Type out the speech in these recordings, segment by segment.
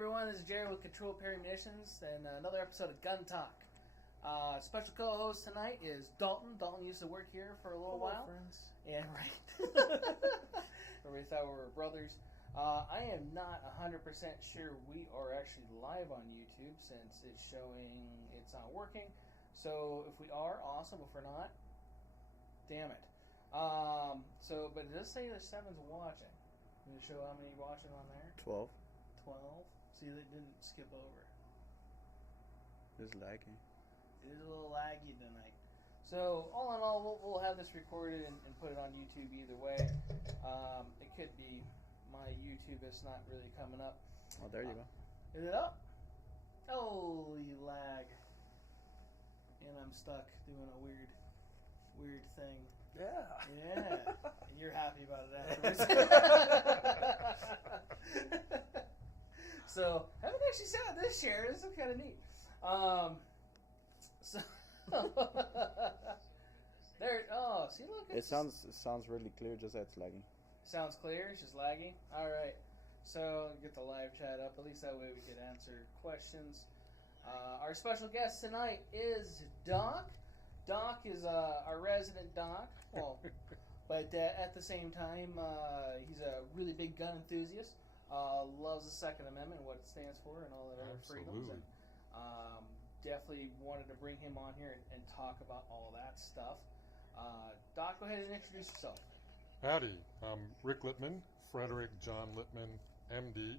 everyone, this is Jerry with Control Perry Munitions and another episode of Gun Talk. Special co-host tonight is Dalton. Dalton used to work here for a little while. Friends. Yeah, right. Everybody thought we were brothers. I am not 100% sure we are actually live on YouTube since it's showing it's not working. So if we are, awesome. If we're not, damn it. But it does say the 7's watching. I'm going to show how many watching on there. 12. 12. See, they didn't skip over. It's lagging. It is a little laggy tonight. So, all in all, we'll have this recorded and put it on YouTube either way. It could be my YouTube that's not really coming up. Oh, there you go. Is it up? Holy lag. And I'm stuck doing a weird thing. Yeah. Yeah. And you're happy about it afterwards. So, I haven't actually sat this chair. This is kind of neat. There. Oh, see, look. It sounds really clear. Just that it's lagging. Sounds clear. It's just laggy. All right. So get the live chat up. At least that way we could answer questions. Our special guest tonight is Doc. Doc is our resident Doc. Well, but at the same time, he's a really big gun enthusiast. Loves the Second Amendment, what it stands for, and all that other freedoms. And definitely wanted to bring him on here and talk about all that stuff. Doc, go ahead and introduce yourself. Howdy, I'm Rick Littman, Frederick John Littman, MD,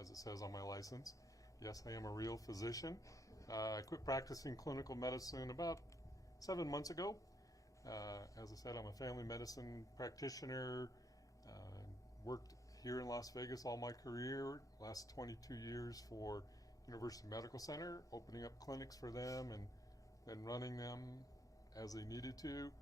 as it says on my license. Yes, I am a real physician. I quit practicing clinical medicine about 7 months ago. As I said, I'm a family medicine practitioner. Worked here in Las Vegas all my career, last 22 years for University Medical Center, opening up clinics for them and then running them as they needed to.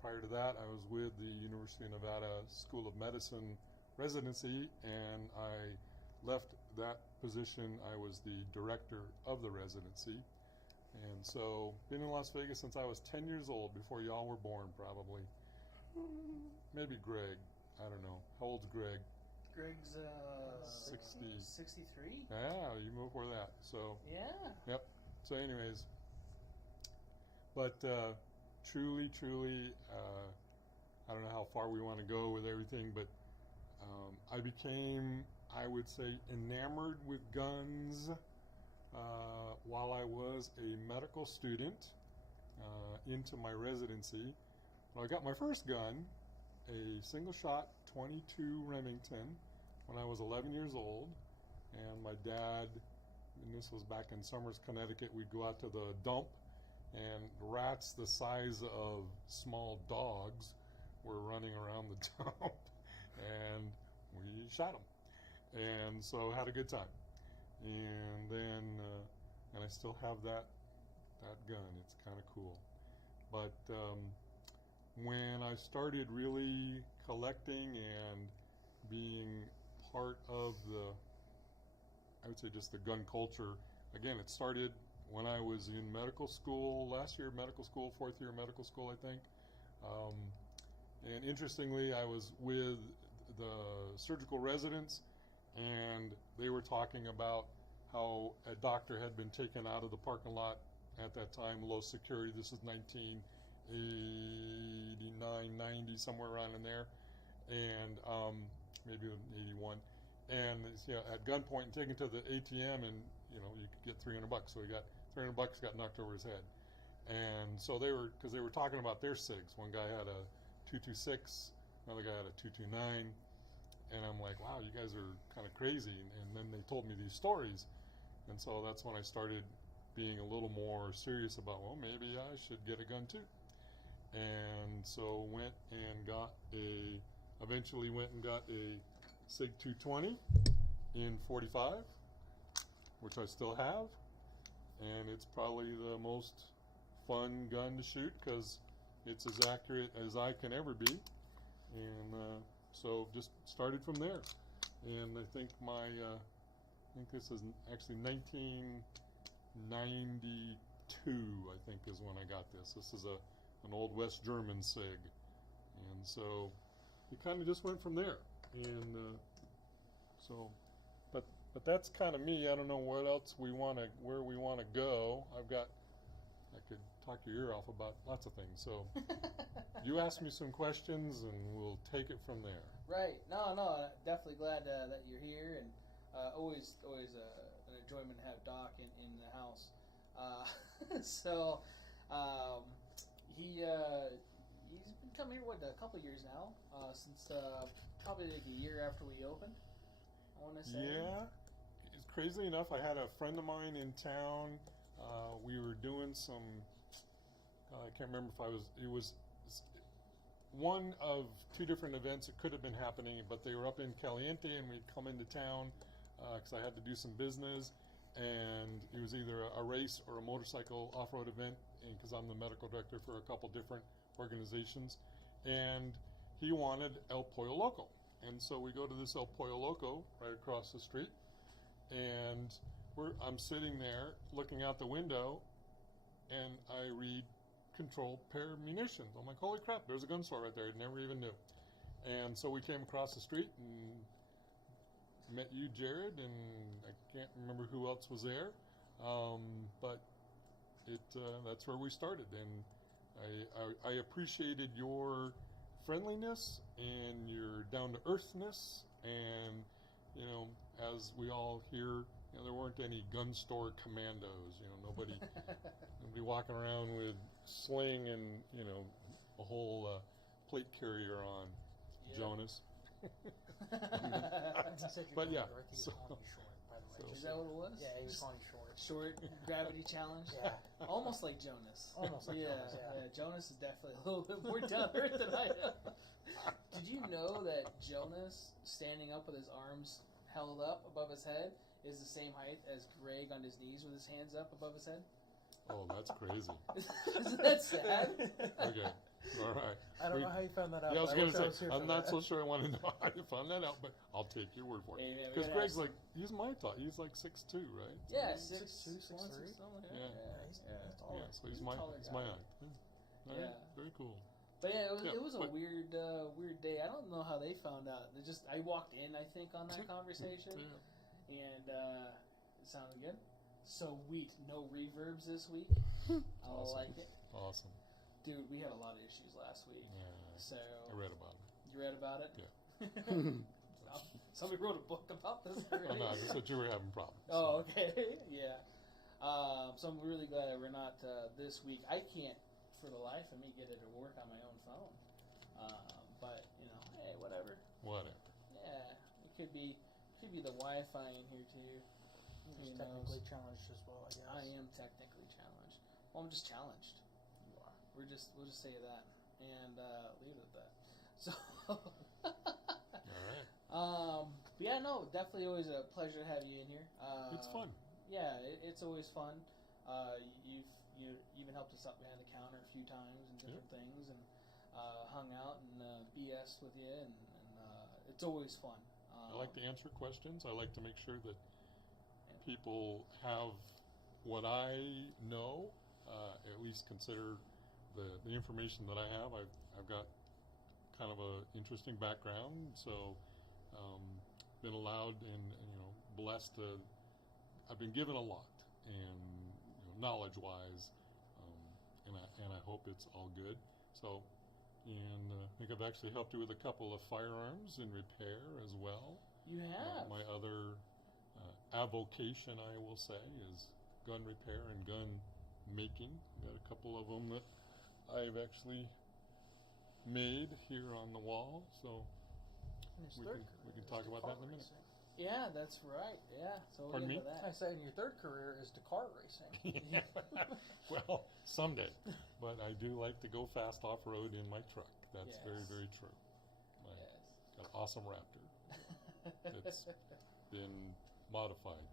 Prior to that, I was with the University of Nevada School of Medicine residency, and I left that position. I was the director of the residency. And so, been in Las Vegas since I was 10 years old, before y'all were born, probably. Maybe Greg. I don't know. How old's Greg? Greg's 60. 63? Yeah, you moved before that. So Yeah. Yep. So anyways, but truly, I don't know how far we want to go with everything, but I became, I would say, enamored with guns while I was a medical student into my residency. Well, I got my first gun, a single-shot 22 Remington, when I was 11 years old, and my dad, and this was back in Somers, Connecticut, we'd go out to the dump, and rats the size of small dogs were running around the dump, and we shot them, and so had a good time. And then, and I still have that gun. It's kind of cool. But when I started really collecting and being part of I would say just the gun culture, again, it started when I was in medical school, last year of medical school, 4th year of medical school, I think. And interestingly, I was with the surgical residents, and they were talking about how a doctor had been taken out of the parking lot at that time, low security. This is 1989, 90, somewhere around in there, and maybe 81. And at gunpoint and taken to the ATM, and you could get $300. So he got $300, got knocked over his head. And so because they were talking about their SIGs. One guy had a 226, another guy had a 229, and I'm like, wow, you guys are kind of crazy. And then they told me these stories, and so that's when I started being a little more serious about, well, maybe I should get a gun too. And so eventually went and got a SIG 220 in 45, which I still have, and it's probably the most fun gun to shoot because it's as accurate as I can ever be. And so just started from there. And I think this is actually 1992, I think, is when I got this. This is an old West German SIG. And so it kind of just went from there. And but But that's kind of me. I don't know what else where we want to go. I could talk your ear off about lots of things. So you ask me some questions, and we'll take it from there. Right. No. Definitely glad that you're here, and always an enjoyment to have Doc in the house. So he's been coming here a couple of years now, since probably like a year after we opened. I want to say. Yeah. Crazily enough, I had a friend of mine in town. We were doing some. I can't remember if it was one of two different events. It could have been happening, but they were up in Caliente, and we'd come into town because I had to do some business, and it was either a race or a motorcycle off-road event, because I'm the medical director for a couple different organizations, and he wanted El Pollo Loco, and so we go to this El Pollo Loco right across the street, and I'm sitting there looking out the window, and I read Controlled Pair Munitions. I'm like, holy crap, there's a gun store right there. I never even knew. And so we came across the street and met you, Jared, and I can't remember who else was there. But that's where we started. And I appreciated your friendliness and your down-to-earthness, and, as we all hear, there weren't any gun store commandos. Nobody walking around with sling and a whole plate carrier on. Yeah. Jonas. But yeah. So, is that what it was? Yeah, he was calling you short. Short gravity challenge. Yeah. Almost like Jonas. Almost like Jonas. Yeah. Jonas is definitely a little bit more down to earth than I am. Did you know that Jonas, standing up with his arms held up above his head, is the same height as Greg on his knees with his hands up above his head? Oh, that's crazy. Isn't that sad? Okay. All right. I don't know how you found that out. Yeah, I was going to say, I'm not so sure I want to know how you found that out, but I'll take your word for it. Because Greg's he's my tall. He's like 6'2", right? Yeah, 6'2", 6'3". Yeah. He's taller. Yeah, so he's my height. Yeah. Yeah. Very cool. But yeah, it was a weird day. I don't know how they found out. I walked in, I think, on that conversation, and it sounded good. Sweet. No reverbs this week. I like it. Awesome. Dude, we had a lot of issues last week. Yeah. So I read about it. You read about it? Yeah. Somebody wrote a book about this already. No, I just said you were having problems. Oh, okay. Yeah. So I'm really glad that we're not this week. I can't, for the life of me, get it to work on my own phone. But hey, whatever. Whatever. Yeah, it could be the Wi-Fi in here too. You're technically challenged as well, I guess. I am technically challenged. Well, I'm just challenged. You are. We'll just say that and leave it at that. So. All right. But yeah, no, definitely always a pleasure to have you in here. It's fun. Yeah, it's always fun. You even helped us up behind the counter a few times and different things, and hung out and BS with you, and it's always fun. I like to answer questions. I like to make sure that people have what I know, at least consider the information that I have. I've got kind of a interesting background, so been allowed and blessed to. I've been given a lot, and knowledge-wise, and I hope it's all good. So, and I think I've actually helped you with a couple of firearms in repair as well. You have. My other avocation, I will say, is gun repair and gun making. Got a couple of them that I've actually made here on the wall, so we can talk about that in a minute. Yeah, that's right. Yeah, so we'll Pardon get me? into that. I said, your third career is to car racing. Yeah. Well, someday. But I do like to go fast off-road in my truck. That's very, very true. Got an awesome Raptor that's been modified.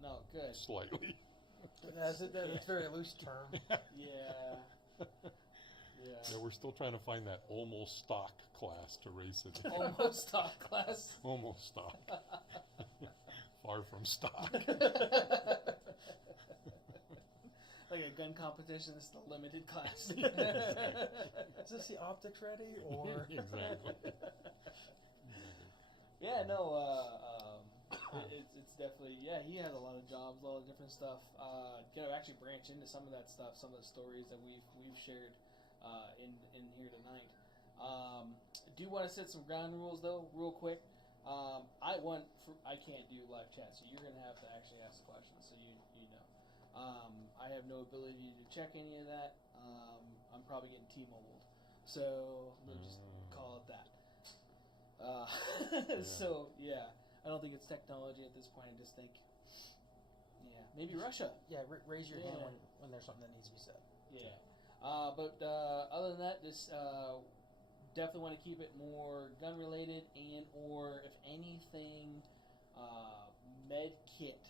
No, good. Slightly. That's a very loose term. Yeah. Yeah, we're still trying to find that almost stock class to race it in. Almost stock class. Almost stock. Far from stock. Like a gun competition, it's the limited class. Is this the optics ready, or exactly? Yeah, no. It's it's definitely, he has a lot of jobs, a lot of different stuff. Gonna actually branch into some of that stuff, some of the stories that we've shared in here tonight. Do want to set some ground rules though, real quick. I can't do live chat, so you're gonna have to actually ask the questions, so you know. I have no ability to check any of that. I'm probably getting T-Mobiled, so we'll just call it that. So I don't think it's technology at this point. I just think, maybe Russia. Yeah, raise your hand when there's something that needs to be said. Yeah. But other than that, just definitely want to keep it more gun related or if anything, med kit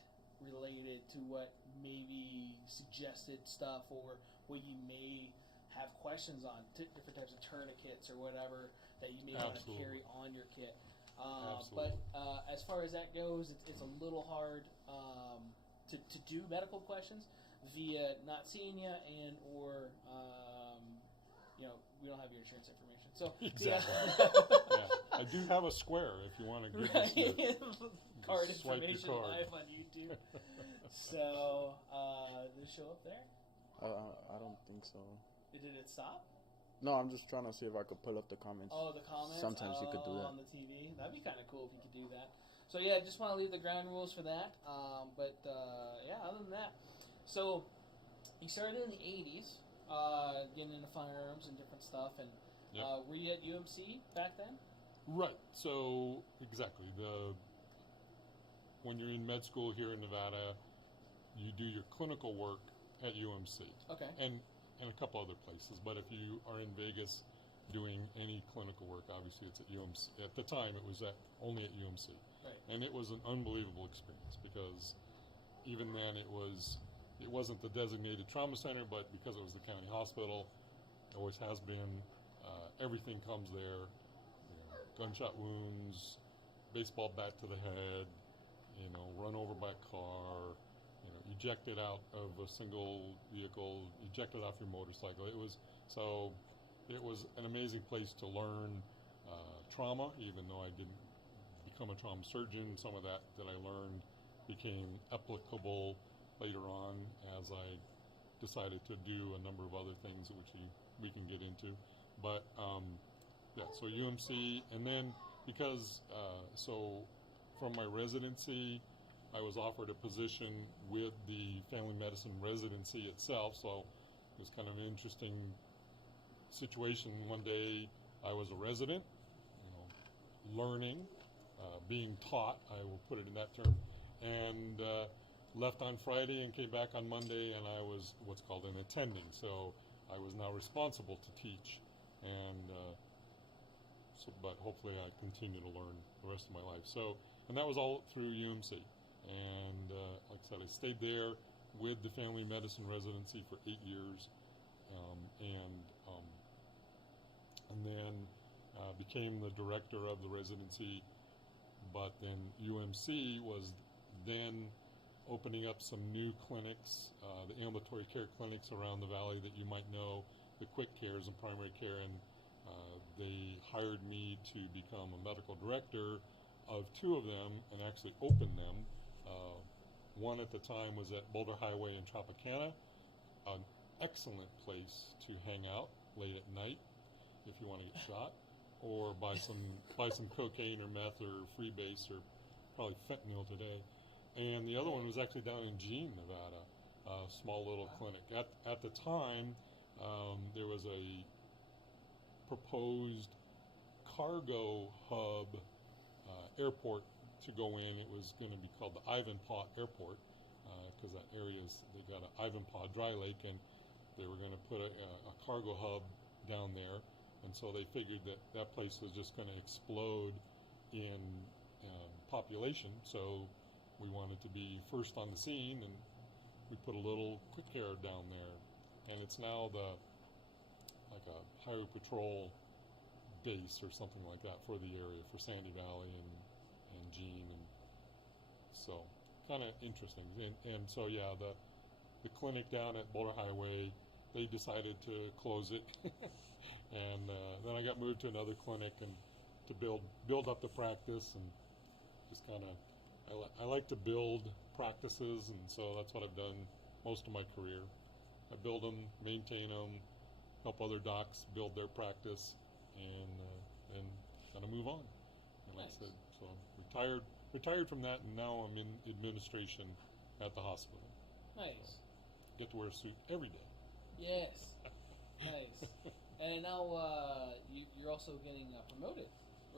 related to what maybe suggested stuff or what you may have questions on, different types of tourniquets or whatever that you may want to carry on your kit. But as far as that goes, it's a little hard to do medical questions via not seeing you and or we don't have your insurance information. So exactly. I do have a square if you want to give us your card information live on YouTube. So did it show up there? I don't think so. Did it stop? No, I'm just trying to see if I could pull up the comments. Oh, the comments? Sometimes you could do that. On the TV. That'd be kind of cool if you could do that. So, just want to leave the ground rules for that. But other than that. So, you started in the 80s, getting into firearms and different stuff. And were you at UMC back then? Right. So, exactly. When you're in med school here in Nevada, you do your clinical work at UMC. Okay. And a couple other places, but if you are in Vegas doing any clinical work, obviously it's at UMC. At the time, it was only at UMC, right. And it was an unbelievable experience because even then it wasn't the designated trauma center, but because it was the county hospital, it always has been. Everything comes there, gunshot wounds, baseball bat to the head, run over by a car. Ejected out of a single vehicle, ejected off your motorcycle. It was an amazing place to learn trauma, even though I didn't become a trauma surgeon. Some of that I learned became applicable later on as I decided to do a number of other things which we can get into. But so UMC, and then because from my residency, I was offered a position with the family medicine residency itself, so it was kind of an interesting situation. One day I was a resident, learning, being taught, I will put it in that term, and left on Friday and came back on Monday, and I was what's called an attending, so I was now responsible to teach, and but hopefully I continue to learn the rest of my life. So, and that was all through UMC. And like I said, I stayed there with the family medicine residency for 8 years, and then became the director of the residency. But then UMC was then opening up some new clinics, the ambulatory care clinics around the valley that you might know, the quick cares and primary care, and they hired me to become a medical director of 2 of them and actually open them. One at the time was at Boulder Highway in Tropicana, an excellent place to hang out late at night if you want to get shot, or buy some cocaine or meth or freebase or probably fentanyl today. And the other one was actually down in Jean, Nevada, a small little clinic. At the time, there was a proposed cargo hub airport to go in. It was going to be called the Ivanpah Airport because that area they got an Ivanpah dry lake, and they were going to put a cargo hub down there, and so they figured that place was just going to explode in population, so we wanted to be first on the scene, and we put a little quick care down there, and it's now like a highway patrol base or something like that for the area, for Sandy Valley and Jean, and so kind of interesting. And so the clinic down at Boulder Highway, they decided to close it, and then I got moved to another clinic and to build up the practice and just kind of I like to build practices, and so that's what I've done most of my career. I build them, maintain them, help other docs build their practice, and kind of move on. And like Nice. I said, so I'm retired from that, and now I'm in administration at the hospital. Nice. Get to wear a suit every day. Yes. Nice. And now you're also getting promoted,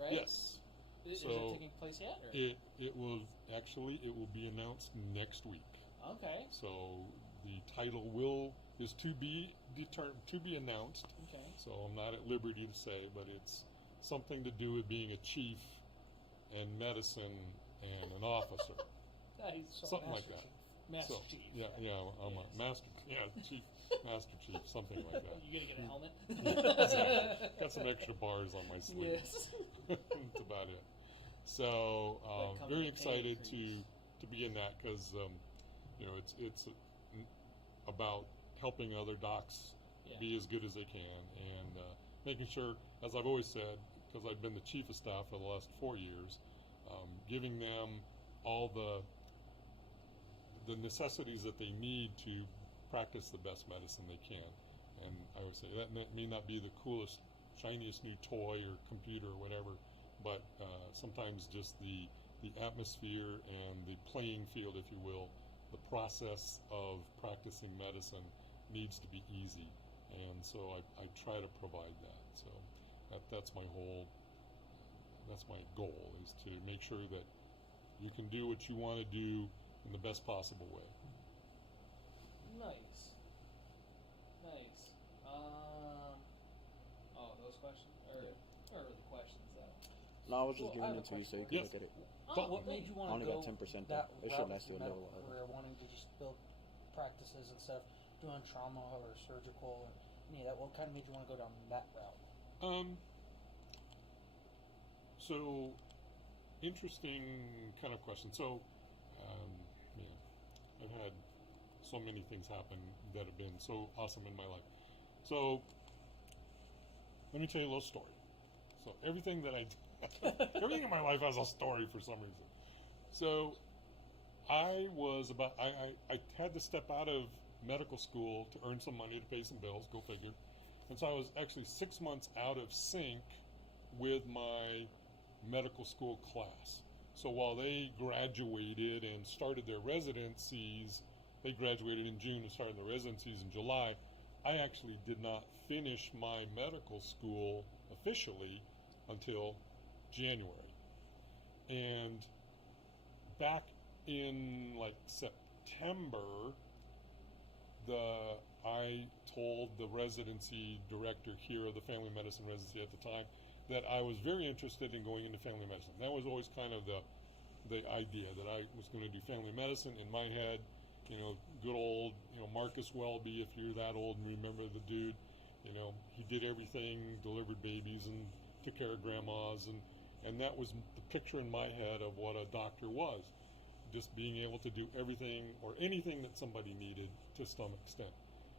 right? Yes. Is So it taking place yet? Or? It will be announced next week. Okay. So the title is to be announced. Okay. So I'm not at liberty to say, but it's something to do with being a chief and medicine and an officer. Nice. Something like that. Master So, Chief. Yeah, I'm Yes. a master. Yeah, chief, master chief, something like that. You gonna get a helmet? Exactly. Got some extra bars on my sleeve. Yes. That's about it. So That comes very with excited pay to be in that because it's about helping other docs Yeah. be as good as they can and making sure, as I've always said, because I've been the chief of staff for the last 4 years, giving them all the necessities that they need to practice the best medicine they can. And I would say that may not be the coolest, shiniest new toy or computer or whatever, but sometimes just the atmosphere and the playing field, if you will, the process of practicing medicine needs to be easy. And so I try to provide that. So that's my goal, is to make sure that you can do what you want to do in the best possible way. Nice. Those questions? Or the questions, though? No, I was just Well, I giving have it to a you so you question. can look at it. Oh, What made you I want only to go got 10% that though. It should route last with you a your little medical while. career, wanting to just build practices instead of doing trauma or surgical and any of that? What kind of made you want to go down that route? So interesting kind of question. So, I've had so many things happen that have been so awesome in my life. So, let me tell you a little story. So, everything in my life has a story for some reason. So, I had to step out of medical school to earn some money to pay some bills, go figure. And so I was actually 6 months out of sync with my medical school class. So while they graduated and started their residencies, they graduated in June and started their residencies in July, I actually did not finish my medical school officially until January. And back in like September, I told the residency director here of the family medicine residency at the time that I was very interested in going into family medicine. That was always kind of the idea, that I was going to do family medicine. In my head, good old, Marcus Welby, if you're that old and remember the dude, he did everything, delivered babies and took care of grandmas, and that was the picture in my head of what a doctor was. Just being able to do everything or anything that somebody needed to some extent.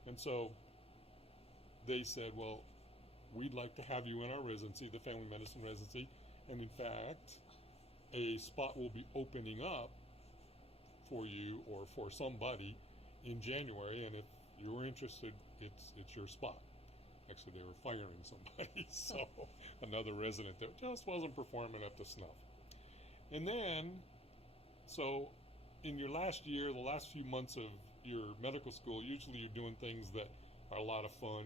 And so they said, well, we'd like to have you in our residency, the family medicine residency, and in fact, a spot will be opening up for you or for somebody in January, and if you're interested, it's your spot. Actually, they were firing somebody, so another resident that just wasn't performing up to snuff. And then, so in your last year, the last few months of your medical school, usually you're doing things that are a lot of fun,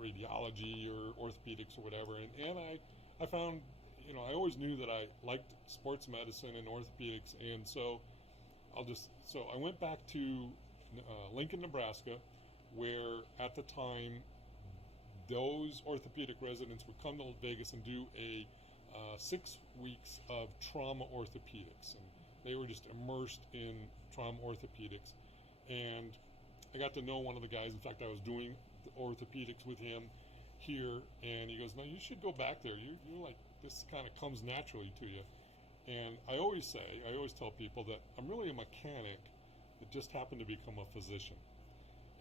radiology or orthopedics or whatever. And I found, I always knew that I liked sports medicine and orthopedics. And so I went back to Lincoln, Nebraska, where at the time, those orthopedic residents would come to Vegas and do a 6 weeks of trauma orthopedics. And they were just immersed in trauma orthopedics. And I got to know one of the guys. In fact, I was doing the orthopedics with him here, and he goes, no, you should go back there. You're like, this kind of comes naturally to you. And I always tell people that I'm really a mechanic that just happened to become a physician.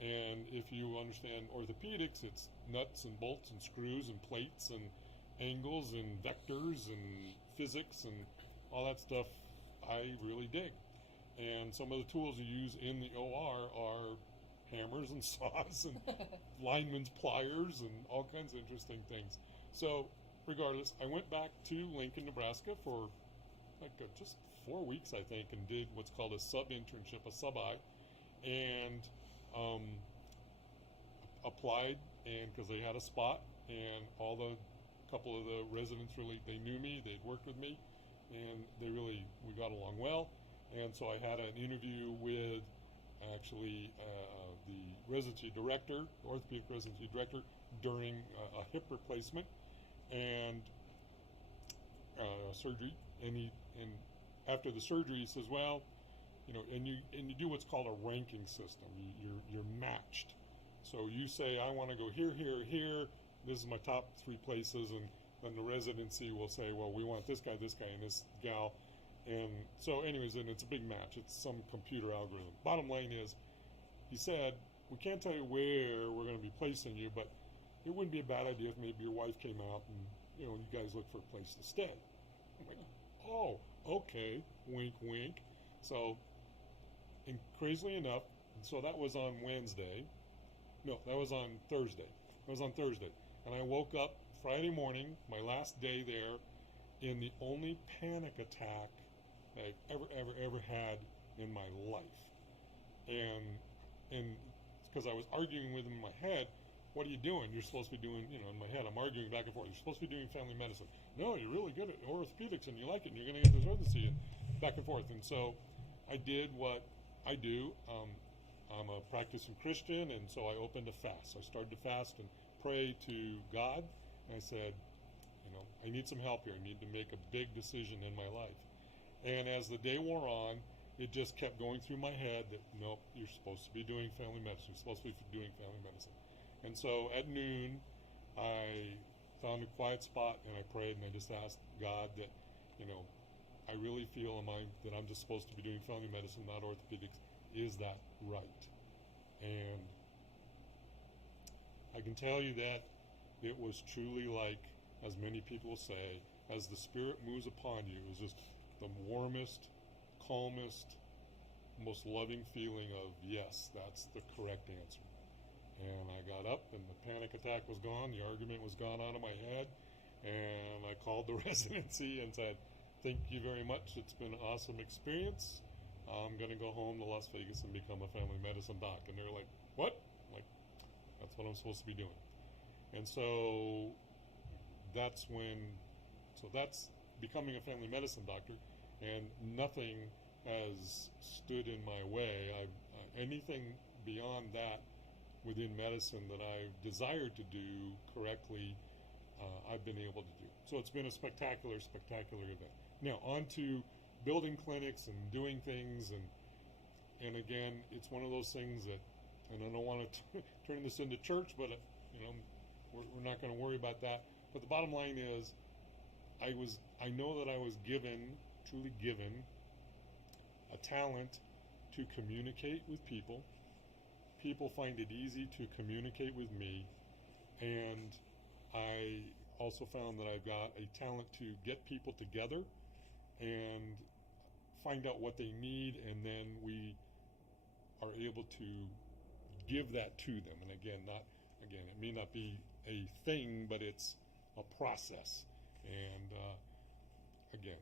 And if you understand orthopedics, it's nuts and bolts and screws and plates and angles and vectors and physics and all that stuff I really dig. And some of the tools you use in the OR are hammers and saws and lineman's pliers and all kinds of interesting things. So regardless, I went back to Lincoln, Nebraska for just 4 weeks, I think, and did what's called a sub-internship, a sub-I, and applied, and because they had a spot, and couple of the residents really, they knew me, they'd worked with me, and we got along well. And so I had an interview with actually the residency director, the orthopedic residency director, during a hip replacement and surgery. And after the surgery, he says, well, and you do what's called a ranking system. You're matched. So you say, I want to go here, here, here. This is my top 3 places, and then the residency will say, well, we want this guy, and this gal. And so anyways, and it's a big match. It's some computer algorithm. Bottom line is, he said, we can't tell you where we're going to be placing you, but it wouldn't be a bad idea if maybe your wife came out and, you guys look for a place to stay. I'm like, oh, okay, wink, wink. So, and crazily enough, so that was on Wednesday. No, that was on Thursday. And I woke up Friday morning, my last day there, in the only panic attack that I've ever had in my life. And because I was arguing with him in my head, what are you doing? You're supposed to be doing, in my head, I'm arguing back and forth. You're supposed to be doing family medicine. No, you're really good at orthopedics and you like it and you're going to get this residency, and back and forth. And so I did what I do. I'm a practicing Christian, and so I opened a fast. I started to fast and pray to God, and I said, I need some help here. I need to make a big decision in my life. And as the day wore on, it just kept going through my head that, nope, you're supposed to be doing family medicine. You're supposed to be doing family medicine. And so at noon, I found a quiet spot, and I prayed, and I just asked God that, I really feel that I'm just supposed to be doing family medicine, not orthopedics. Is that right? And I can tell you that it was truly like, as many people say, as the Spirit moves upon you, it was just the warmest, calmest, most loving feeling of, yes, that's the correct answer. And I got up, and the panic attack was gone, the argument was gone out of my head, and I called the residency and said, thank you very much, it's been an awesome experience. I'm going to go home to Las Vegas and become a family medicine doc. And they're like, what? I'm like, that's what I'm supposed to be doing. And so that's becoming a family medicine doctor, and nothing has stood in my way. Anything beyond that within medicine that I've desired to do correctly, I've been able to do. So it's been a spectacular event. Now, on to building clinics and doing things, and again, it's one of those things that, and I don't want to turn this into church, but we're not going to worry about that. But the bottom line is, I know that I was truly given a talent to communicate with people. People find it easy to communicate with me, and I also found that I've got a talent to get people together and find out what they need, and then we are able to give that to them. And again, it may not be a thing, but it's a process. And again,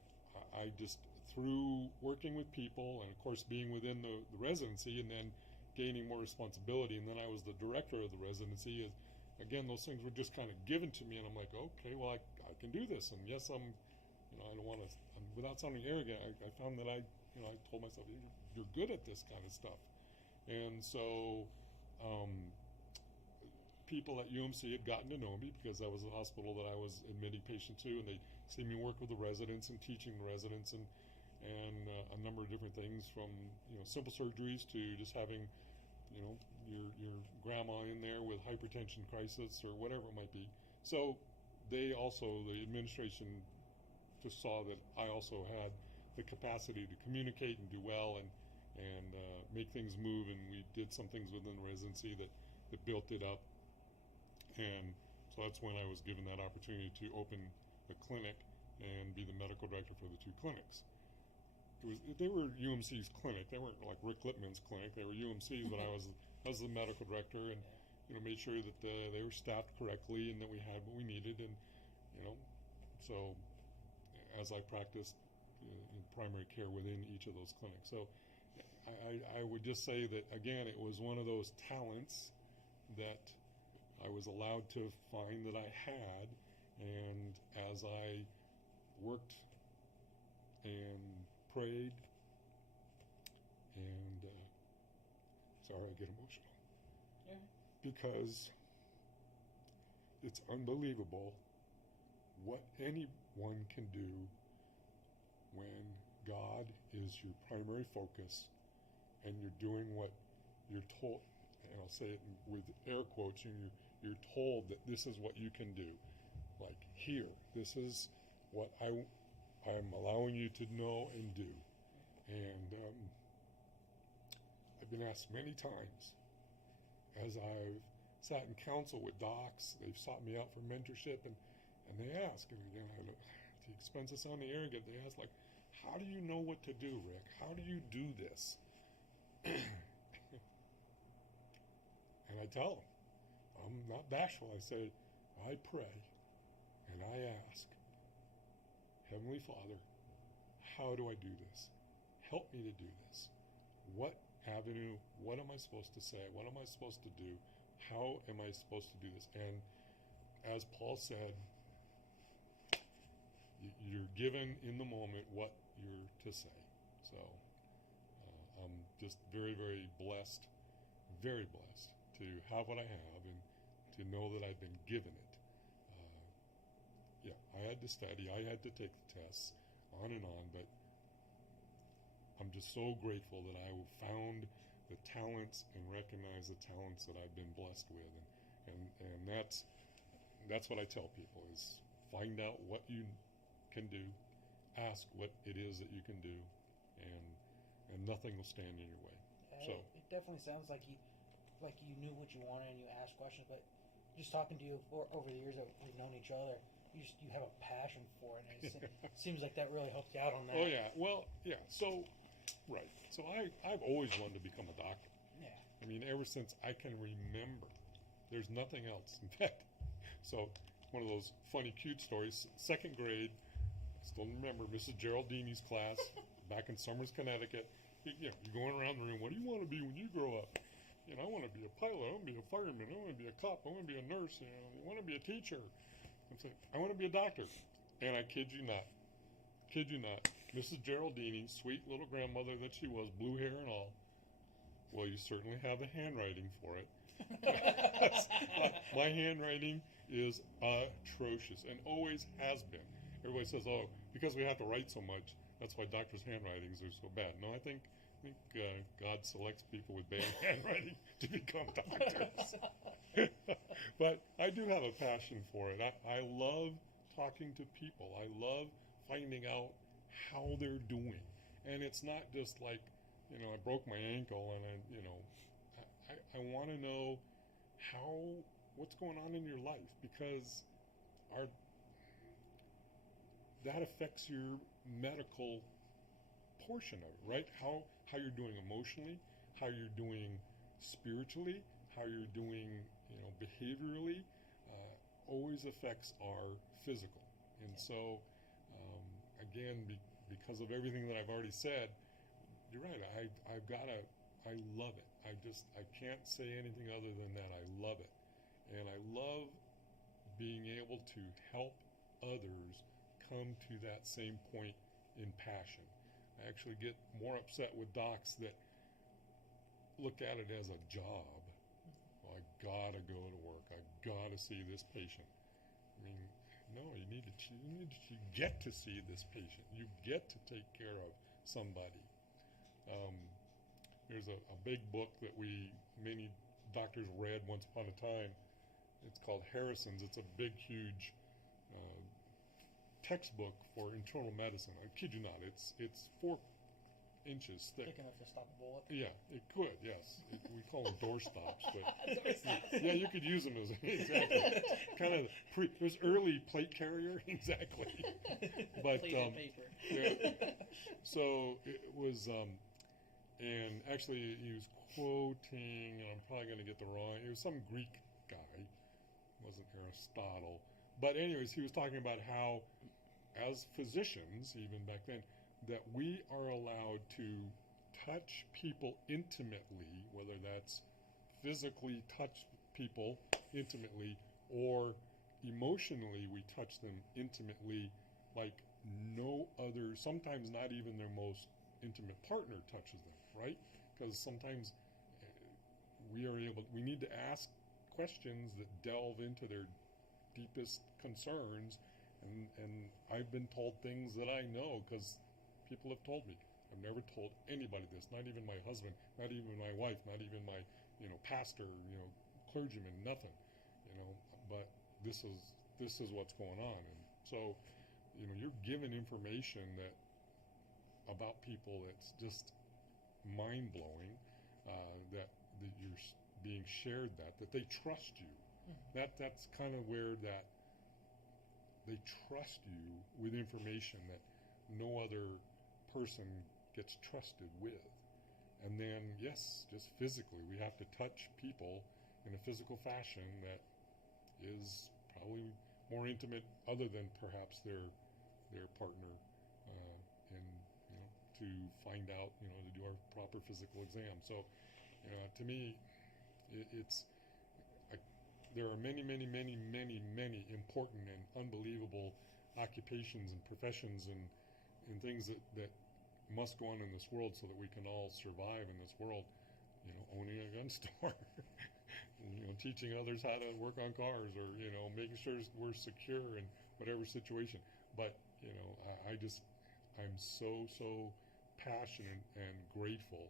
I just, through working with people, and of course being within the residency, and then gaining more responsibility, and then I was the director of the residency, again, those things were just kind of given to me, and I'm like, okay, well, I can do this. And yes, I don't want to, without sounding arrogant, I found that I told myself, you're good at this kind of stuff. And so people at UMC had gotten to know me because that was the hospital that I was admitting patients to, and they see me work with the residents and teaching the residents, and a number of different things, from simple surgeries to just having your grandma in there with hypertension crisis or whatever it might be. So the administration just saw that I also had the capacity to communicate and do well and make things move, and we did some things within the residency that built it up. And so that's when I was given that opportunity to open the clinic and be the medical director for the 2 clinics. they were UMC's clinic. They weren't like Rick Lippman's clinic. They were UMC's, but I was the medical director, and made sure that they were staffed correctly and that we had what we needed, and so as I practiced in primary care within each of those clinics. So I would just say that, again, it was one of those talents that I was allowed to find that I had, and as I worked and prayed and sorry, I get emotional. Yeah. Because it's unbelievable what anyone can do when God is your primary focus and you're doing what you're told, and I'll say it with air quotes, you're told that this is what you can do. Like, here, this is what I'm allowing you to know and do. And I've been asked many times, as I've sat in counsel with docs, they've sought me out for mentorship, and they ask, and again, the expense of sounding arrogant, they ask, like, how do you know what to do, Rick? How do you do this? And I tell them, I'm not bashful. I say, I pray and I ask, Heavenly Father, how do I do this? Help me to do this. What avenue, what am I supposed to say? What am I supposed to do? How am I supposed to do this? And as Paul said, you're given in the moment what you're to say. So I'm just very, very blessed to have what I have and to know that I've been given it. I had to study, I had to take the tests, on and on, but I'm just so grateful that I found the talents and recognize the talents that I've been blessed with, and that's what I tell people is find out what you can do, ask what it is that you can do, and nothing will stand in your way. So it definitely sounds like you knew what you wanted and you asked questions, but just talking to you over the years that we've known each other, you have a passion for it, and it seems like that really helped you out on that. Oh yeah, well yeah. So right. So I've always wanted to become a doctor. Yeah. I mean, ever since I can remember. There's nothing else. In fact, so one of those funny, cute stories. Second grade, I still remember Mrs. Geraldini's class back in Somers, Connecticut. You're going around the room. What do you want to be when you grow up? I want to be a pilot. I want to be a fireman. I want to be a cop. I want to be a nurse. I want to be a teacher. I'm saying, I want to be a doctor. And I kid you not, Mrs. Geraldini, sweet little grandmother that she was, blue hair and all. Well, you certainly have the handwriting for it. My handwriting is atrocious and always has been. Everybody says, oh, because we have to write so much, that's why doctors' handwritings are so bad. No, I think God selects people with bad handwriting to become doctors. But I do have a passion for it. I love talking to people. I love finding out how they're doing. And it's not just like, I broke my ankle and I want to know what's going on in your life, because that affects your medical portion of it, right? How you're doing emotionally, how you're doing spiritually, how you're doing, behaviorally, always affects our physical. And so, again, because of everything that I've already said, you're right. I love it. I can't say anything other than that. I love it. And I love being able to help others come to that same point in passion. I actually get more upset with docs that look at it as a job. Well, I gotta go to work. I gotta see this patient. I mean, no, you need to get to see this patient. You get to take care of somebody. There's a big book that many doctors read once upon a time. It's called Harrison's. It's a big, huge textbook for internal medicine. I kid you not. It's inches thick. Thick enough to stop a bullet. Yeah, it could. Yes, we call them door stops, but Door stops. yeah, you could use them as exactly kind of it was early plate carrier exactly. But Plate and paper. yeah. So it was, and actually he was quoting, and I'm probably going to get the wrong. It was some Greek guy, it wasn't Aristotle. But anyways, he was talking about how, as physicians, even back then, that we are allowed to touch people intimately, whether that's physically touch people intimately or emotionally we touch them intimately like no other, sometimes not even their most intimate partner touches them, right? Because sometimes we need to ask questions that delve into their deepest concerns, and I've been told things that I know because people have told me. I've never told anybody this, not even my husband, not even my wife, not even my pastor, clergyman, nothing, but this is what's going on. And so you're given information that about people that's just mind-blowing, that you're being shared, that they trust you. That's kind of where that they trust you with information that no other person gets trusted with. And then, yes, just physically, we have to touch people in a physical fashion that is probably more intimate, other than perhaps their partner, and to find out, to do our proper physical exam. So, to me, there are many, many, many, many, many important and unbelievable occupations and professions and things that must go on in this world so that we can all survive in this world. Owning a gun store, teaching others how to work on cars, or making sure we're secure in whatever situation. But I'm so passionate and grateful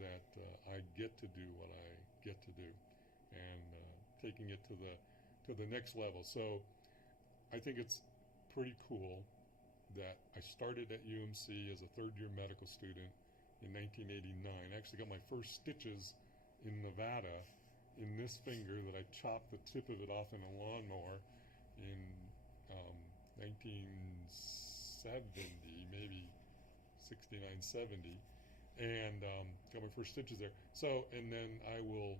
that I get to do what I get to do, and taking it to the next level. So I think it's pretty cool that I started at UMC as a third-year medical student in 1989. I actually got my first stitches in Nevada in this finger that I chopped the tip of it off in a lawnmower in 1970, maybe 69, 70, and got my first stitches there. So, and then I will,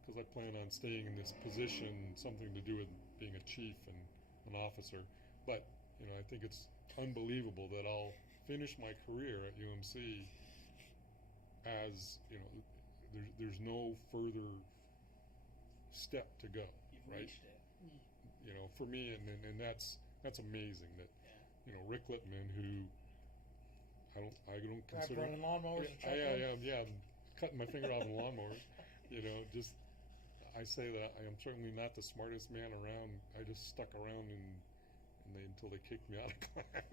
because I plan on staying in this position, something to do with being a chief and an officer. But, I think it's unbelievable that I'll finish my career at UMC as, there's no further step to go. You've right? reached it. For me, and that's amazing that, Rick Lippman, who I don't consider running lawnmowers. yeah, cutting my finger off in lawnmowers. I say that I am certainly not the smartest man around. I just stuck around until they kicked me out of class.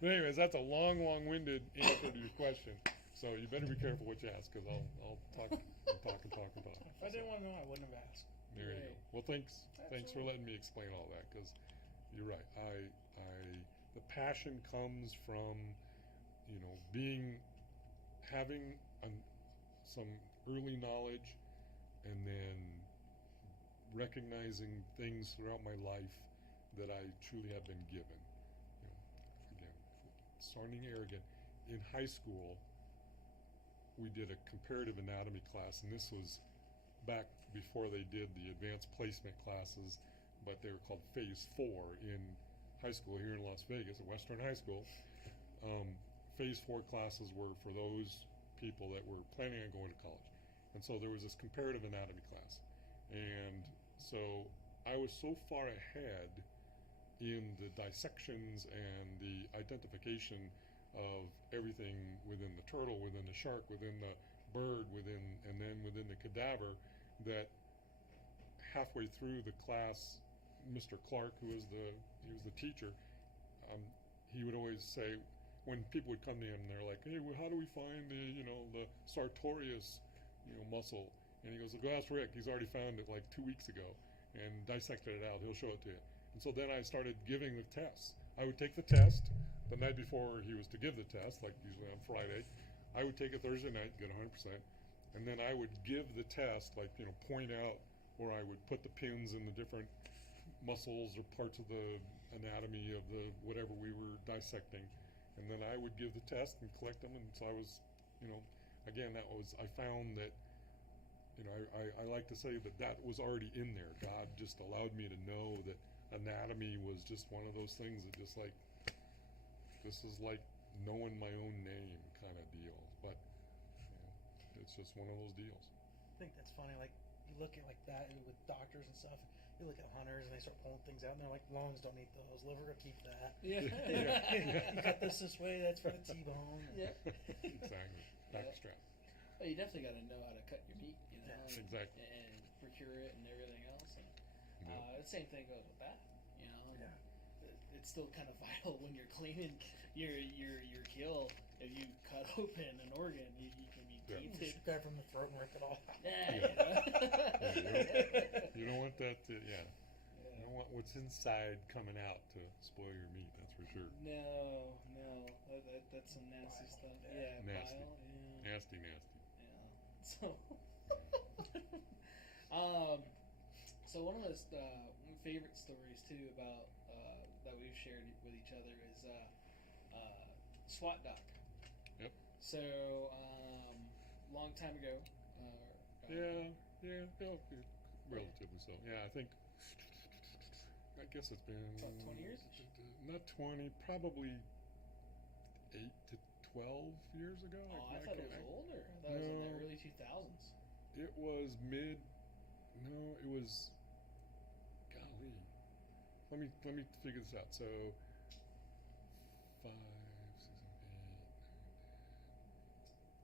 But anyways, that's a long-winded answer to your question. So you better be careful what you ask, because I'll talk and talk. If I didn't want to know, I wouldn't have asked. There you go. Well, thanks for letting me explain all that, because you're right. The passion comes from, having some early knowledge, and then recognizing things throughout my life that I truly have been given. Again, sounding arrogant, in high school, we did a comparative anatomy class, and this was back before they did the advanced placement classes, but they were called Phase 4 in high school here in Las Vegas, at Western High School. Phase 4 classes were for those people that were planning on going to college. And so there was this comparative anatomy class. And so I was so far ahead in the dissections and the identification of everything within the turtle, within the shark, within the bird, and then within the cadaver, that halfway through the class, Mr. Clark, he was the teacher, he would always say, when people would come to him and they're like, hey, well, how do we find the sartorius muscle? And he goes, go ask Rick, he's already found it like 2 weeks ago and dissected it out, he'll show it to you. And so then I started giving the tests. I would take the test, the night before he was to give the test, like usually on Friday, I would take it Thursday night, get 100%, and then I would give the test, like, point out where I would put the pins in the different muscles or parts of the anatomy of the whatever we were dissecting, and then I would give the test and collect them. And so I was, again, I found that, I like to say that was already in there. God just allowed me to know that anatomy was just one of those things that just like, this is like knowing my own name kind of deal. But it's just one of those deals. I think that's funny. Like, you look at like that with doctors and stuff. You look at hunters and they start pulling things out and they're like, lungs don't eat those, liver will keep that. Yeah. You cut this way, that's for the T-bone. Yeah. Exactly. Backstrap. Well, you definitely got to know how to cut your meat, Exactly. and procure it and everything else. And the same thing goes with that. It's still kind of vital when you're cleaning your kill. If you cut open an organ, you can be tainted. Just grab from the throat and rip it all out. You don't want that to, You don't want what's inside coming out to spoil your meat, that's for sure. No. That's some nasty stuff. Yeah, nasty. Bile. Yeah. Nasty. So, so one of those favorite stories too about that we've shared with each other is SWAT doc. Yep. So, long time ago. Relatively so. Yeah, I guess it's been about 20 years. Not 20, probably 8 to 12 years ago. Oh, I thought it was older. I thought it was in the early 2000s. It was it was, golly. Let me figure this out. So, 5, 6, 7, 8, 9,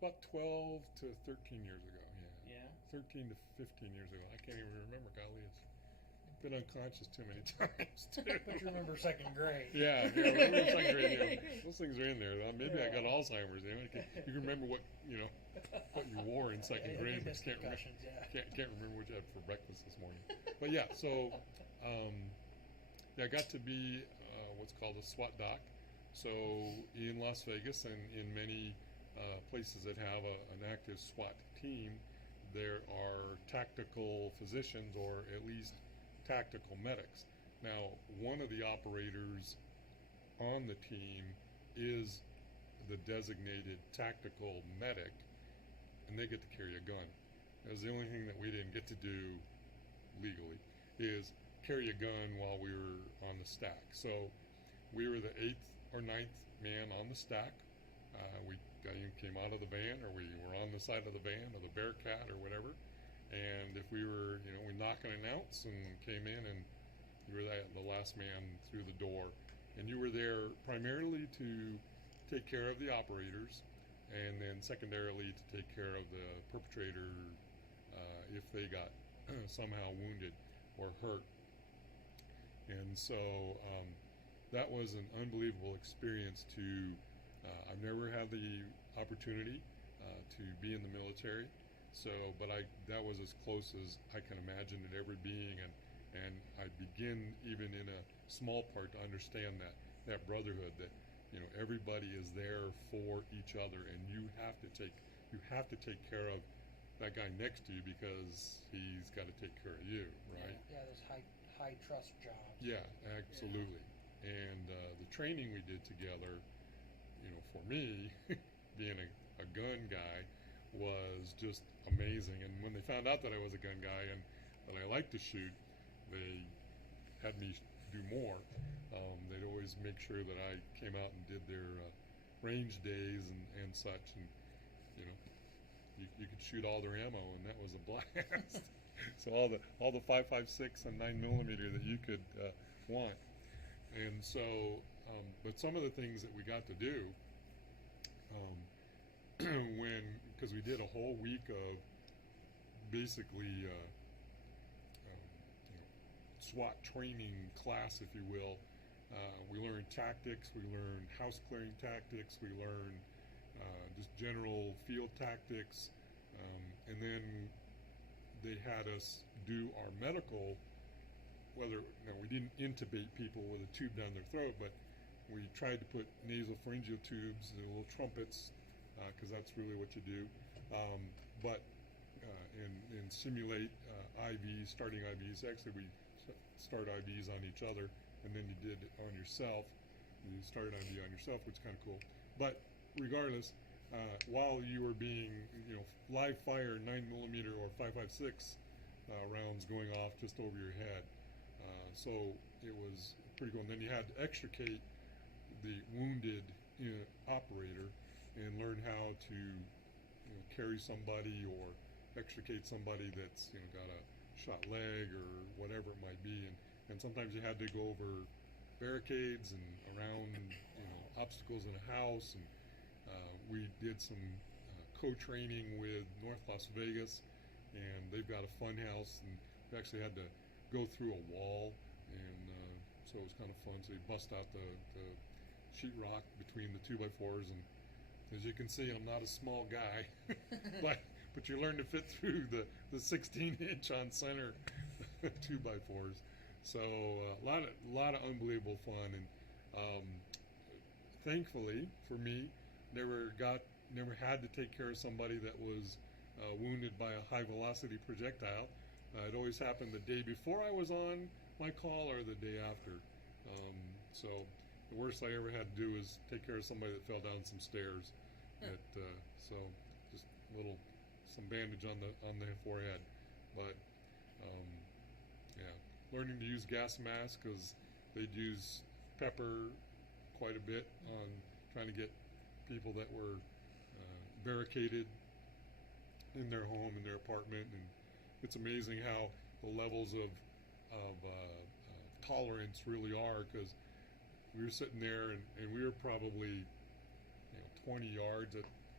10. About 12 to 13 years ago, Yeah. 13 to 15 years ago. I can't even remember, golly. It's been unconscious too many times, too. But you remember second grade. Yeah, remember second grade. Those things are in there. Maybe I got Alzheimer's. You can remember what you wore in second grade, but can't remember what you had for breakfast this morning. But yeah, so I got to be what's called a SWAT doc. So in Las Vegas and in many places that have an active SWAT team, there are tactical physicians or at least tactical medics. Now, one of the operators on the team is the designated tactical medic, and they get to carry a gun. That was the only thing that we didn't get to do legally, is carry a gun while we were on the stack. So we were the 8th or 9th man on the stack. We came out of the van, or we were on the side of the van, or the Bearcat, or whatever. And if we were, we knock and announce and came in, and you were the last man through the door. And you were there primarily to take care of the operators, and then secondarily to take care of the perpetrator if they got somehow wounded or hurt. And so that was an unbelievable experience to, I've never had the opportunity to be in the military. So, but that was as close as I can imagine it ever being, and I begin even in a small part to understand that brotherhood, that everybody is there for each other, and you have to take care of that guy next to you because he's got to take care of you, right? Yeah, there's high trust jobs. Yeah, absolutely. Yeah. And the training we did together, for me, being a gun guy, was just amazing. And when they found out that I was a gun guy and that I liked to shoot, they had me do more. They'd always make sure that I came out and did their range days and such, and you could shoot all their ammo, and that was a blast. So all the 5.56 and 9mm that you could want. And so, but some of the things that we got to do, because we did a whole week of basically SWAT training class, if you will. We learned tactics, we learned house clearing tactics, we learned just general field tactics, and then they had us do our medical, we didn't intubate people with a tube down their throat, but we tried to put nasopharyngeal tubes, the little trumpets, because that's really what you do. But and simulate IVs, starting IVs. Actually, we start IVs on each other, and then you did it on yourself. You started IV on yourself, which is kind of cool. But regardless, while you were being, live fire 9mm or 5.56 rounds going off just over your head. So it was pretty cool. And then you had to extricate the wounded operator and learn how to carry somebody or extricate somebody that's got a shot leg or whatever it might be. And sometimes you had to go over barricades and around obstacles in a house. And we did some co-training with North Las Vegas, and they've got a fun house, and we actually had to go through a wall, and so it was kind of fun. So you bust out the sheetrock between the 2x4s, and as you can see, I'm not a small guy, but you learn to fit through the 16-inch on center 2x4s. So a lot of unbelievable fun, and thankfully for me, never had to take care of somebody that was wounded by a high velocity projectile. It always happened the day before I was on my call or the day after. So the worst I ever had to do was take care of somebody that fell down some stairs. So just some bandage on the forehead, but yeah, learning to use gas masks, because they'd use pepper quite a bit on trying to get people that were barricaded in their home, in their apartment, and it's amazing how the levels of tolerance really are, because we were sitting there and we were probably 20 yards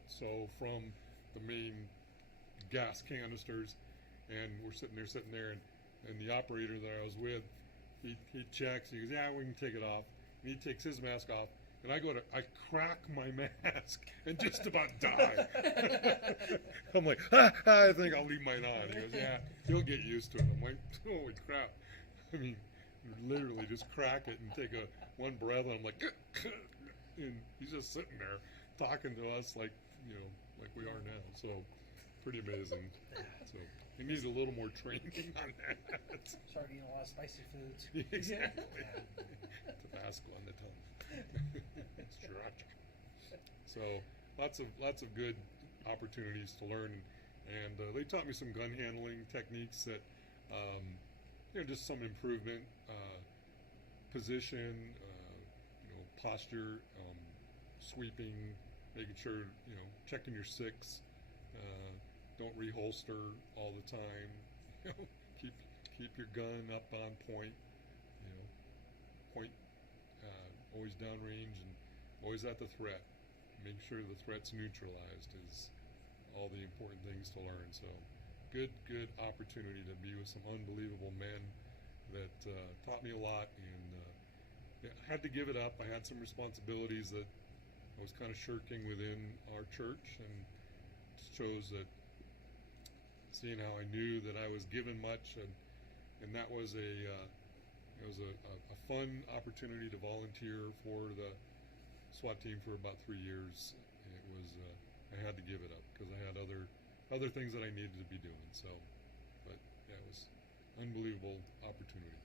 so from the main gas canisters, and we're sitting there, and the operator that I was with, he checks, he goes, yeah, we can take it off, and he takes his mask off, and I crack my mask and just about die. I'm like, I think I'll leave mine on. He goes, yeah, you'll get used to it. I'm like, holy crap. I mean, literally just crack it and take one breath, and I'm like, and he's just sitting there talking to us like we are now. So pretty amazing. So he needs a little more training on that. Started eating a lot of spicy foods. Exactly. Tabasco on the tongue. Sriracha. So lots of good opportunities to learn, and they taught me some gun handling techniques that just some improvement, position, posture, sweeping, making sure checking your six, don't reholster all the time, keep your gun up on point, point always downrange and always at the threat. Make sure the threat's neutralized is all the important things to learn. So good opportunity to be with some unbelievable men that taught me a lot, and I had to give it up. I had some responsibilities that I was kind of shirking within our church, and just chose that, seeing how I knew that I was given much, and that was it was a fun opportunity to volunteer for the SWAT team for about 3 years. It was I had to give it up because I had other things that I needed to be doing. So, but yeah, it was unbelievable opportunity.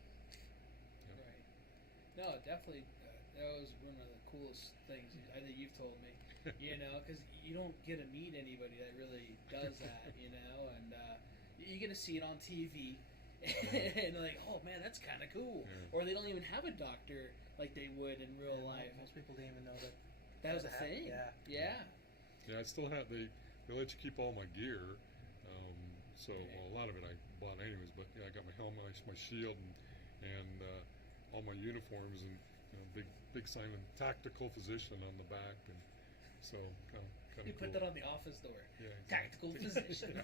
Yep. Right. No, definitely. That was one of the coolest things I think you've told me. Because you don't get to meet anybody that really does that. And you get to see it on TV. And they're like, oh man, that's kind of cool. Yeah. Or they don't even have a doctor like they would in real life. Most people didn't even know that was a thing. Yeah. I still have. They let you keep all my gear. So a lot of it I bought anyways. But I got my helmet, my shield, and all my uniforms, and big sign of tactical physician on the back, and so kind of. You put that on the office door. Yeah. Exactly. Tactical physician.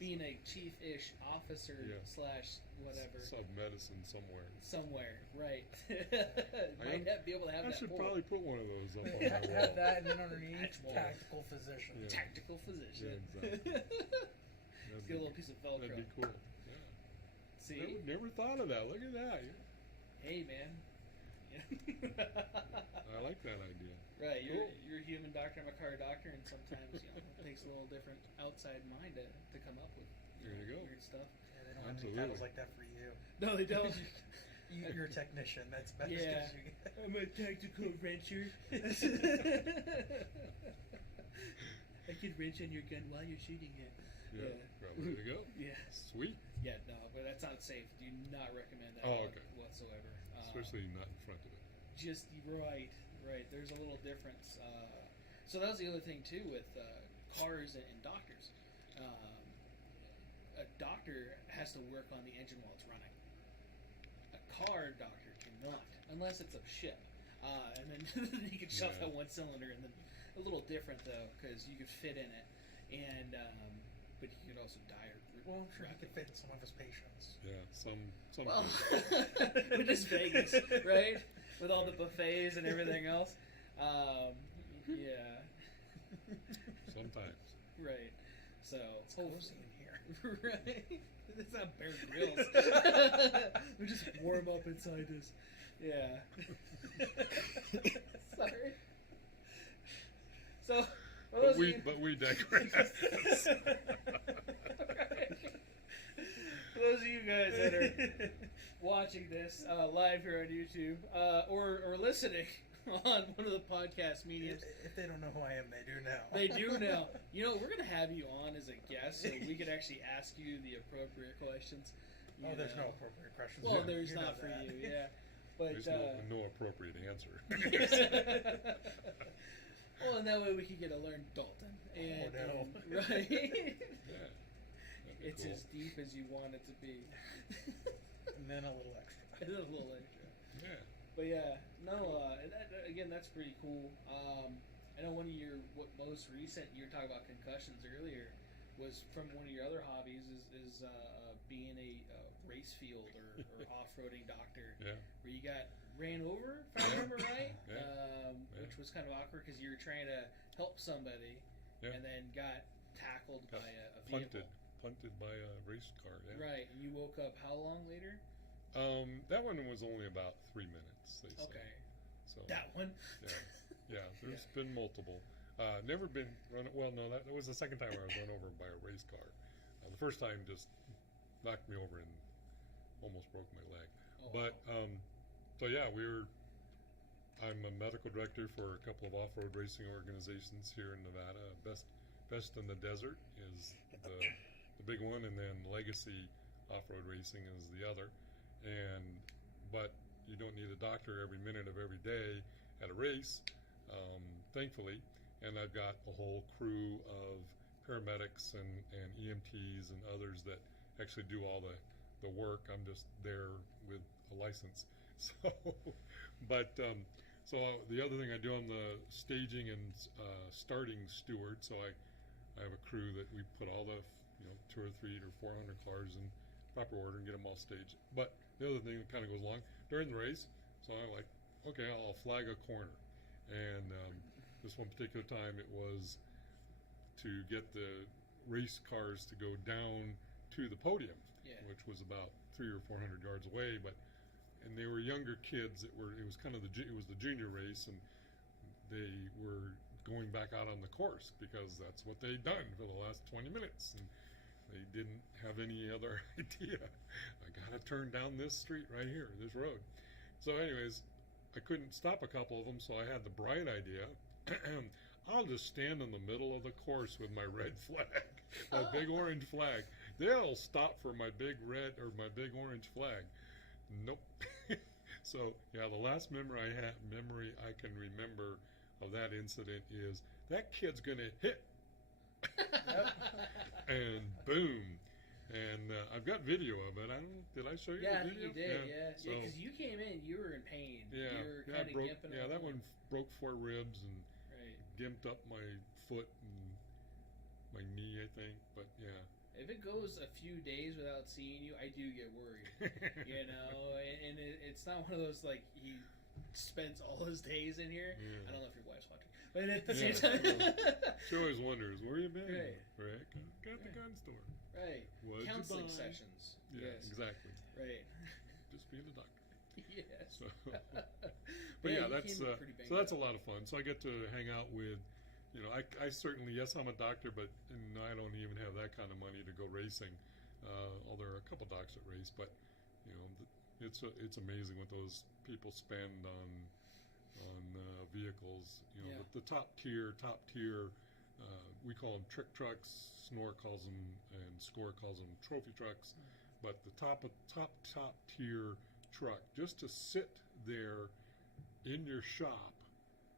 Being a chief-ish officer / whatever. Sub-medicine somewhere. Right. Might be able to have that. I should probably put one of those up on my wall. Have that, and then underneath, tactical physician. Yeah. Tactical physician. Yeah, exactly. Let's get a little piece of Velcro. That'd be cool. Yeah. See? Never thought of that. Look at that. Hey, man. I like that idea. Right, you're a human doctor, I'm a car doctor, and sometimes it takes a little different outside mind to come up with There you go. weird stuff. Yeah, they don't have any Absolutely. titles like that for you. No, they don't. You're a technician. That's about as good Yeah, as you get. I'm a tactical wrencher. I could wrench on your gun while you're shooting it. Yeah. Well, there you go. Yeah. Sweet. Yeah, no, but that's not safe. Do not recommend that Okay. whatsoever. Especially not in front of it. Just right. There's a little difference. So that was the other thing too with cars and doctors. A doctor has to work on the engine while it's running. A car doctor cannot, unless it's a ship. And then you can shove Yeah. that one cylinder, and then a little different though, because you could fit in it, and but you could also die. Well, I'm sure he could fit in some of his patients. Yeah. Some. Well, people. but just Vegas, right? With all the buffets and everything else. Yeah. Sometimes. Right. So It's cozy in here. right. It's not Bear Grylls. We just warm up inside this. Yeah. Sorry. So. for those of you- But we digress. For those of you guys that are watching this live here on YouTube or listening on one of the podcast mediums, If they don't know who I am, they do now. they do now. You know, we're going to have you on as a guest so we can actually ask you the appropriate questions. Oh, you there's know. no appropriate questions. Well, You there's know not for that. you, yeah. But, There's no appropriate answer. well, and that way we can get to learn Dalton. And, no. right? Yeah. That'd be It's cool. as deep as you want it to be. And then a little extra. It's a little extra. Yeah. But yeah, no, again, that's pretty cool. I know one of your most recent, you were talking about concussions earlier, was from one of your other hobbies is being a race field or off-roading doctor, Yeah. where you got ran over, if I remember right, Yeah. which was kind of awkward because you were trying to help somebody Yeah. and then got tackled Got by a vehicle. Punted by a race car. Yeah. Right, and you woke up how long later? That one was only about 3 minutes. They say. Okay, So. that one. Yeah. There's been multiple. Never been run. Well, no, that was the second time I was run over by a race car. The first time just knocked me over and almost broke my leg. Oh, But wow. so yeah, I'm a medical director for a couple of off-road racing organizations here in Nevada. Best in the Desert is the big one, and then Legacy Off-Road Racing is the other. But you don't need a doctor every minute of every day at a race, thankfully. And I've got a whole crew of paramedics and EMTs and others that actually do all the work. I'm just there with a license. So, but so the other thing I do, I'm the staging and starting steward. So I have a crew that we put all the 200 or 300 or 400 cars in proper order and get them all staged. But the other thing that kind of goes along during the race, so I'm like, okay, I'll flag a corner, and this one particular time it was to get the race cars to go down to the podium, which was about 300 or 400 yards away, and they were younger kids it was the junior race, and they were going back out on the course because that's what they'd done for the last 20 minutes, and they didn't have any other idea. I gotta turn down this street right here, this road. So anyways, I couldn't stop a couple of them, so I had the bright idea, I'll just stand in the middle of the course with my red flag, my big orange flag. They'll stop for my big red or my big orange flag. Nope. So yeah, the last memory I can remember of that incident is that kid's gonna hit. And boom. And I've got video of it. Did I show you Yeah, the video? you did. Yeah, So, because you came in, you were in pain. yeah, you were yeah, kind of broke. gimping. Yeah, that along. one broke 4 ribs and Right. gimped up my foot and my knee, I think. But yeah. If it goes a few days without seeing you, I do get worried. And it's not one of those like he spends all his days in here. Yeah. I don't know if your wife's watching, but at the same time, She always wonders where you been. Right. Got the gun store. right? What'd you Counseling buy? sessions. Yeah, Yes. exactly. Right. Just being a doctor. Yes. So But Yeah, yeah, you that's can be pretty banged so that's a up. lot of fun. So I get to hang out with, you know, I certainly, yes, I'm a doctor, but I don't even have that kind of money to go racing. Although there are a couple docs that race, but you know, it's amazing what those people spend on vehicles. You know, Yeah. the top tier. We call them trick trucks. Snore calls them, and Score calls them trophy trucks. But the top tier truck, just to sit there in your shop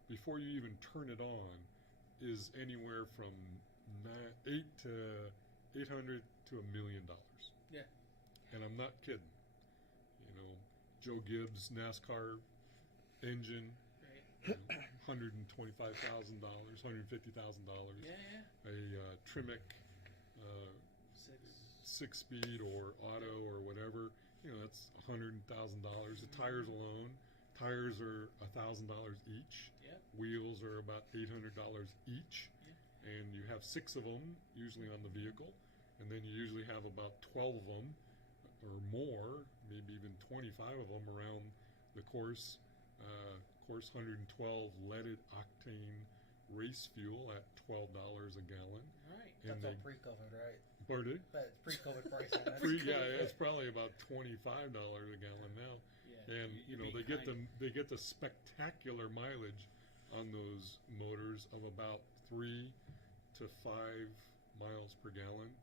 before you even turn it on, is anywhere from $800 to $1 million. Yeah. And I'm not kidding. You know, Joe Gibbs NASCAR engine, Right. you know, $125,000, $150,000. Yeah. A Tremec Six. 6-speed or auto or whatever, you know, that's $100,000. The tires alone, tires are $1,000 each. Yep. Wheels are about $800 each, and you have 6 of them usually on the vehicle, and then you usually have about 12 of them or more, maybe even 25 of them around the course. Course 112 leaded octane race fuel at $12 a gallon. Right. And That's all pre-COVID, right? Pardon? That's pre-COVID pricing. That's Yeah, it's probably about $25 a gallon now. Yeah. And you know, they get the spectacular mileage on those motors of about 3 to 5 miles per gallon,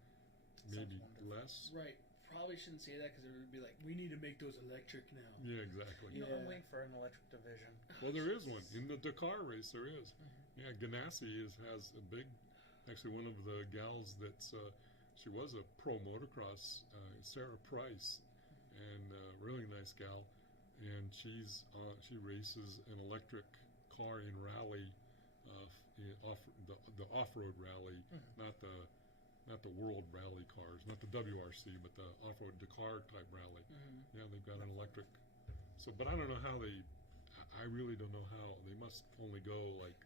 maybe less. Right. Probably shouldn't say that because it would be like, we need to make those electric now. Yeah, exactly. You know, I'm waiting for an electric division. Well, there is one in the Dakar race. There is. Yeah, Ganassi has a big. Actually, one of the gals that's she was a pro motocross, Sarah Price, and really nice gal, and she races an electric car in rally, the off-road rally, not the world rally cars, not the WRC, but the off-road Dakar type rally. Yeah, they've got an electric. So, but I don't know how they. I really don't know how they must only go like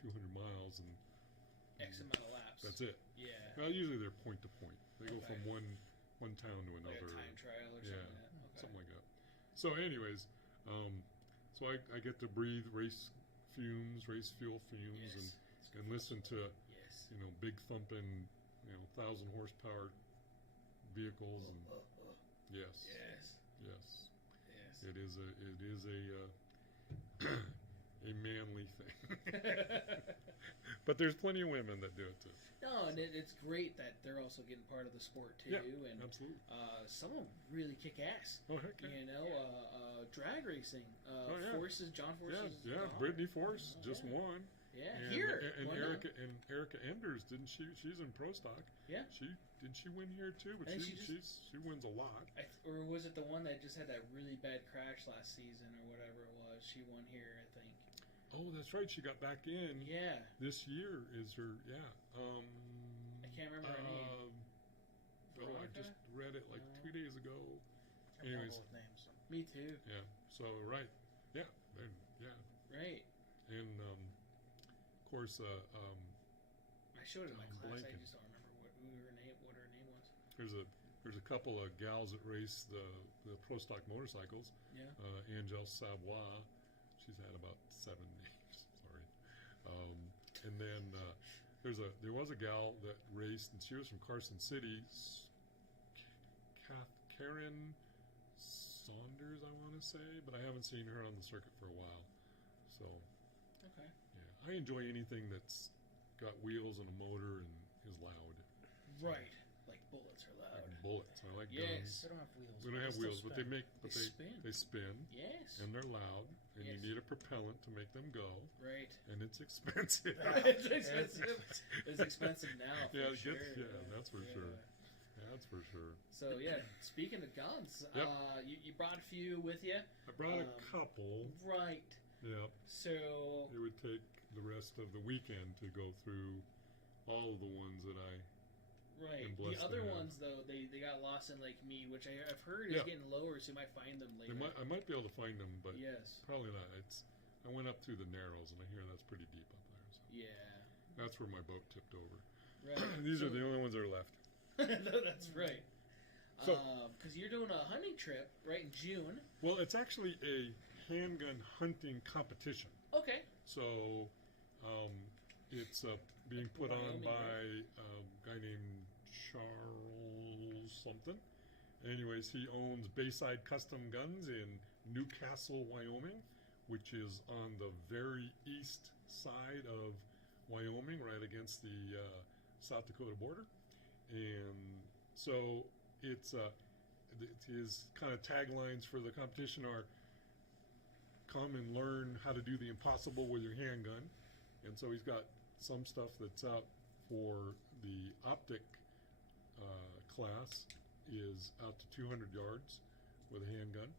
200 miles and X amount of laps. that's it. Yeah. Well, usually they're point to point. They go Okay. from one town to Like another. a time trial or Yeah, something like that. Okay. something like that. So, anyways, so I get to breathe race fuel fumes, Yes. and listen to Yes. you know big thumping 1,000 horsepower vehicles and yes. Yes. It is a a manly thing. But there's plenty of women that do it too. No, and it's great that they're also getting part of the sport too. Yeah, and absolutely. some of them really kick ass. Oh heck yeah. You know, drag racing. Yeah. Forces, John Forces. Yeah. daughter. Brittany Force just yeah. won. Yeah, And, here. and Won Erica Enders, didn't she? She's in pro stock. Yeah. Didn't she win here too? But I think she wins a lot. or was it the one that just had that really bad crash last season or whatever it was? She won here, I think. Oh, that's right. She got back in. Yeah. This year is her. Yeah. I can't remember her name. Oh, I just read it like 2 days ago. I'm Anyways. horrible with names. Me too. Yeah. So right. Yeah. Yeah. Right. And of course, I showed it in my I'm class. I blanking. just don't remember what her name was. there's a couple of gals that race the pro stock motorcycles. Yeah. Angel Savoie, she's had about 7 names. Sorry. And then there was a gal that raced, and she was from Carson City. Karen Saunders, I want to say, but I haven't seen her on the circuit for a while. So. Okay. Yeah, I enjoy anything that's got wheels and a motor and is loud. Right. Like bullets are loud. Like bullets. I like Yes. guns. They don't have wheels. We don't have They wheels, still but they spin. they spin, Yes. and they're loud, and you Yes. need a propellant to make them go, Right. and it's expensive. It's expensive. It's expensive now. For Yeah, sure. that's for sure. That's for sure. So yeah, speaking of guns, Yep. you brought a few with you, I brought a couple. right? Yeah, So it would take the rest of the weekend to go through all of the ones that I. right, And the blessed other to have. ones though they got lost in Lake Mead, which I've heard is Yeah. getting lower, so you might find them later. I might be able to find them, but Yes. probably not. I went up through the Narrows, and I hear that's pretty deep up there. So Yeah. that's where my boat tipped over. Right. These So- are the only ones that are left. No, that's right. So- Because you're doing a hunting trip right in June. Well, it's actually a handgun hunting competition. Okay. So it's being put on Wyoming, by right? a guy named Charles something. Anyways, he owns Bayside Custom Guns in Newcastle, Wyoming, which is on the very east side of Wyoming, right against the South Dakota border. And so it's his kind of taglines for the competition are come and learn how to do the impossible with your handgun. And so he's got some stuff that's out for the optic class is out to 200 yards with a handgun,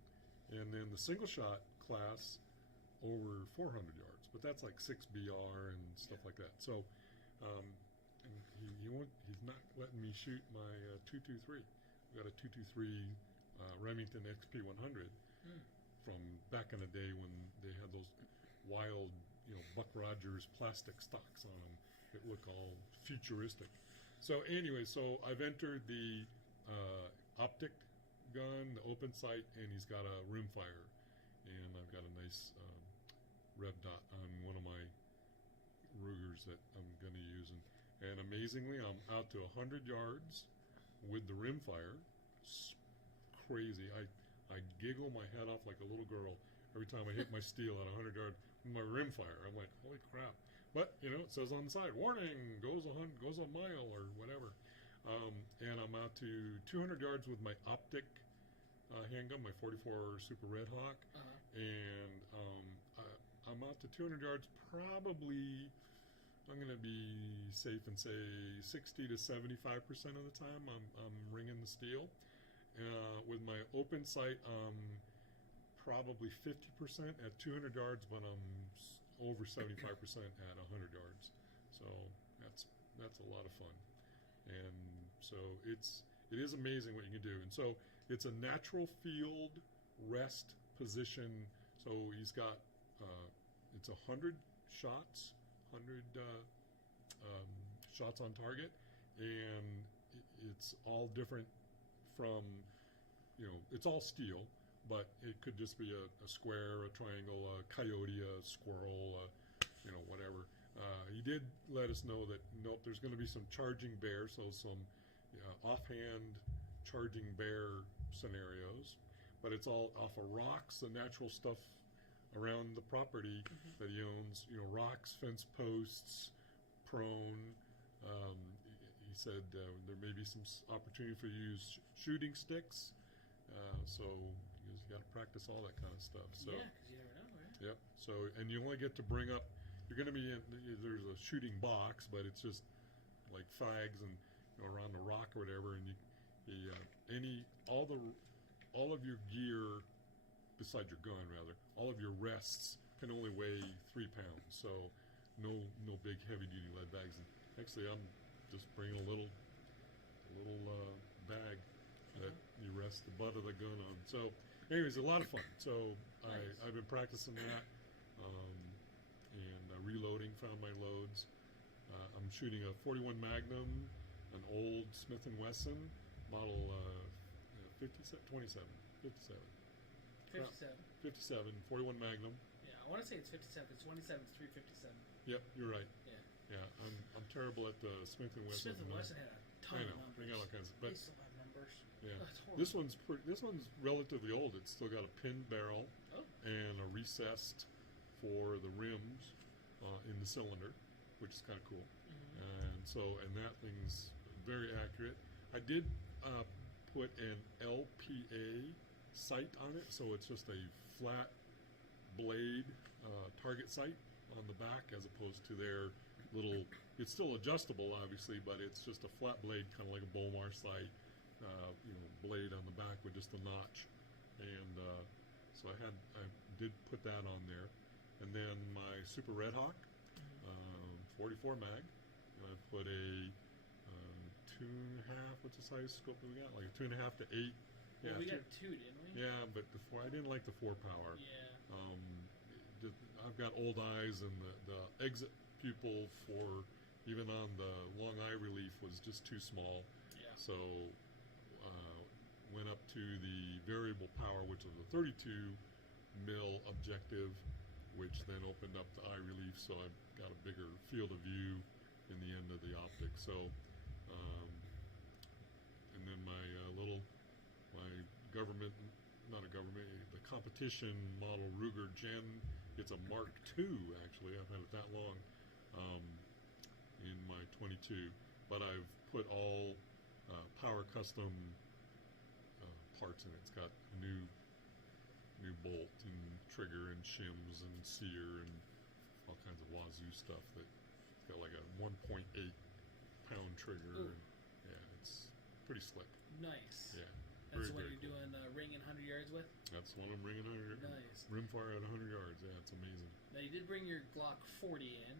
and then the single shot class over 400 yards, but that's like 6 BR and stuff like that. So and he's not letting me shoot my 223. We got a 223 Remington XP 100 from back in the day when they had those wild, Buck Rogers plastic stocks on them. It looked all futuristic. So anyway, so I've entered the optic gun, the open sight, and he's got a rimfire, and I've got a nice rev dot on one of my Rugers that I'm going to use, and amazingly, I'm out to 100 yards with the rimfire. It's crazy. I giggle my head off like a little girl every time I hit my steel at 100 yards with my rimfire. I'm like, holy crap! But it says on the side, warning, goes a mile or whatever. And I'm out to 200 yards with my optic handgun, my 44 Super Red Hawk, and I'm out to 200 yards. Probably, I'm going to be safe and say 60 to 75% of the time I'm ringing the steel. With my open sight, probably 50% at 200 yards, but I'm over 75% at 100 yards. So that's a lot of fun. And so it is amazing what you can do. And so it's a natural field rest position. So he's got it's 100 shots, 100 shots on target, and it's all different from it's all steel, but it could just be a square, a triangle, a coyote, a squirrel, whatever. He did let us know that there's going to be some charging bear, so some offhand charging bear scenarios, but it's all off of rocks, the natural stuff around the property that he owns. Rocks, fence posts, prone. He said there may be some opportunity for you to use shooting sticks. So you got to practice all that kind of stuff. So, yeah, because you never know, right? Yep. So, and you only get to bring up. You're going to be in. There's a shooting box, but it's just like flags and around the rock or whatever. And all of your gear, besides your gun, rather, all of your rests can only weigh 3 pounds. So, no big heavy duty lead bags. And actually, I'm just bringing a little bag that you rest the butt of the gun on. So, anyways, a lot of fun. So, nice. I've been practicing that and reloading, found my loads. I'm shooting a 41 Magnum, an old Smith & Wesson, model 57, 41 Magnum. Yeah, I want to say it's 57. It's 27. It's 357. Yep, you're right. Yeah. Yeah, I'm terrible at the Smith & Wesson. Smith & Wesson had a ton of numbers. They got all kinds of, but they still have numbers. yeah, Oh, this one's relatively old. It's still got a pin barrel and a recessed for the rims in the cylinder, which is kind of cool. And that thing's very accurate. I did put an LPA sight on it, so it's just a flat blade target sight on the back, as opposed to their little. It's still adjustable, obviously, but it's just a flat blade, kind of like a Bomar sight. Blade on the back with just a notch, and so I did put that on there, and then my Super Red Hawk, 44 mag, and I put a 2.5. What's the size scope that we got? Like a 2.5 to 8. Yeah, we got 2, didn't we? Yeah, but I didn't like the 4 power. Yeah. I've got old eyes, and the exit pupil for even on the long eye relief was just too small. Yeah. So went up to the variable power, which was a 32 mill objective, which then opened up the eye relief, so I've got a bigger field of view in the end of the optic. So, and then my the competition model Ruger Gen, it's a Mark II actually. I've had it that long in my 22, but I've put all power custom parts in it. It's got a new bolt and trigger and shims and sear and all kinds of wazoo stuff. That it's got like a 1.8 pound trigger. And, yeah, it's pretty slick. Nice. Yeah. That's Very, what very you're cool. doing ringing 100 yards with? That's one I'm ringing 100. Nice. Rimfire at 100 yards. Yeah, it's amazing. Now, you did bring your Glock 40 in,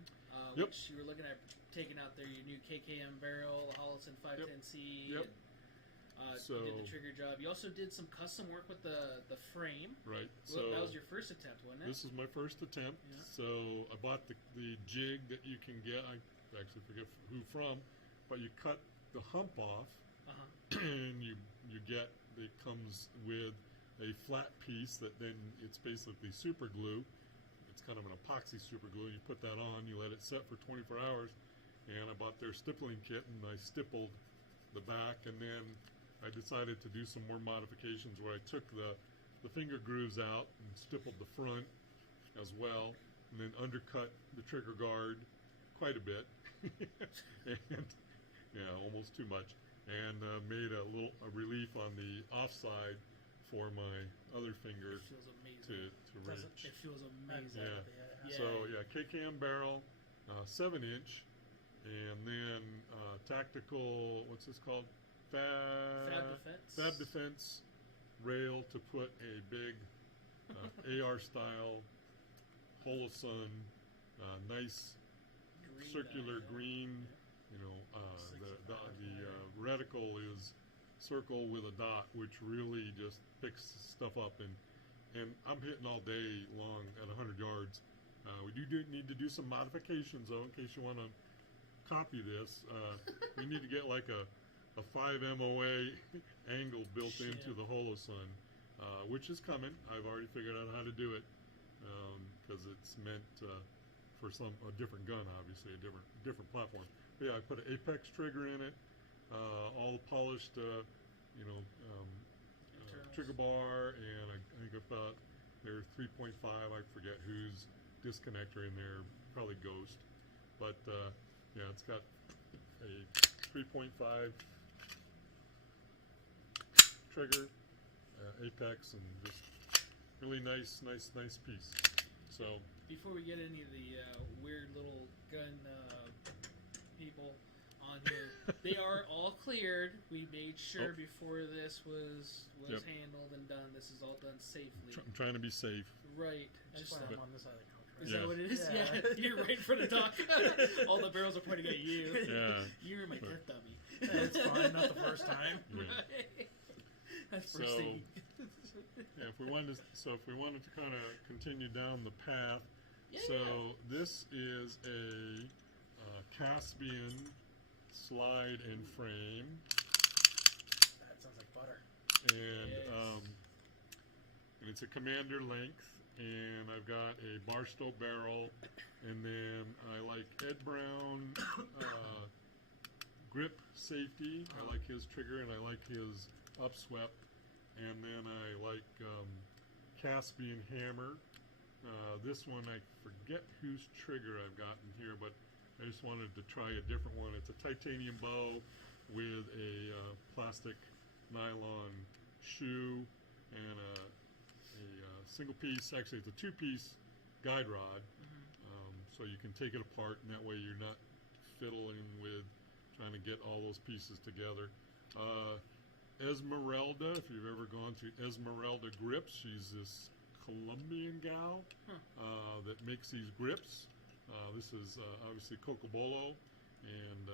Yep. which you were looking at taking out there, your new KKM barrel, the Hollison 510C. Yep. And, you did the trigger job. You also did some custom work with the frame. Right. Well, So that was your first attempt, wasn't it? this is my first attempt. Yeah. So I bought the jig that you can get. I actually forget who from, but you cut the hump off, and you get it comes with a flat piece that then it's basically super glue. It's kind of an epoxy super glue. You put that on, you let it set for 24 hours, and I bought their stippling kit and I stippled the back, and then I decided to do some more modifications where I took the finger grooves out and stippled the front as well, and then undercut the trigger guard quite a bit, and yeah, almost too much, and made a relief on the offside for my other finger It feels amazing. to reach. It feels amazing. Yeah. So yeah, KKM barrel, 7-inch, and then tactical. What's this called? Fab Defense rail to put a big AR style Holosun, nice Green circular eye, green. You know, the reticle is circle with a dot, which really just picks stuff up, and I'm hitting all day long at 100 yards. We do need to do some modifications though, in case you want to copy this. We need to get like a 5 MOA angle built into the Holosun, which is coming. I've already figured out how to do it, because it's meant for a different gun, obviously a different platform. But yeah, I put an Apex trigger in it, all the polished, trigger bar, and I think about their 3.5. I forget whose disconnector in there, probably Ghost, but yeah, it's got a 3.5 trigger, Apex, and just really nice piece. So before we get any of the weird little gun people on here, they are all cleared. We made sure before this was handled and done. This is all done safely. I'm trying to be safe. Right. That's why I'm on this side of the couch. Right? Is that what it is? Yeah. You're right in front of Doc. All the barrels are pointing at you. Yeah. You're my death dummy. It's fine, not the first time. Yeah. Right. That's first thing. Yeah, if we wanted to kind of continue down the path, this is a Caspian slide and frame. That sounds like butter. And and it's a commander length, and I've got a Barstow barrel, and then I like Ed Brown grip safety. I like his trigger, and I like his upswept, and then I like Caspian hammer. This one, I forget whose trigger I've got in here, but I just wanted to try a different one. It's a titanium bow with a plastic nylon shoe and a single piece. Actually, it's a 2-piece guide rod, so you can take it apart, and that way you're not fiddling with trying to get all those pieces together. Esmeralda, if you've ever gone to Esmeralda Grips, she's this Colombian gal that makes these grips. This is obviously Cocobolo, and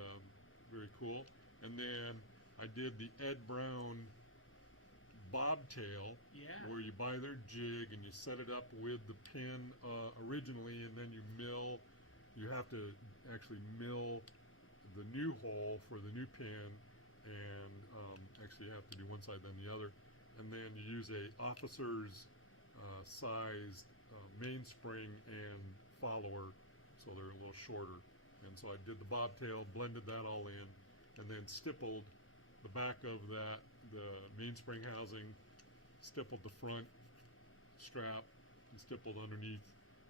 very cool. And then I did the Ed Brown bobtail, where you buy their jig and you set it up with the pin originally, and then you mill. You have to actually mill the new hole for the new pin, and actually you have to do one side then the other, and then you use a officer's sized mainspring and follower, so they're a little shorter. And so I did the bobtail, blended that all in, and then stippled the back of that, the mainspring housing, stippled the front strap, and stippled underneath.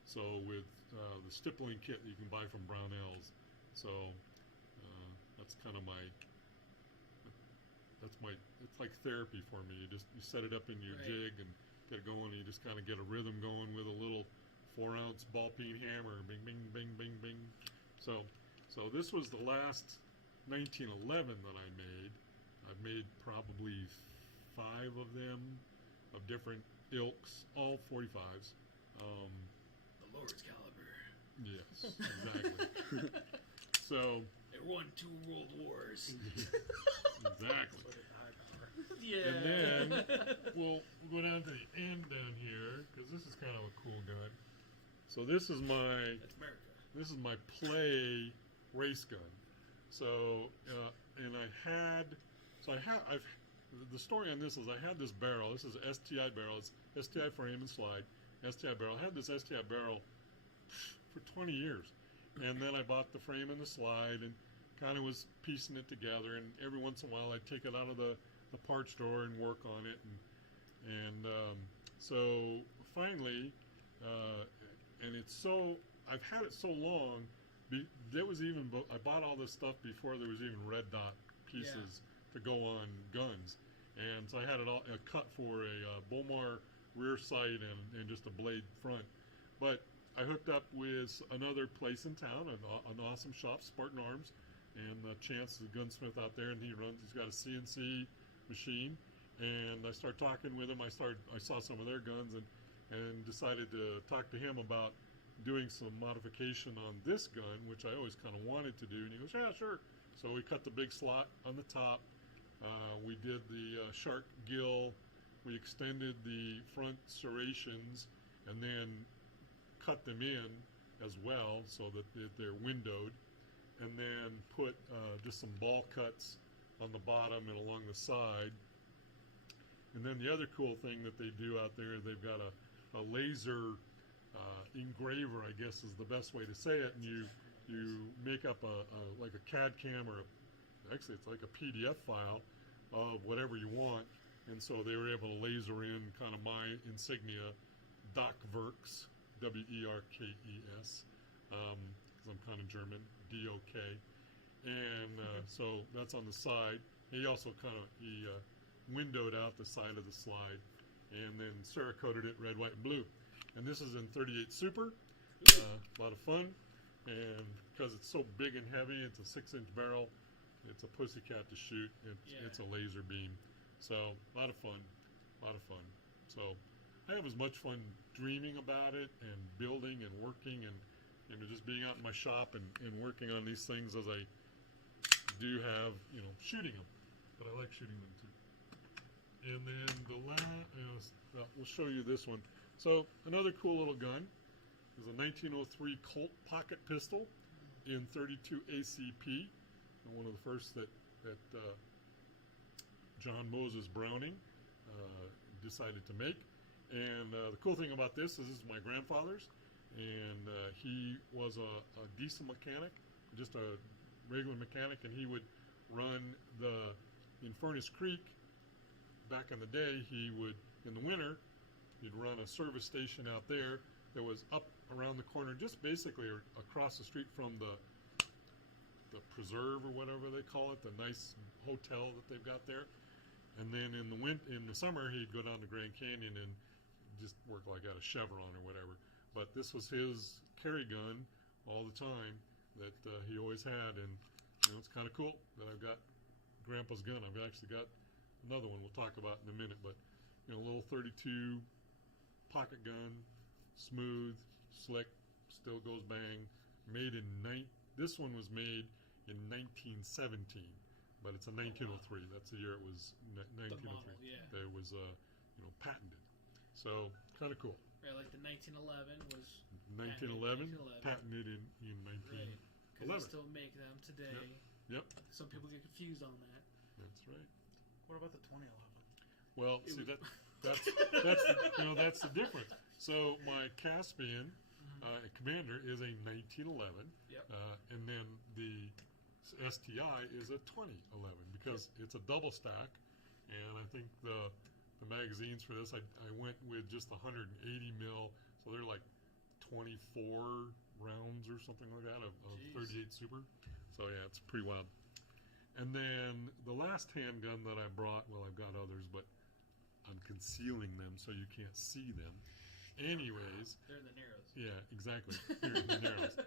So with the stippling kit that you can buy from Brownells, so that's kind of it's like therapy for me. You set it up in your jig and get it going, and you just kind of get a rhythm going with a little 4-ounce ball peen hammer, bing, bing, bing, bing, bing. So this was the last 1911 that I made. I've made probably 5 of them of different ilks, all 45s. The Lord's caliber. Yes, exactly. So it won 2 world wars. Exactly. Yeah. And then we'll go down to the end down here, because this is kind of a cool gun. So this is my That's America. This is my play race gun. So and I've the story on this is I had this barrel. This is an STI barrel. It's STI frame and slide. STI barrel. I had this STI barrel for 20 years, and then I bought the frame and the slide and kind of was piecing it together. And every once in a while I'd take it out of the parts drawer and work on it. And so finally, and it's so I've had it so long. I bought all this stuff before there was even red dot pieces to go on guns, and so I had it all cut for a Bomar rear sight and just a blade front. But I hooked up with another place in town, an awesome shop, Spartan Arms, and Chance, the gunsmith out there, and he's got a CNC machine, and I started talking with him. I saw some of their guns and decided to talk to him about doing some modification on this gun, which I always kind of wanted to do. And he goes, yeah, sure. So we cut the big slot on the top. We did the shark gill. We extended the front serrations and then cut them in as well so that they're windowed. And then put just some ball cuts on the bottom and along the side. And then the other cool thing that they do out there, they've got a laser engraver, I guess is the best way to say it, and you make up like a CAD cam actually it's like a PDF file of whatever you want, and so they were able to laser in kind of my insignia, Doc Werks, Werkes, because I'm kind of German, DOK, and so that's on the side. He also he windowed out the side of the slide, and then Cerakoted it red, white, and blue. And this is in 38 Super, a lot of fun, and because it's so big and heavy, it's a 6-inch barrel, it's a pussycat to shoot, it's a laser beam, so a lot of fun. So I have as much fun dreaming about it and building and working and just being out in my shop and working on these things as I do have, shooting them, but I like shooting them too. And then we'll show you this one. So another cool little gun is a 1903 Colt pocket pistol in 32 ACP, and one of the first that John Moses Browning decided to make. And the cool thing about this is my grandfather's, and he was a diesel mechanic, just a regular mechanic, and he would run in Furnace Creek. Back in the day, he would, in the winter, he'd run a service station out there that was up around the corner, just basically across the street from the preserve or whatever they call it, the nice hotel that they've got there. And then in the summer, he'd go down to Grand Canyon and just work like at a Chevron or whatever. But this was his carry gun all the time that he always had, and it's kind of cool that I've got Grandpa's gun. I've actually got another one we'll talk about in a minute, but a little 32 pocket gun, smooth, slick, still goes bang. This one was made in 1917, but it's a 1903. That's the year it was. 1903. The model, yeah. It was patented. So kind of cool. Right, like the 1911 was 1911, patented in 1911. Because they still make them today. Yep. Some people get confused on that. That's right. What about the 2011? Well, that's the difference. So my Caspian Commander is a 1911, Yep. and then the STI is a 2011 because it's a double stack, and I think the magazines for this I went with just the 180 mil, so they're like 24 rounds or something like that of 38 Super. So yeah, it's pretty wild. And then the last handgun that I brought, well, I've got others, but I'm concealing them so you can't see them. Anyways, They're in the narrows. yeah, exactly. Here in the narrows.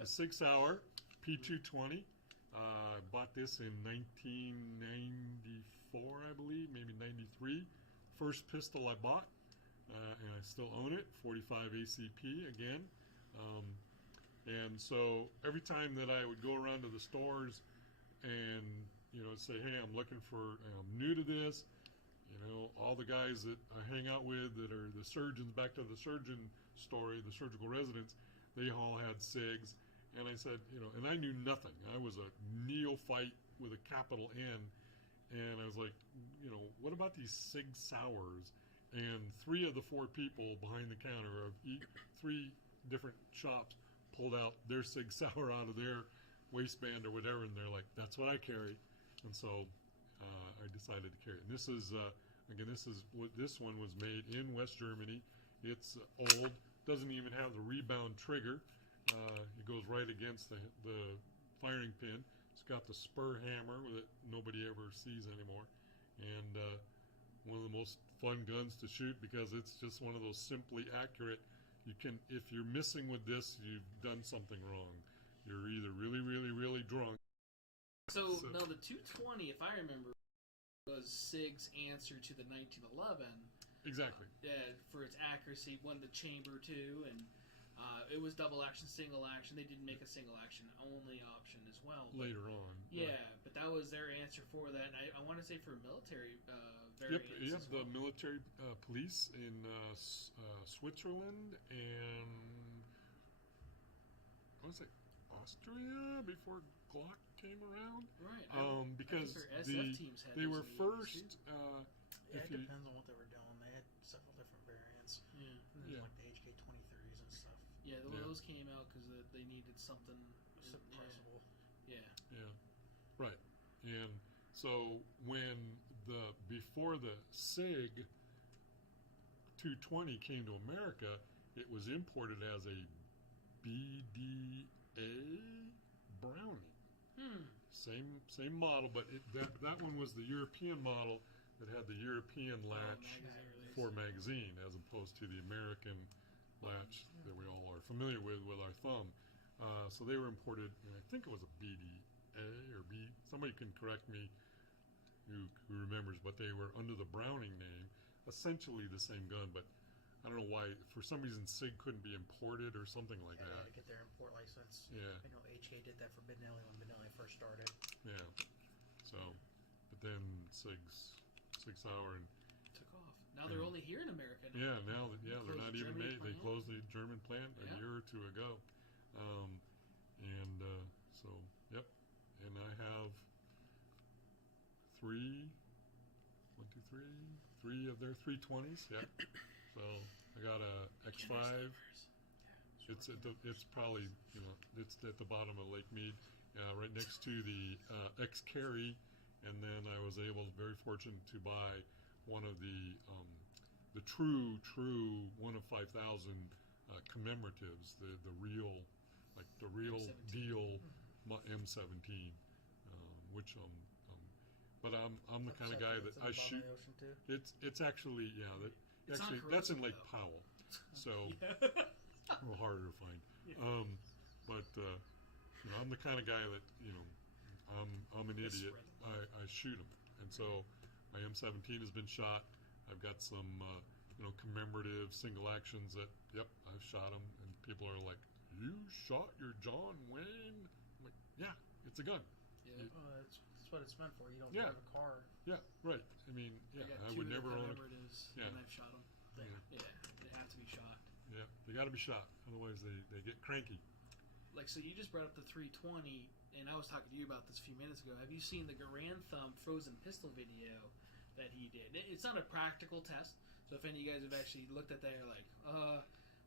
A 6 Hour P220. I bought this in 1994, I believe, maybe 93. First pistol I bought, and I still own it. 45 ACP again. And so every time that I would go around to the stores and say, hey, I'm new to this. All the guys that I hang out with that are the surgeons, back to the surgeon story, the surgical residents, they all had SIGs. And I said, and I knew nothing. I was a neophyte with a capital N. And I was like, what about these SIG Sauers? And 3 of the 4 people behind the counter of 3 different shops pulled out their SIG Sauer out of their waistband or whatever. And they're like, that's what I carry. And so I decided to carry it. And this is this one was made in West Germany. It's old, doesn't even have the rebound trigger. It goes right against the firing pin. It's got the spur hammer that nobody ever sees anymore, and one of the most fun guns to shoot because it's just one of those simply accurate. If you're missing with this, you've done something wrong. You're either really, really, really drunk. So now the 220, if I remember, was SIG's answer to the 1911. Exactly. For its accuracy, won the chamber too, and it was double action, single action. They didn't make a single action only option as well. Later on. Yeah, right. but that was their answer for that. And I want to say for military variants. Yep. As well. The military police in Switzerland and I want to say Austria before Glock came around. Right. Because I think SF teams had they those were in the 80s first. Yeah, it depends on what they were doing. They had several different variants. Yeah. And there's like the HK-23s and stuff. Yeah, those came out because they needed something Suppressible. Yeah. Yeah, right. And so before the SIG 220 came to America, it was imported as a BDA Browning. Same model, but that one was the European model that had the European latch for magazine, as opposed to the American latch that we all are familiar with our thumb. So they were imported, and I think it was a BDA or B. Somebody can correct me who remembers, but they were under the Browning name, essentially the same gun, but I don't know why. For some reason, SIG couldn't be imported or something like They that. had to get their import license. Yeah. I know HK did that for Benelli when Benelli first started. Yeah. So, but then Sig Sauer and Took off. Now they're only here in America. yeah, now they're Closed not the even Germany made. They plant. closed the German plant a Yeah. year or 2 ago, so yep. And I have three of their 320s. Yep. So I got a X5. It's probably it's at the bottom of Lake Mead, right next to the X Carry, and then I was very fortunate to buy one of the true 1 of 5,000 commemoratives, the real M17. deal M17, which but I'm the kind of guy that I shoot. It's actually that's in Lake Powell, so a little harder to find. But I'm the kind of guy that I'm an idiot. I shoot them, and so my M17 has been shot. I've got some commemorative single actions that I've shot them, and people are like, "You shot your John Wayne?" I'm like, "Yeah, it's a gun." Yeah. That's what it's meant for. You don't Yeah. drive a car. Yeah, right. I mean, I would never own a. And I've shot them. Yeah, they have to be shot. Yeah, they got to be shot, otherwise they get cranky. Like, so you just brought up the 320, and I was talking to you about this a few minutes ago. Have you seen the Garand Thumb frozen pistol video that he did. It's not a practical test, so if any of you guys have actually looked at that, you're like,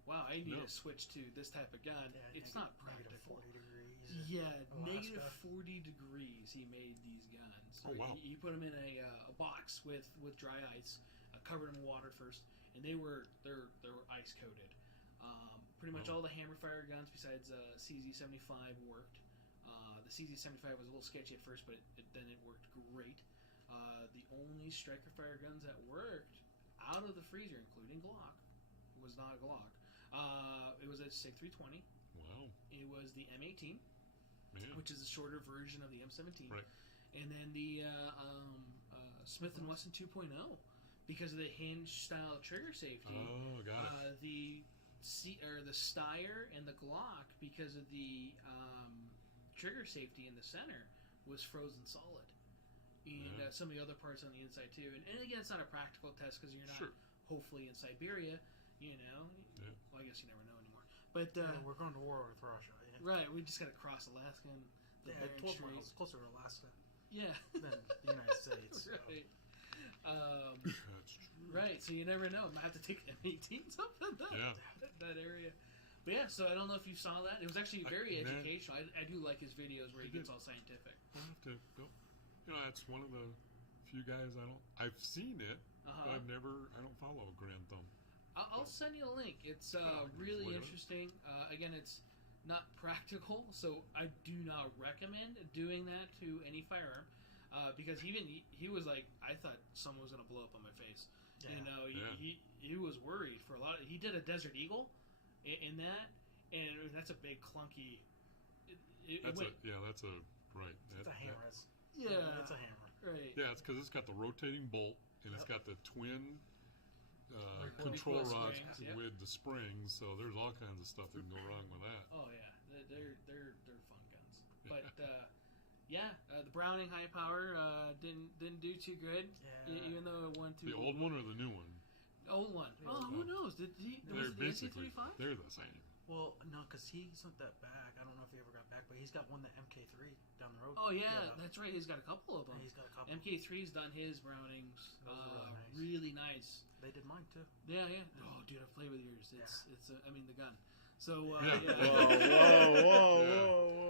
wow, I need to switch to this type of gun. Yeah, it's not practical. -40 degrees. Yeah, Alaska. -40 degrees. He made these guns. Oh, wow. He put them in a box with dry ice, covered them in water first, and they were ice coated. Pretty much all the hammer fire guns besides CZ75 worked. The CZ75 was a little sketchy at first, but then it worked great. The only striker fire guns that worked out of the freezer, including Glock, was not a Glock. It was a SIG 320. Wow. It was the M18, Man. which is a shorter version of the M17. Right. And then the Smith & Wesson 2.0, because of the hinge style trigger safety. Oh, got it. The Steyr and the Glock, because of the trigger safety in the center, was frozen solid. And some of the other parts on the inside too. And again, it's not a practical test because you're not hopefully in Siberia, you know. Yeah. Well, I guess you never know anymore. But we're going to war with Russia. Yeah. right, we just got to cross Alaska and the Bering 12 Straits. miles closer to Alaska Yeah. than the United States. Right. That's true. Right, so you never know. I might have to take M18 something that area. But yeah, so I don't know if you saw that. It was actually very educational. I do like his videos where he gets all scientific. I'll have to go. You know, that's one of the few guys I've seen it, but I don't follow Grand Thumb. I'll send you a link. It's really interesting. Again, it's not practical, so I do not recommend doing that to any firearm. Because even he was like, I thought someone was going to blow up on my face. Yeah. You know, he was worried for a lot. He did a Desert Eagle in that, and that's a big clunky. That's a right. It's a hammer. It's a hammer. Right. Yeah, it's because it's got the rotating bolt and it's got the twin control Recoil rods springs, with the springs. So there's all kinds of stuff that can go wrong with that. Oh yeah, they're fun guns. But the Browning high power didn't do too good. Yeah. Even though it won two. The old one or the new one? Old one. Oh, who knows? Was They're it the basically NC35? they're the same. Well, no, because he sent that back. I don't know if he ever got back, but he's got one, the MK3 down the road. Oh yeah, that's right. He's got a couple of them. Yeah, he's got a couple. MK3's done his Brownings. Those are really nice. They did mine too. Yeah. Oh, dude, I play with yours. It's I mean the gun. So Whoa.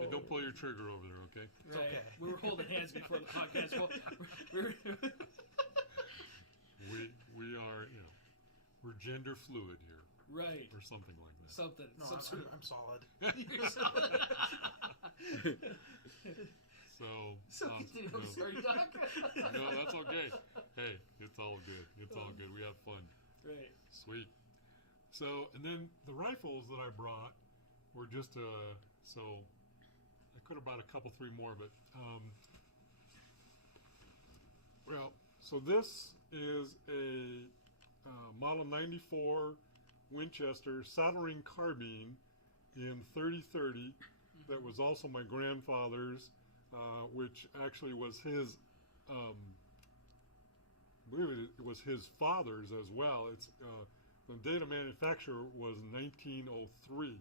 Hey, don't pull your trigger over there, okay? It's okay. We were holding hands before the podcast. We are, we're gender fluid here, right, or something like that. something. No, I'm solid. You're solid. So continue. I'm sorry, Doc. No, that's okay. Hey, it's all good. It's all good. We have fun. Right. Sweet. So, and then the rifles that I brought were just so I could have brought a couple, three more, but so this is a Model 94 Winchester soldering carbine in 30-30 that was also my grandfather's, which actually was his, I believe it was his father's as well. It's the date of manufacture was 1903.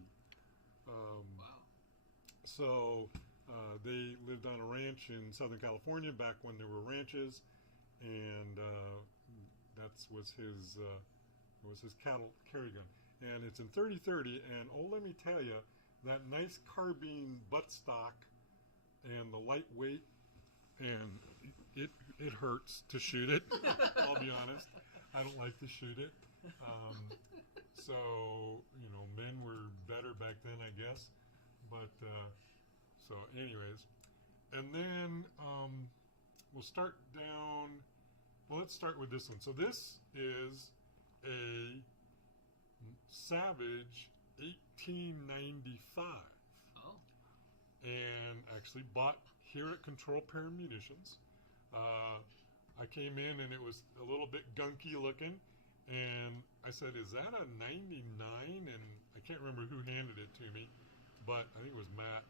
Wow. So they lived on a ranch in Southern California back when there were ranches, and that was his cattle carry gun. And it's in 30-30, and let me tell you, that nice carbine buttstock and the lightweight, and it hurts to shoot it. I'll be honest, I don't like to shoot it. So men were better back then, I guess. But so, anyways, and then we'll start down. Well, let's start with this one. So this is a Savage 1895. Oh. And actually bought here at Control Pair Munitions. I came in and it was a little bit gunky looking, and I said, "Is that a 99?" And I can't remember who handed it to me, but I think it was Matt.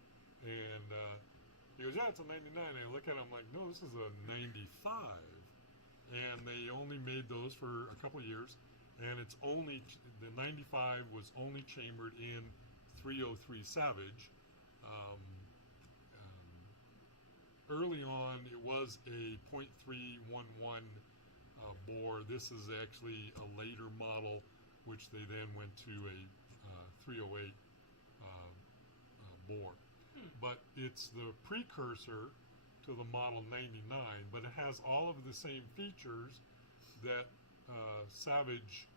And he goes, "Yeah, it's a 99." And I look at it, I'm like, "No, this is a 95." And they only made those for a couple of years, and it's only the 95 was only chambered in 303 Savage. Early on, it was a .311 bore. This is actually a later model, which they then went to a 308 bore. But it's the precursor to the Model 99, but it has all of the same features that Savage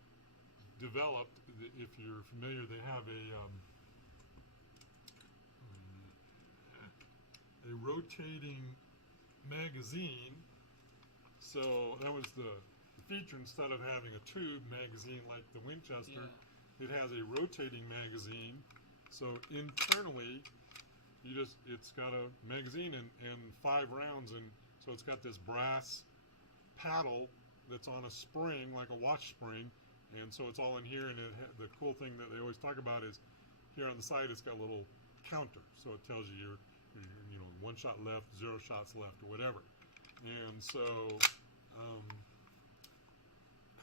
developed. If you're familiar, they have a rotating magazine. So that was the feature. Instead of having a tube magazine like the Winchester, it has a rotating magazine. So internally, it's got a magazine and 5 rounds, and so it's got this brass paddle that's on a spring, like a watch spring, and so it's all in here. And the cool thing that they always talk about is here on the side, it's got a little counter, so it tells you you're 1 shot left, 0 shots left, or whatever. And so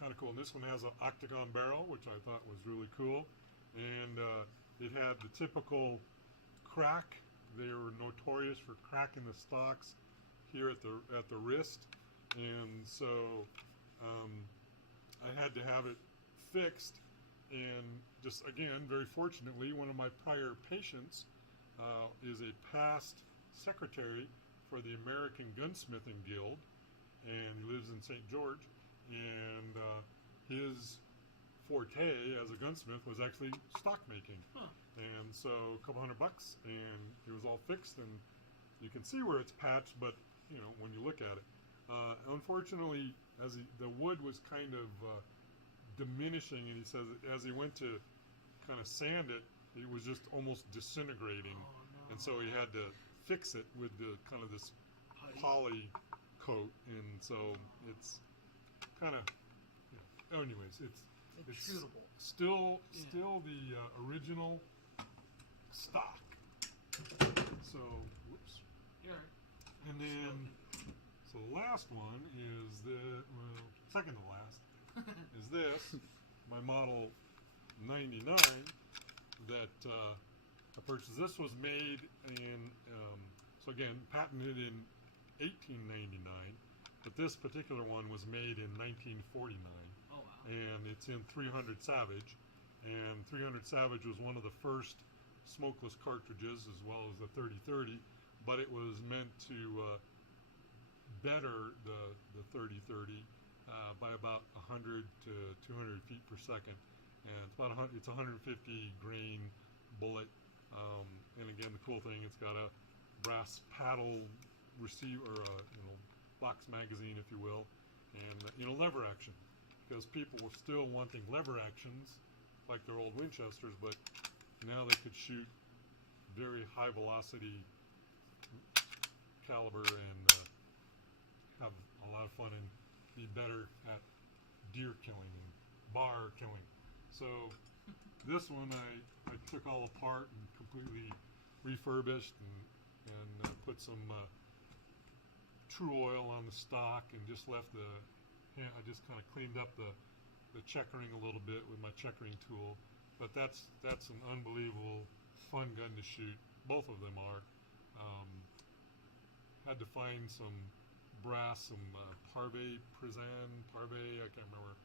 kind of cool. And this one has an octagon barrel, which I thought was really cool, and it had the typical crack. They were notorious for cracking the stocks here at the wrist, and so I had to have it fixed. And just again, very fortunately, one of my prior patients is a past secretary for the American Gunsmithing Guild, and he lives in St. George, and his forte as a gunsmith was actually stock making. And so a couple $100, and it was all fixed, and you can see where it's patched, but when you look at it, unfortunately, the wood was kind of diminishing, and he says as he went to kind of sand it, it was just almost disintegrating. And so he had to fix it with the kind of this poly coat, and so it's kind of anyways, it's shootable. Still the original stock. So whoops. You're right. And then so the last one is second to last is this, my Model 99 that I purchased. This was made in so again, patented in 1899, but this particular one was made in 1949. Oh, wow. And it's in 300 Savage, and 300 Savage was one of the first smokeless cartridges, as well as the 3030, but it was meant to better the 3030 by about 100 to 200 feet per second, and it's 150 grain bullet. And again, the cool thing, it's got a brass paddle receiver, or box magazine, if you will, and lever action, because people were still wanting lever actions like their old Winchesters, but now they could shoot very high velocity caliber and have a lot of fun and be better at deer killing and bar killing. So this one I took all apart and completely refurbished and put some True Oil on the stock, and just left I just kind of cleaned up the checkering a little bit with my checkering tool. But that's an unbelievable fun gun to shoot. Both of them are. Had to find some brass, some Parve, I can't remember,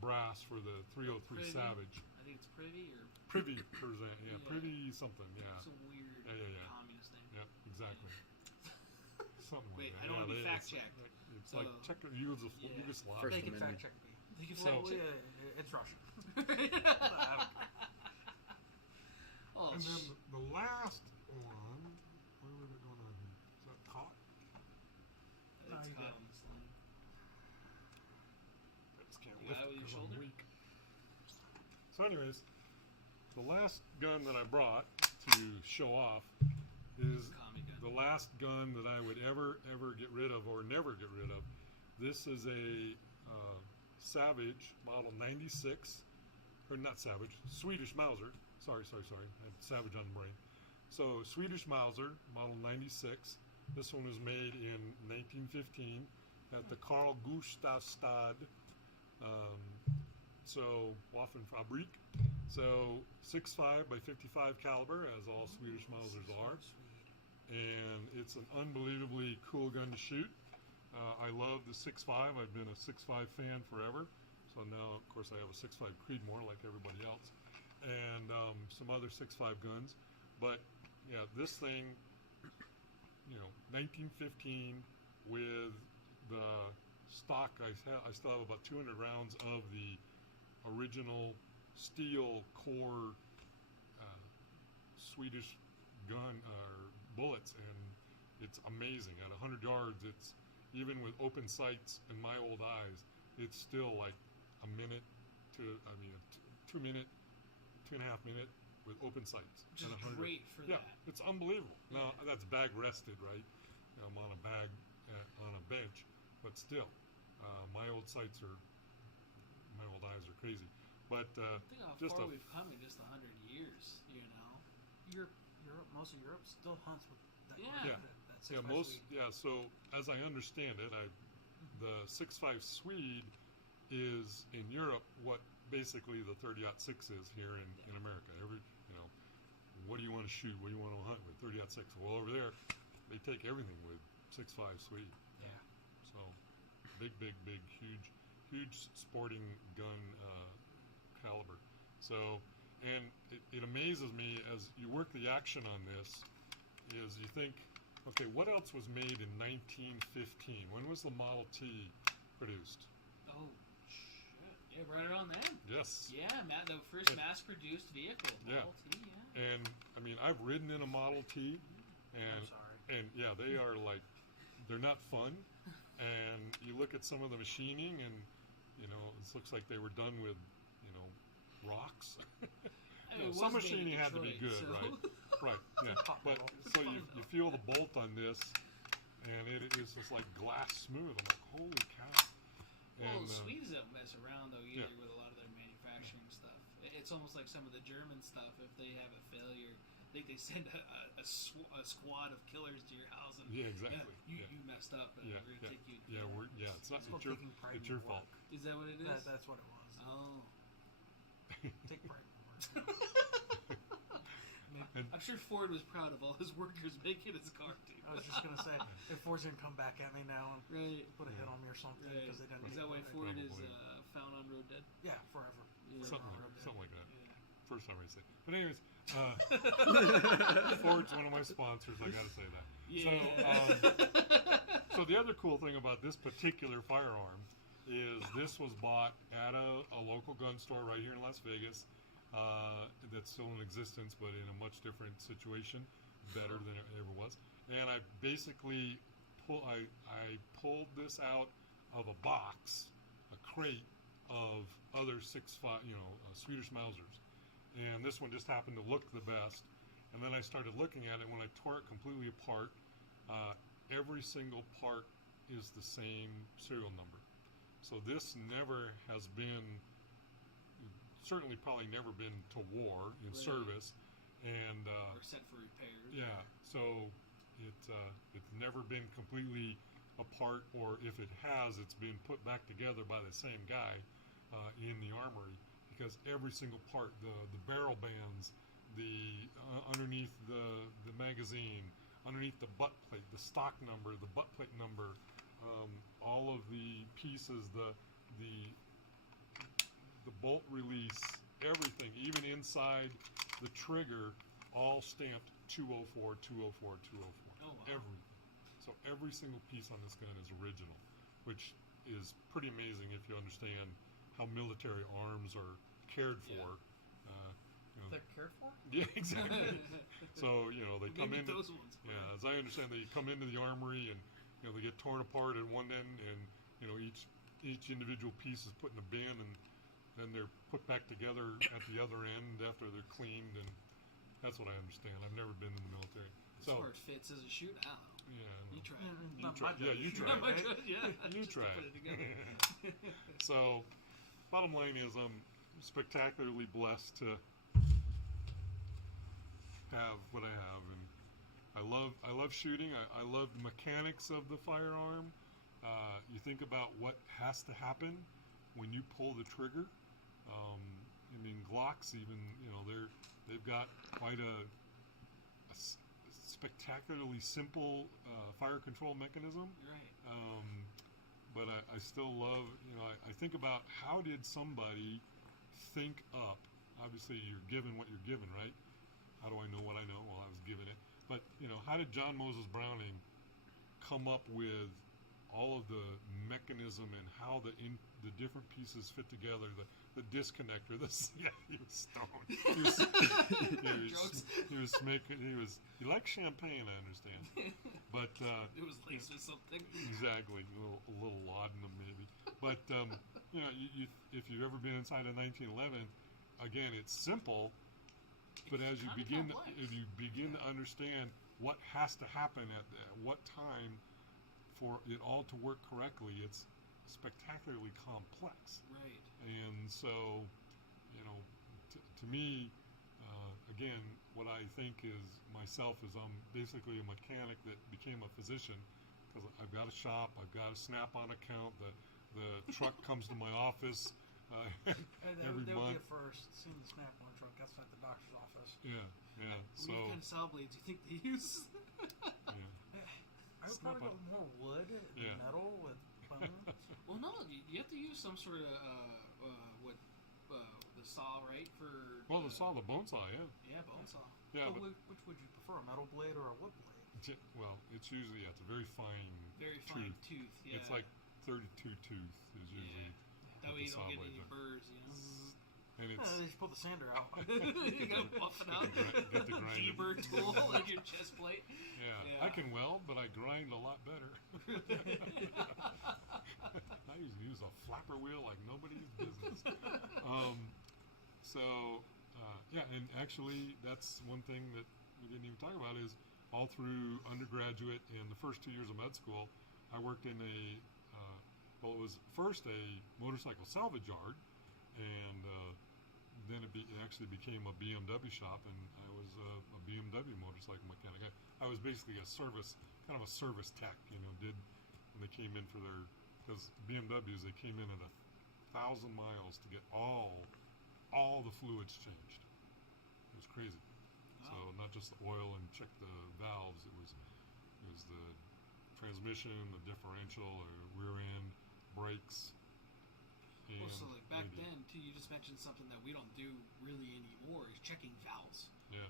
brass for the 303 Privy. Savage. I think it's Privy or Privy Present, Yeah. Privy something, yeah. some weird Yeah. communist thing. Yep, exactly. Something Wait, like that. I don't want to be Yeah, fact checked. It's like Yugoslavia. First They can Amendment. fact check me. They can So- fact check. It's Russian. Oh, And then the last one, what was it going on here? Is that caught? it's you caught got- on this line. I just can't You lift got it it with your because I'm shoulder? weak. So anyways, the last gun that I brought to show off is Commie gun. the last gun that I would ever get rid of, or never get rid of. This is a Savage Model 96, or not Savage, Swedish Mauser. Sorry. I had Savage on the brain. So Swedish Mauser Model 96. This one was made in 1915 at the Carl Gustafstad Waffenfabrik. So 6.5 by 55 caliber, as all Swedish Mausers are. And it's an unbelievably cool gun to shoot. I love the 6.5. I've been a 6.5 fan forever. So now, of course, I have a 6.5 Creedmoor like everybody else, and some other 6.5 guns. But yeah, this thing, 1915 with the stock. I still have about 200 rounds of the original steel core Swedish gun bullets, and it's amazing. At 100 yards, it's even with open sights in my old eyes, it's still like a minute to 2 minute, 2.5 minute with open sights. Which is great for that. Yeah, it's unbelievable. Now that's bag rested, right? I'm on a bag on a bench, but still, my old eyes are crazy. But think how just far we've come in just 100 years. Europe, most of Europe still hunts with that. Yeah. So as I understand it, the 6.5 Swede is in Europe what basically the 30-06 is here in America. What do you want to shoot? What do you want to hunt with 30-06? Well, over there, they take everything with 6.5 Swede. Yeah. So big, huge sporting gun caliber. So, and it amazes me as you work the action on this, is you think, okay, what else was made in 1915? When was the Model T produced? Oh, shit. Yeah, right around then. Yes. Yeah, the first mass-produced vehicle, Model T, yeah. And, I've ridden in a Model T, and, I'm sorry. and yeah, they are like, they're not fun. And you look at some of the machining, and, it looks like they were done with, rocks. Some machining had to be good, so. right? Right, yeah. But so you feel the bolt on this, and it is just like glass smooth. I'm like, holy cow. Well, Swedes don't mess around, though, either, with a lot of their manufacturing stuff. It's almost like some of the German stuff. If they have a failure, they send a squad of killers to your house. And, yeah, exactly. You messed up, and we're going to take you. It's not. It's your fault. Is that what it is? That's what it was. Oh. Take pride in work. I'm sure Ford was proud of all his workers making his car, too. I was just going to say, if Ford's going to come back at me now and put a hit on me or something because they didn't. Is that why Ford is found on road dead? Yeah, forever. Yeah. Something like that. Yeah. First time I say. But anyways, Ford's one of my sponsors. I got to say that. Yeah. So the other cool thing about this particular firearm is this was bought at a local gun store right here in Las Vegas. That's still in existence, but in a much different situation, better than it ever was. And I basically pulled this out of a box, a crate of other 6.5, Swedish Mausers, and this one just happened to look the best. And then I started looking at it. When I tore it completely apart, every single part is the same serial number. So this never has been, certainly probably never been to war in service, and or sent for repairs. Yeah, so it's never been completely apart, or if it has, it's been put back together by the same guy in the armory, because every single part, the barrel bands, the underneath the magazine, underneath the butt plate, the stock number, the butt plate number. All of the pieces, the bolt release, everything, even inside the trigger, all stamped 204, 204, 204. Oh, wow. Everything. So every single piece on this gun is original, which is pretty amazing if you understand how military arms are cared for. They're cared for? Yeah, exactly. So, they come Maybe into... those ones. Yeah, as I understand, they come into the armory and they get torn apart at one end, and each individual piece is put in a bin, and then they're put back together at the other end after they're cleaned, and that's what I understand. I've never been in the military. That's where it fits as a shoot. I don't know. Yeah, You try. You try. Yeah, You try. Put it together. So, bottom line is, I'm spectacularly blessed to have what I have, and I love shooting. I love the mechanics of the firearm. You think about what has to happen when you pull the trigger. Glocks even, they've got quite a spectacularly simple fire control mechanism. Right. But I still love, I think about how did somebody think up. Obviously, you're given what you're given, right? How do I know what I know? Well, I was given it. But, how did John Moses Browning come up with all of the mechanism and how the different pieces fit together, the disconnector, he was stoned. He liked champagne, I understand. But it was laced with something. Exactly, a little laudanum maybe. But if you've ever been inside a 1911, again, it's simple. But as you begin to understand what has to happen at what time for it all to work correctly, it's spectacularly complex. Right. And so, to me, again, what I think is myself is I'm basically a mechanic that became a physician because I've got a shop, I've got a Snap-on account, the truck comes to my office every that month. would be a first, seeing the Snap-on truck outside the doctor's office. Yeah. So what kind of saw blades do you think they use? I would probably go with more wood and metal with bone. Well, no, you have to use some sort of the saw, right? The bone saw, yeah. Yeah, bone saw. Yeah, Well, which would you prefer, a metal blade or a wood blade? Well, it's usually it's a very fine tooth. Yeah. It's like 32 tooth is usually. That way you saw don't get blades any burrs, And it's They just pull the sander out. you gotta buff it out. Get the grind. G-bird tool like your chest plate. Yeah, I can weld, but I grind a lot better. I use a flapper wheel like nobody's business. And actually, that's one thing that we didn't even talk about is all through undergraduate and the first 2 years of med school, I worked in it was first a motorcycle salvage yard, and then it actually became a BMW shop, and I was a BMW motorcycle mechanic. I was basically kind of a service tech, did when they came in for because BMWs, they came in at 1,000 miles to get all the fluids changed. It was crazy. Wow. So not just the oil and check the valves, it was the transmission, the differential, or rear end, brakes. Well, so like back then too, you just mentioned something that we don't do really anymore is checking valves. Yeah.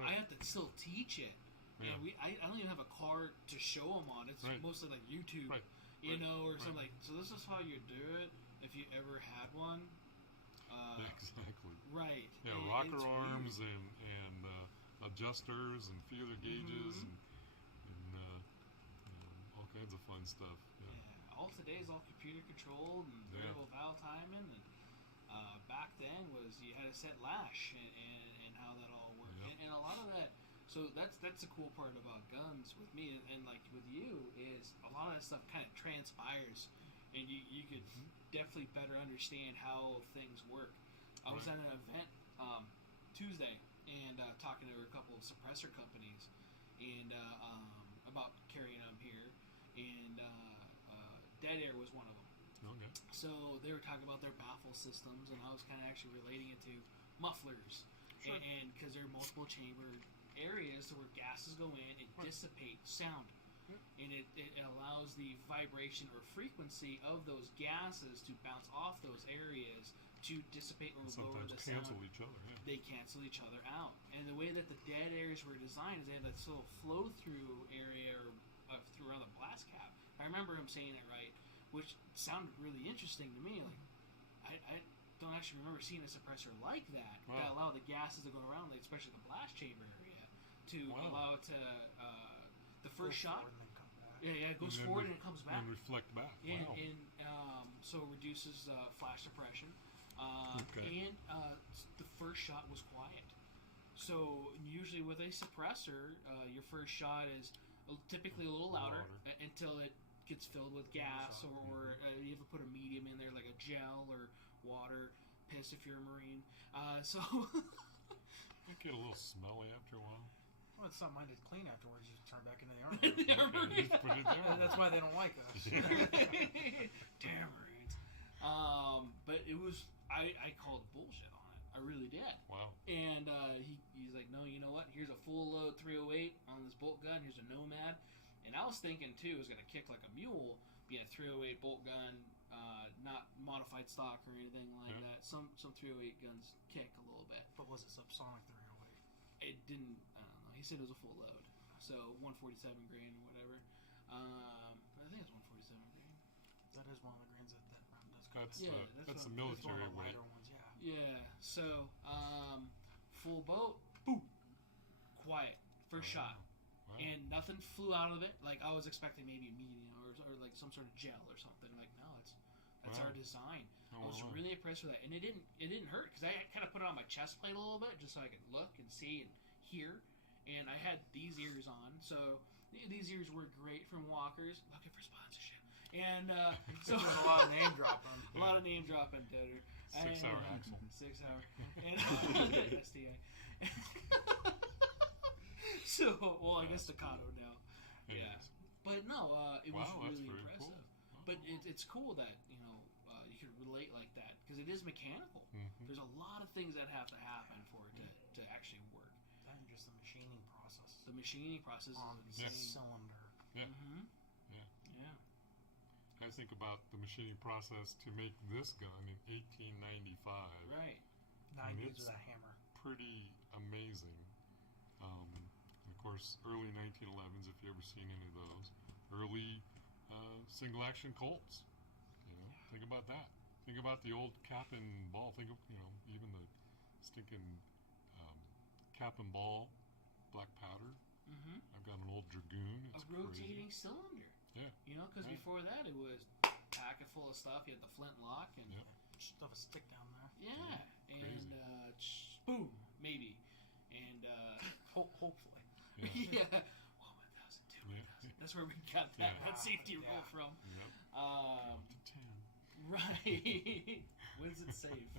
I have to still teach it. Yeah. And I don't even have a card to show them on. It's mostly like YouTube, or something like. So this is how you do it if you ever had one. Exactly. Right. Yeah, rocker arms and adjusters and feeler gauges and all kinds of fun stuff. Yeah. All today is all computer controlled and variable valve timing, and back then was you had a set lash and how that all worked, and a lot of that. So that's the cool part about guns with me and like with you is a lot of that stuff kind of transpires, and you could definitely better understand how things work. I was at an event Tuesday and talking to a couple of suppressor companies and about carrying them here, and Dead Air was one of them. Okay. So they were talking about their baffle systems, and I was kind of actually relating it to mufflers, and because they're multiple chamber areas where gases go in and dissipate sound, and it allows the vibration or frequency of those gases to bounce off those areas to dissipate or lower the sound. Cancel each other. Yeah. They cancel each other out, and the way that the dead areas were designed is they had that little flow through area through around the blast cap. I remember him saying it right, which sounded really interesting to me. Like I don't actually remember seeing a suppressor like that that allow the gases to go around, especially the blast chamber area, to allow it to the first shot. It goes forward and it comes back and reflect back. And so it reduces flash suppression. And the first shot was quiet. So usually with a suppressor, your first shot is typically a little louder until it gets filled with gas, or you have to put a medium in there like a gel or water, piss if you're a Marine. So you get a little smelly after a while. Well, it's not minded clean afterwards. You turn back into the army. Just put it there. That's why they don't like us. Damn Marines. But it was I called bullshit on it. I really did. Wow. And he's like, no, you know what? what? Here's a full load 308 on this bolt gun. Here's a Nomad. And I was thinking, too, it was going to kick like a mule, being a 308 bolt gun, not modified stock or anything like that. Some 308 guns kick a little bit. But was it subsonic 308? It didn't, I don't know. He said it was a full load. So 147 grain or whatever. I think it's 147 grain. That is one of the grains that does go That's the one military of the weight. lighter ones, Yeah, so full boat, boom, quiet, first shot. Wow. And nothing flew out of it. Like I was expecting maybe a medium or like some sort of gel or something. Like no, that's our design. I was really impressed with that, and it didn't hurt because I kind of put it on my chest plate a little bit just so I could look and see and hear. And I had these ears on, so these ears were great from Walkers. Looking for sponsorship, and so a lot of name dropping. A lot of name dropping, Dutter. 6 hour axle. 6 hour. And STA. So, well, I guess staccato now. Yeah. But no, it was really impressive. Cool. But it's cool that, you can relate like that because it is mechanical. Mm-hmm. There's a lot of things that have to happen for it to actually work. That and just the machining process. The machining process on is the insane. cylinder. Yeah. Mm-hmm. Yeah. I think about the machining process to make this gun in 1895. Right. 9 dudes with a hammer. Pretty amazing. And of course, early 1911s, if you ever seen any of those. Early single action Colts. Think about that. Think about the old cap and ball. Think of, even the stinking cap and ball black powder. Mm-hmm. I've got an old Dragoon. It's a rotating crazy. cylinder. Yeah. Because before that it was packet full of stuff. You had the flintlock and stuff a stick down there. Yeah. Crazy. And boom, maybe. And hopefully. Yeah. 1,000, 2,000. That's where we got that safety roll from. Yep. To 10. Right. When's it safe?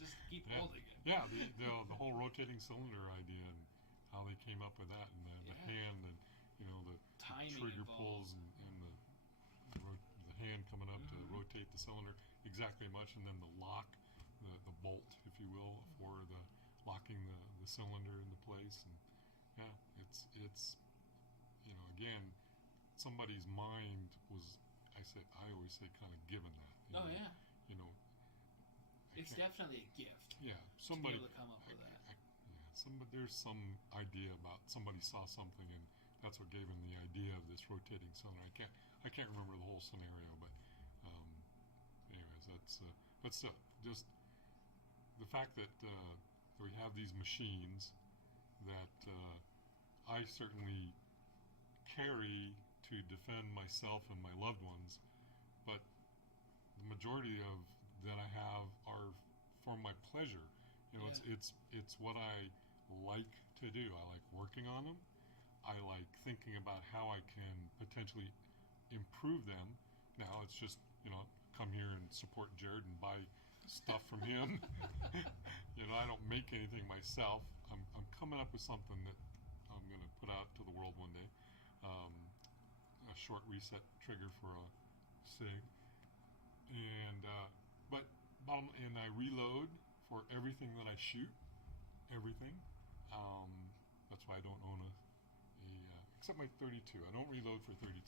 Just keep holding it. Yeah, the whole rotating cylinder idea and how they came up with that, and the hand, and the timing trigger involved. pulls, and the hand coming up to rotate the cylinder exactly much, and then the lock, the bolt, if you will, for the locking the cylinder into place. And it's again, somebody's mind was, I always say, kind of given that. It's definitely a gift. Yeah, somebody to be able to come up with that. There's some idea about somebody saw something, and that's what gave him the idea of this rotating cylinder. I can't remember the whole scenario, but anyways, that's but still, just the fact that we have these machines that I certainly carry to defend myself and my loved ones, but the majority of that I have are for my pleasure. It's what I like to do. I like working on them. I like thinking about how I can potentially improve them. Now it's just come here and support Jared and buy stuff from him. I don't make anything myself. I'm coming up with something that I'm going to put out to the world one day. A short reset trigger for a SIG, and and I reload for everything that I shoot. Everything. That's why I don't own a except my 32. I don't reload for 32.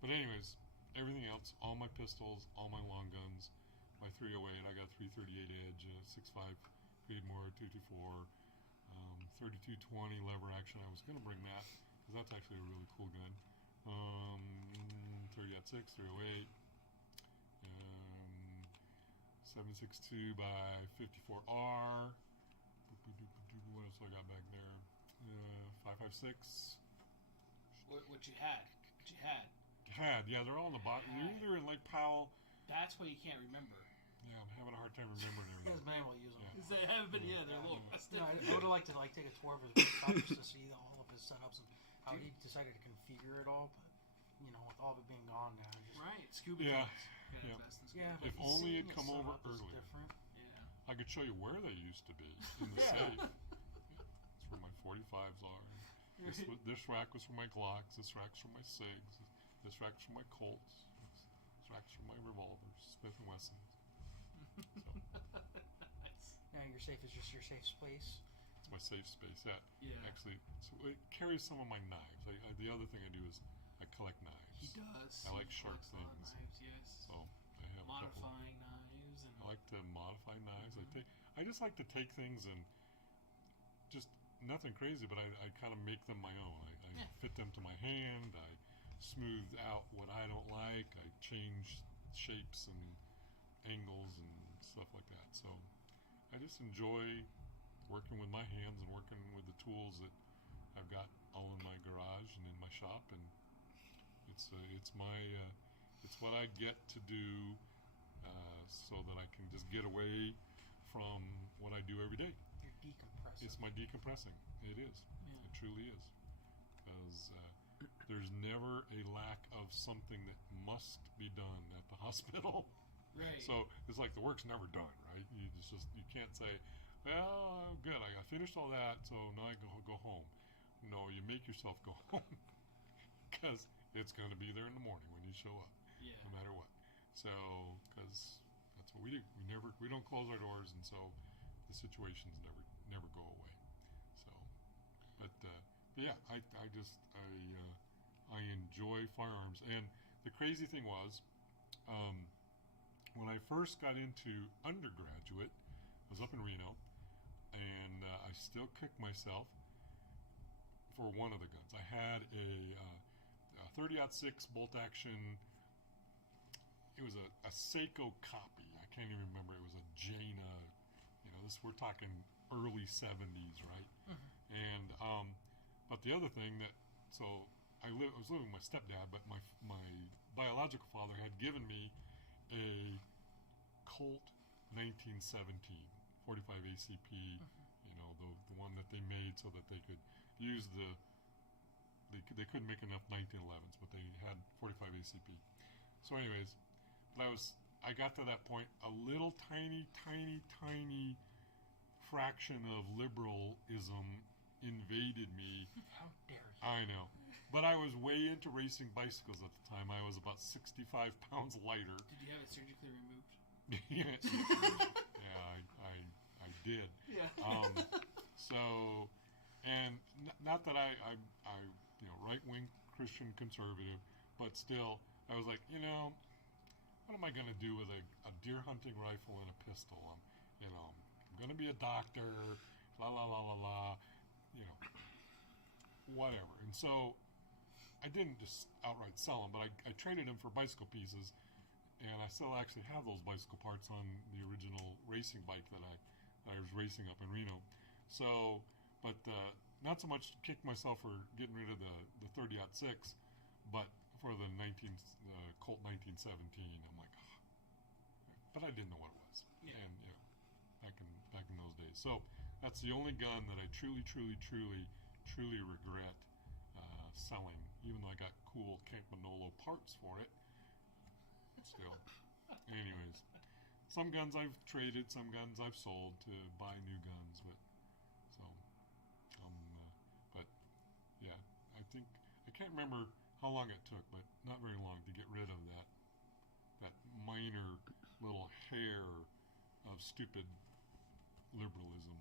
But anyways, everything else, all my pistols, all my long guns, my 308, I got 338 Edge, 6.5 Creedmoor, 224, 3220 lever action. I was going to bring that because that's actually a really cool gun. 30-06, 308, 7.62 by 54R. What else I got back there? 5.56. What you had? Yeah, they're all in the bottom. You're either in Lake Powell. That's why you can't remember. Yeah, I'm having a hard time remembering everything. His man will use them. Yeah. They haven't been. Yeah, they're a little busted. I would have liked to take a tour of his workshop just to see all of his setups and how he decided to configure it all. But with all of it being gone now, Right, scuba Yeah. guns. Yeah. If only you'd come over earlier. earlier. Yeah. I could show you where they used to be in the safe. That's where my 45s are. This rack was for my Glocks. This rack's for my SIGs. This rack's for my Colts. This rack's for my revolvers, Smith & Wessons. Nice. Now your safe is just your safe space. my safe space. Yeah. Yeah. Actually, so it carries some of my knives. The other thing I do is I collect knives. He does. I like He sharp collects a lot of things. Knives, yes. So I have a couple. Modifying knives and. I like to modify knives. I just like to take things and just nothing crazy, but I kind of make them my own. I fit them to my hand. I smooth out what I don't like. I change shapes and angles and stuff like that. So I just enjoy working with my hands and working with the tools that I've got all in my garage and in my shop, and it's what I get to do so that I can just get away from what I do every day. You're decompressing. It's my decompressing. It is. Yeah. It truly is. Because there's never a lack of something that must be done at the hospital. Right. So it's like the work's never done, right? You can't say, well, good, I finished all that, so now I go home. No, you make yourself go home because it's going to be there in the morning when you show up, Yeah. no matter what. So, because that's what we do. We don't close our doors, and so the situations never go away. So, but yeah, I enjoy firearms, and the crazy thing was, when I first got into undergraduate, I was up in Reno, and I still kick myself for one of the guns. I had a 30-06 bolt action. It was a Seiko copy. I can't even remember. It was a Jaina. We're talking early 70s, right? Mm-hmm. And but the other thing I was living with my stepdad, but my biological father had given me a Colt 1917 45 ACP. The one that they made so that they could use they couldn't make enough 1911s, but they had 45 ACP. So anyways, I got to that point, a little tiny fraction of liberalism invaded me. How dare you? I know. But I was way into racing bicycles at the time. I was about 65 pounds lighter. Did you have it surgically removed? Yeah, I did. Yeah. So, and not that I right-wing Christian conservative, but still, I was like, what am I going to do with a deer hunting rifle and a pistol? I'm going to be a doctor, la la la la la, whatever. And so, I didn't just outright sell them, but I traded them for bicycle pieces, and I still actually have those bicycle parts on the original racing bike that I was racing up in Reno. So, but not so much to kick myself for getting rid of the 30-06, but for the Colt 1917, I'm like, but I didn't know what it was. Yeah. And back in those days. So that's the only gun that I truly regret selling, even though I got cool Campagnolo parts for it. Still. Anyways, some guns I've traded, some guns I've sold to buy new guns, but yeah, I think I can't remember how long it took, but not very long to get rid of that minor little hair of stupid liberalism.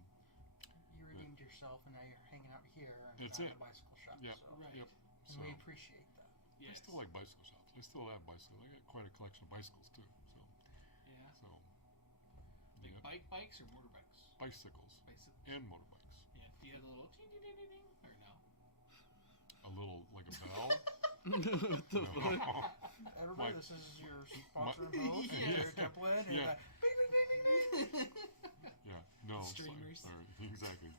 You redeemed yourself, and now you're hanging out here and That's at it. a bicycle shop. Yep. So. Right. Yep. And So we appreciate that. I Yes. still like bicycle shops. I still have bicycles. I got quite a collection of bicycles too. Yeah. So Like yeah. bikes or motorbikes? Bicycles Bicycles. and motorbikes. Yeah. Do you have the little ting ding ding ding ding or no? A little like a bell. Everybody, this is your sponsor and host, Yes. Jared Templin, and Yeah. bing, bing, bing, bing, bing. Yeah, no, Streamers. sorry, exactly.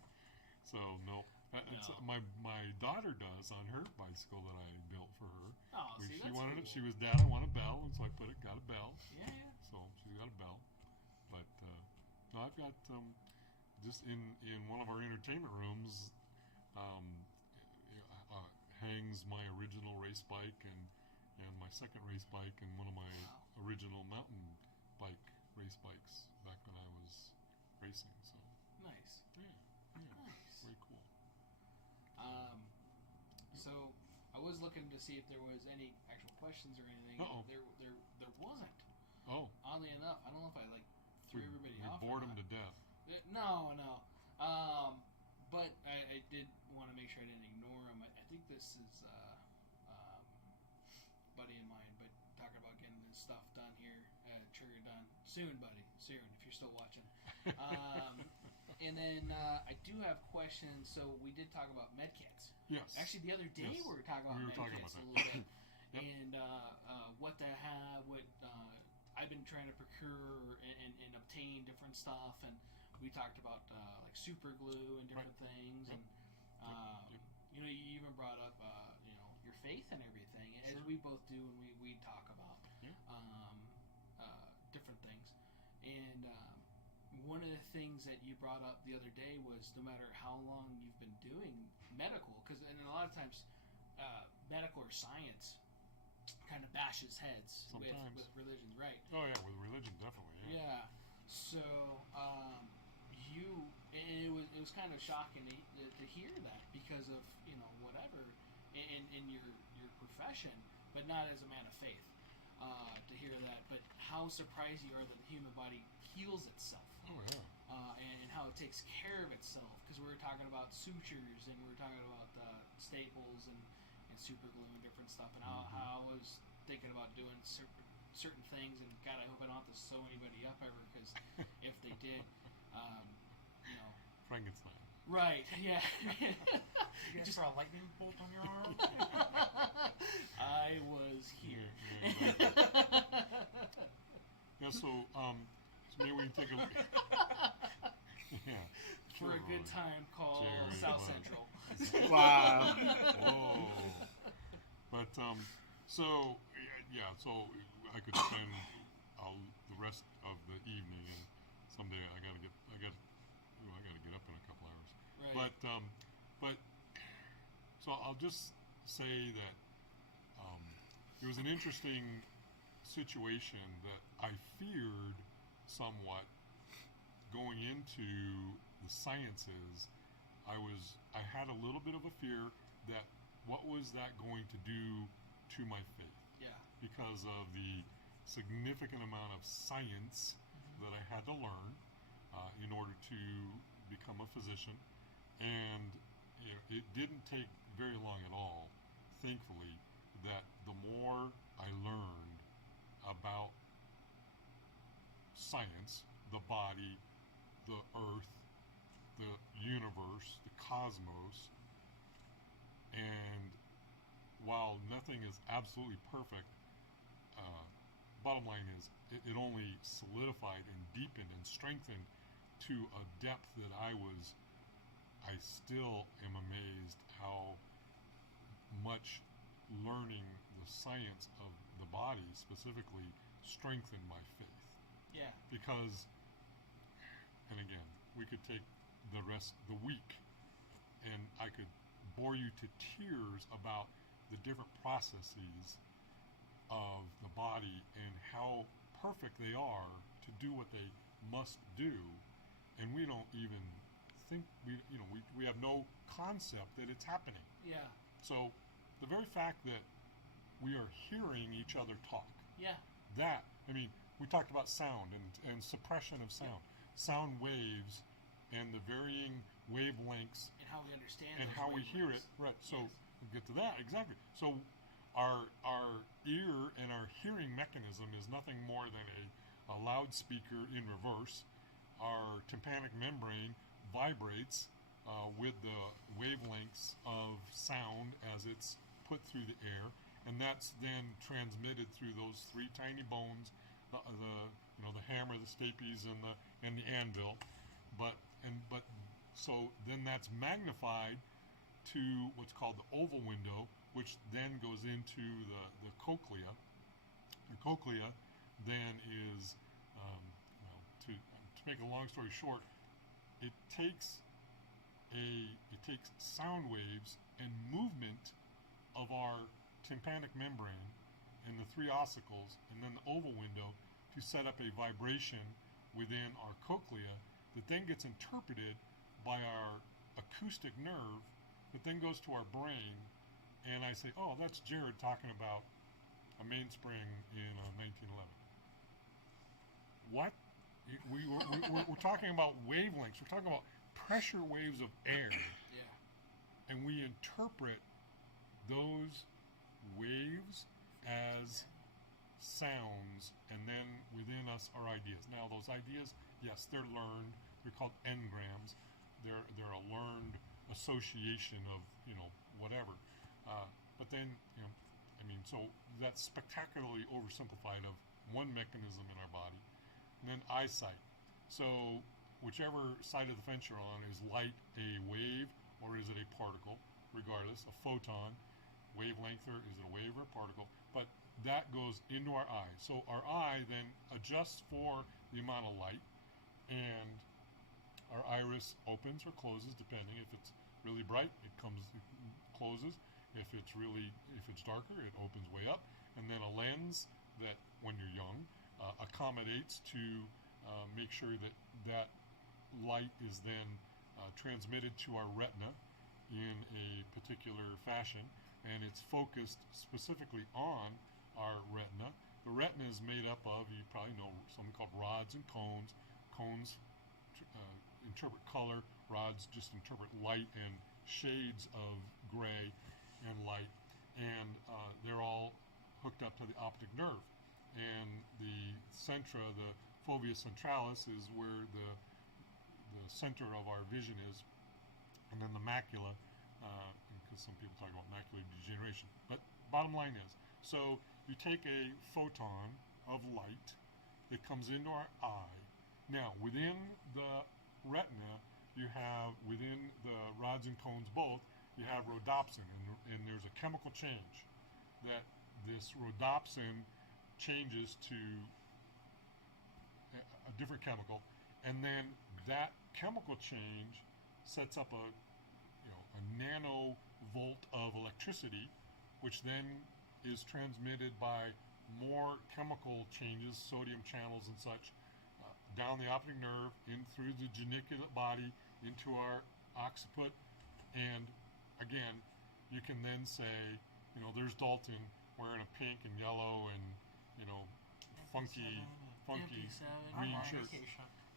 So no, it's, No. my daughter does on her bicycle that I built for her. Oh, see, She that's wanted cool. it. She was, Dad, I want a bell, and so I got a bell. Yeah, yeah. So she's got a bell. But no, I've got just in one of our entertainment rooms hangs my original race bike and my second race bike and one of my original mountain bike race bikes back when I was racing. So Nice. yeah, Nice. very cool. So I was looking to see if there was any actual questions or anything. Uh-oh. There wasn't. Oh, Oddly enough, I don't know if I threw everybody we off. bored or them not. to death. No. But I did want to make sure I didn't ignore him. I think this is buddy of mine, but talking about getting this stuff done here, trigger done soon, buddy, soon. If you're still watching. And then I do have questions. So we did talk about medkits. Yes. Actually, the other day Yes. we were talking about medkits a little bit, and what to have, what I've been trying to procure and obtain different stuff, and we talked about like super glue and different things, and you know, you even brought up you know, your faith and everything, as we both do when we talk about different things, and one of the things that you brought up the other day was no matter how long you've been doing medical, because and a lot of times medical or science kind of bashes heads with religion, right? Oh yeah, with religion definitely. Yeah. So it was kind of shocking to hear that because of, you know, whatever in your profession, but not as a man of faith. To hear that, but how surprised you are that the human body heals itself. Oh yeah. And how it takes care of itself, because we were talking about sutures and we were talking about staples and super glue and different stuff, and how I was thinking about doing certain things, and God, I hope I don't have to sew anybody up ever, because if they did, you know, Frankenstein. Right, yeah. You just saw a lightning bolt on your arm? I was here. Yeah, so maybe we can take a look. Yeah. For a good time, call South Central. Wow. Whoa. But so so I could spend the rest of the evening, and someday I gotta get up in a couple hours. Right. But so I'll just say that it was an interesting situation that I feared somewhat going into the sciences. I had a little bit of a fear that what was that going to do to my faith? Yeah. Because of the significant amount of science that I had to learn in order to become a physician, and it didn't take very long at all, thankfully, that the more I learned about science, the body, the earth, the universe, the cosmos, and while nothing is absolutely perfect, bottom line is it only solidified and deepened and strengthened to a depth that I still am amazed how much learning the science of the body specifically strengthened my faith. Yeah. Because, and again, we could take the week, and I could bore you to tears about the different processes of the body and how perfect they are to do what they must do, and we don't even think we have no concept that it's happening. Yeah. So the very fact that we are hearing each other talk, Yeah. that, I mean, we talked about sound and suppression of sound, sound waves and the varying wavelengths And how we understand and those how we hear it. wavelengths. Right. So Yes. we'll get to that. Exactly. So our ear and our hearing mechanism is nothing more than a loudspeaker in reverse. Our tympanic membrane vibrates with the wavelengths of sound as it's put through the air, and that's then transmitted through those three tiny bones, the hammer, the stapes, and the anvil. But so then that's magnified to what's called the oval window, which then goes into the cochlea. The cochlea then is, to make a long story short, it takes sound waves and movement of our tympanic membrane and the three ossicles and then the oval window to set up a vibration within our cochlea that then gets interpreted by our acoustic nerve that then goes to our brain, and I say, oh, that's Jared talking about a mainspring in 1911. What? We're talking about wavelengths. We're talking about pressure waves of air, Yeah. and we interpret those waves as sounds, and then within us are ideas. Now, those ideas, yes, they're learned. They're called engrams. They're a learned association of whatever. But then so that's spectacularly oversimplified of one mechanism in our body, and then eyesight. So whichever side of the fence you're on, is light a wave or is it a particle? Regardless, a photon, wavelength, or is it a wave or a particle? But that goes into our eye. So our eye then adjusts for the amount of light, and our iris opens or closes depending. If it's really bright, it closes. If it's darker, it opens way up. And then a lens that, when you're young, accommodates to make sure that light is then transmitted to our retina in a particular fashion, and it's focused specifically on our retina. The retina is made up of, you probably know, something called rods and cones. Cones interpret color, rods just interpret light and shades of gray and light, and they're all hooked up to the optic nerve. And the centra, the fovea centralis, is where the center of our vision is, and then the macula, because some people talk about macular degeneration. But bottom line is, so you take a photon of light that comes into our eye. Now, within the retina, you have, within the rods and cones both, you have rhodopsin, and there's a chemical change that this rhodopsin changes to a different chemical, and then that chemical change sets up a nanovolt of electricity, which then is transmitted by more chemical changes, sodium channels and such, down the optic nerve, in through the geniculate body, into our occiput, and again, you can then say, there's Dalton wearing a pink and yellow and funky green shirt.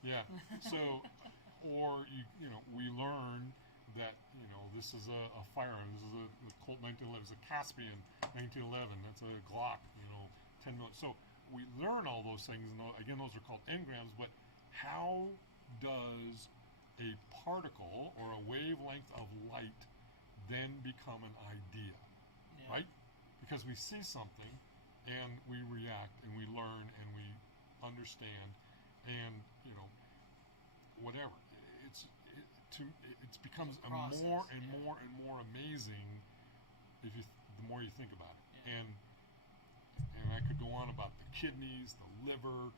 Yeah. So, or we learn that this is a firearm. This is a Colt 1911. It's a Caspian 1911. That's a Glock. 10 mil. So we learn all those things, and again, those are called engrams. But how does a particle or a wavelength of light then become an idea, right? Because we see something and we react and we learn and we understand, and whatever. It becomes a more and more and more amazing the more you think about it. And I could go on about the kidneys, the liver,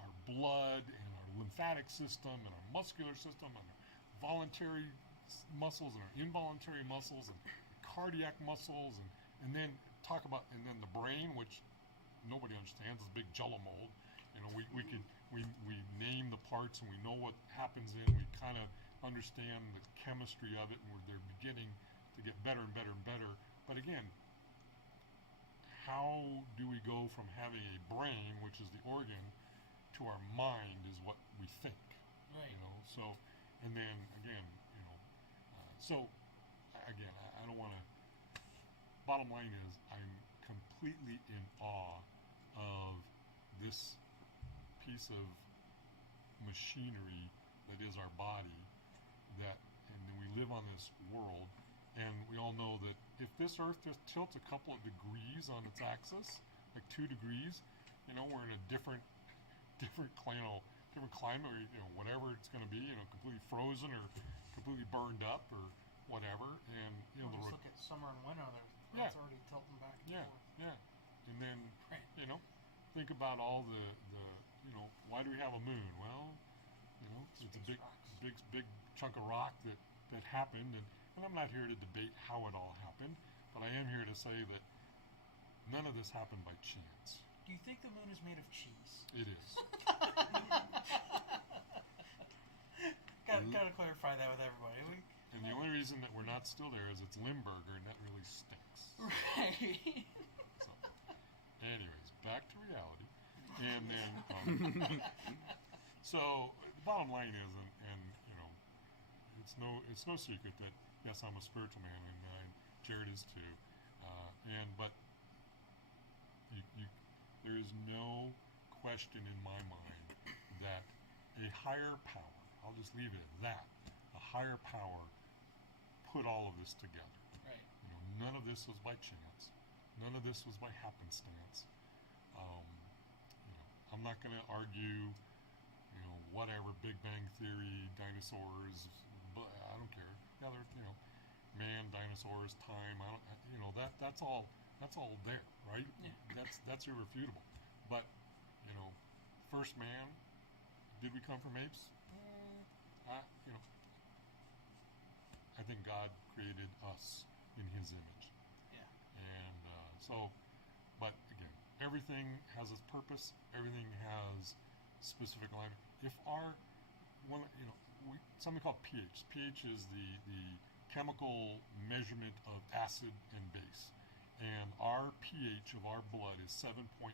our blood and our lymphatic system and our muscular system and our voluntary muscles and our involuntary muscles and cardiac muscles, and then talk about, and then the brain, which nobody understands, is a big jello mold. We name the parts and we know what happens in. We kind of understand the chemistry of it, and they're beginning to get better and better and better. But again, how do we go from having a brain, which is the organ, to our mind is what we think. Right. So, and then again, so again, I don't want to. Bottom line is, I'm completely in awe of this piece of machinery that is our body. And then we live on this world, and we all know that if this Earth just tilts a couple of degrees on its axis, like 2 degrees, we're in a different climate, or whatever it's going to be, completely frozen or completely burned up or whatever. And just look at summer and winter. It's already tilting back and forth. Yeah. And then think about all the why do we have a moon? Well, it's a big chunk of rock that happened, and I'm not here to debate how it all happened, but I am here to say that none of this happened by chance. Do you think the moon is made of cheese? It is. Gotta clarify that with everybody. And the only reason that we're not still there is it's Limburger, and that really stinks. Right. So, anyways, back to reality. And then, so the bottom line is, and it's no secret that yes, I'm a spiritual man, and Jared is too. But there is no question in my mind that a higher power, I'll just leave it at that, a higher power put all of this together. Right. None of this was by chance. None of this was by happenstance. I'm not going to argue, whatever, Big Bang Theory, dinosaurs, I don't care. Yeah, they're, man, dinosaurs, time, that's all there, right? Yeah. That's irrefutable. But, first man, did we come from apes? I think God created us in His image. Yeah. And but again, everything has its purpose. Everything has specific alignment. If something called pH. pH is the chemical measurement of acid and base, and our pH of our blood is 7.4.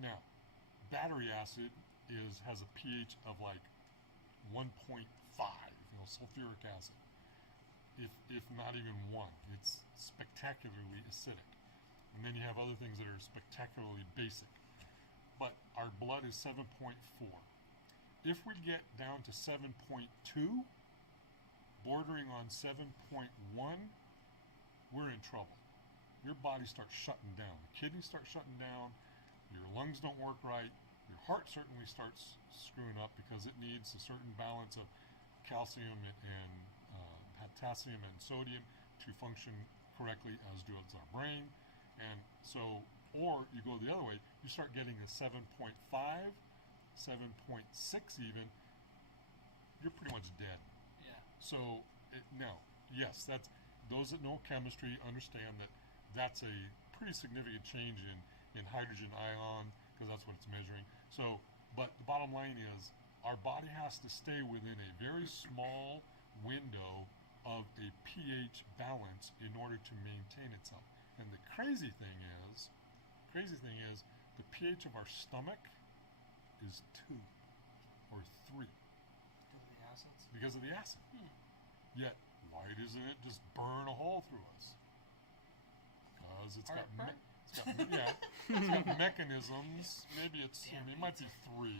Now, battery acid has a pH of like 1.5. Sulfuric acid. If not even 1, it's spectacularly acidic. And then you have other things that are spectacularly basic. But our blood is 7.4. If we get down to 7.2, bordering on 7.1, we're in trouble. Your body starts shutting down. The kidneys start shutting down. Your lungs don't work right. Your heart certainly starts screwing up because it needs a certain balance of calcium and potassium and sodium to function correctly, as does our brain. And so, or you go the other way, you start getting a 7.5, 7.6 even, you're pretty much dead. Yeah. So, now, yes, that's those that know chemistry understand that that's a pretty significant change in hydrogen ion, because that's what it's measuring. So, but the bottom line is, our body has to stay within a very small window of a pH balance in order to maintain itself. And the crazy thing is, the pH of our stomach is 2 or 3. Because of the acids? Because of the acid. Yet, why doesn't it just burn a hole through us? Because it's got mechanisms. Maybe it might be 3,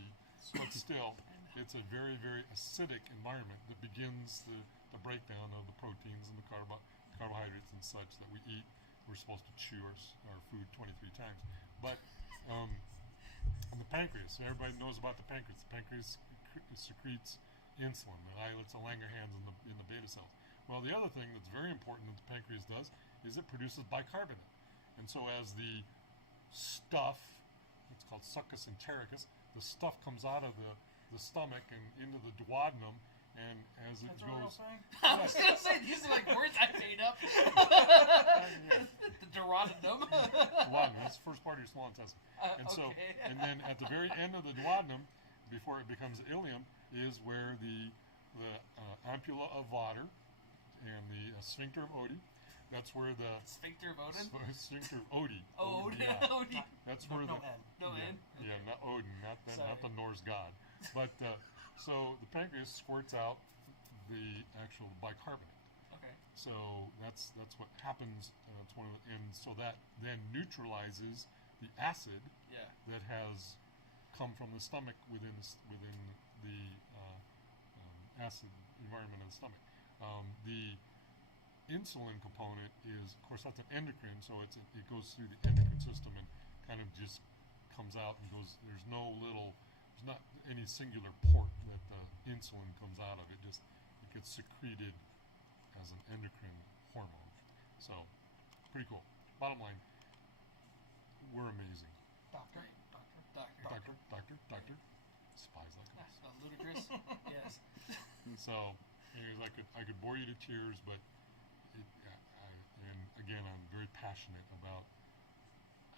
but still, it's a very, very acidic environment that begins the breakdown of the proteins and the carbohydrates and such that we eat. We're supposed to chew our food 23 times. But the pancreas, everybody knows about the pancreas. The pancreas secretes insulin, the islets of Langerhans in the beta cells. Well, the other thing that's very important that the pancreas does is it produces bicarbonate. And so as the stuff, it's called succus entericus, the stuff comes out of the stomach and into the duodenum, and as it goes... I was going to say, these are like words I made up. The duodenum. Duodenum, that's the first part of your small intestine. And so, and then at the very end of the duodenum, before it becomes ileum, is where the ampulla of Vater and the sphincter of Oddi. That's where the sphincter of Odin. Sphincter of Oddi. Odin. Yeah. Odin. That's where No N. Yeah, not Odin, not the Norse god. But so the pancreas squirts out the actual bicarbonate. Okay. So that's what happens. It's one of and so that then neutralizes the acid that has come from the stomach within the acid environment of the stomach. The insulin component is, of course, that's an endocrine, so it goes through the endocrine system and kind of just comes out and goes. There's not any singular port that the insulin comes out of. It gets secreted as an endocrine hormone. So, pretty cool. Bottom line, we're amazing. Doctor. Spies like us. Ludicrous. Yes. And so, I could bore you to tears, but and again, I'm very passionate about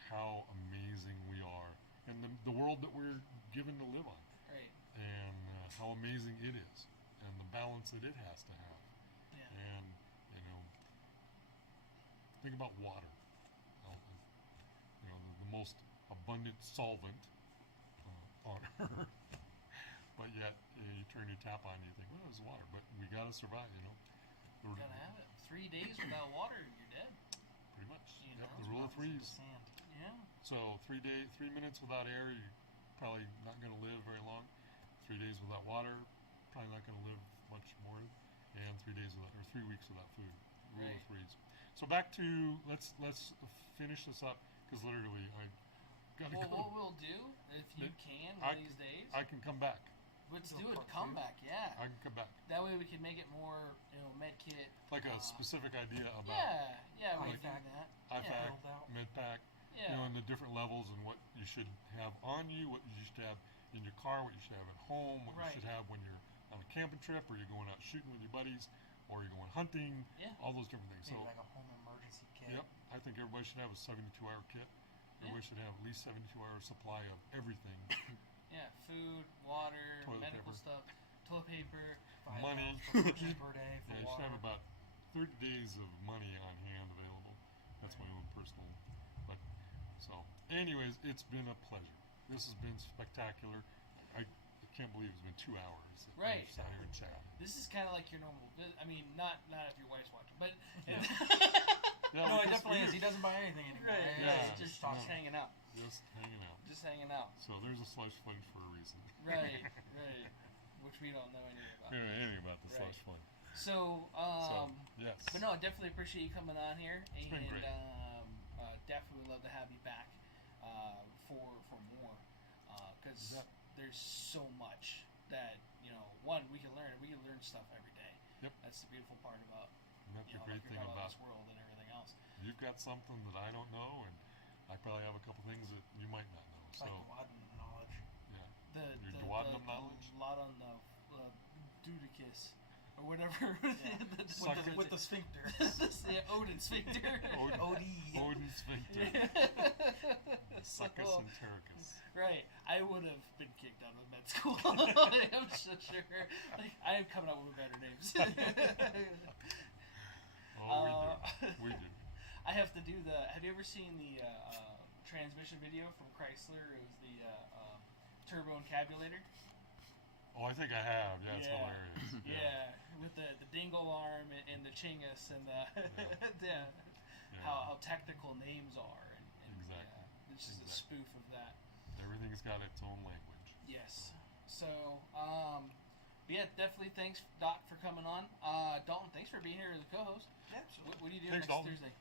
how amazing we are and the world that we're given to live on. Right. And how amazing it is, and the balance that it has to have. Yeah. And think about water. The most abundant solvent on Earth. but yet you turn your tap on and you think, well, there's water, but we gotta survive, you know. You gotta have it. 3 days without water, you're dead. Pretty much. You Yep, know, the rule of threes. Sand. Yeah. So 3 minutes without air, you're probably not gonna live very long. 3 days without water, probably not gonna live much more. And 3 weeks without food. Rule of threes. So back to let's finish this up because literally I gotta Well, go. what we'll do, if you can, one of these days, I can come back. let's do it. Come back, yeah. I can come back. That way we can make it more, med kit. Like a specific idea about Yeah, we like can do that. IFAC, Yeah. MedPack, Yeah. and the different levels and what you should have on you, what you should have in your car, what you should have at home, what Right. you should have when you're on a camping trip or you're going out shooting with your buddies or you're going hunting, Yeah. all those different things. Maybe So, like a home emergency kit. yep, I think everybody should have a 72-hour kit. Everybody should have at least 72-hour supply of everything. Yeah, food, water, Toilet medical paper. stuff, toilet paper. Money. $5 per person per day for Yeah, you should water. have about 30 days of money on hand available. That's my own personal. But so, anyways, it's been a pleasure. This has been spectacular. I can't believe it's been 2 hours. that Right. we've sat here and chat. This is kind of like your normal. I mean, not if your wife's watching, but Yeah. No, we it just- definitely is. He doesn't buy anything anymore. right, Yeah. it's just No. hanging out, Just hanging out. just hanging out. So there's a slush fund for a reason. Right, right. Which we don't know anything about. We don't know anything about the Right. slush fund. So, So yes. but no, I definitely appreciate you coming on here, It's been great. definitely would love to have you back for more, because Yep. there's so much that one we can learn. We can learn stuff every day. Yep. That's the beautiful part about And that's the like great you're thing talking about this world and everything else. you've got something that I don't know, and I probably have a couple things that you might not know. It's So like modern knowledge. yeah, The Your duodenum knowledge? lot on the dudicus or whatever. Sucker. With the sphincter. Odin sphincter. OD. Odin sphincter, succus So- entericus. Right, I would have been kicked out of med school. I'm so sure. Like, I am coming up with better names. Oh, we do. I have to do the. Have you ever seen the transmission video from Chrysler? It was the turbo encabulator. Oh, I think I have. Yeah, it's Yeah. hilarious. Yeah, with the dingle arm and the chingus and the Yeah. how technical names are. And Exactly. it's just a Exactly. spoof of that. Everything's got its own language. Yes. So, but yeah, definitely thanks, Doc, for coming on. Dalton, thanks for being here as a co-host. Yeah, absolutely. What are you doing Thanks, next Dalton. Thursday?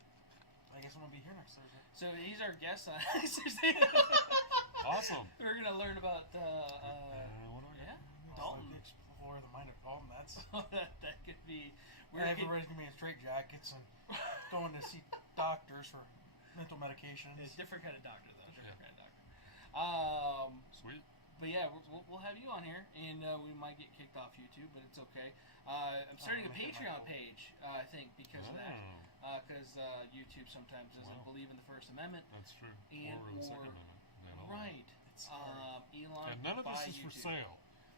I guess I'm going to be here next Thursday. So he's our guest on next Thursday. Awesome. We're gonna learn about What do I yeah, got? Dalton. Explore the mind of Dalton. That's that could be. We're everybody's going to be in straitjackets and going to see doctors for mental medications. It's a different kind of doctor though. Different Yeah. kind of doctor. Sweet. But yeah, we'll have you on here, and we might get kicked off YouTube, but it's okay. I'm starting a make it Patreon Michael. page, I think, because of that. Oh, Because YouTube sometimes doesn't Wow. believe in the First Amendment. that's true. And or the Second or- Amendment. They don't. Right. It's scary. Elon. And none of buy this is for YouTube. sale.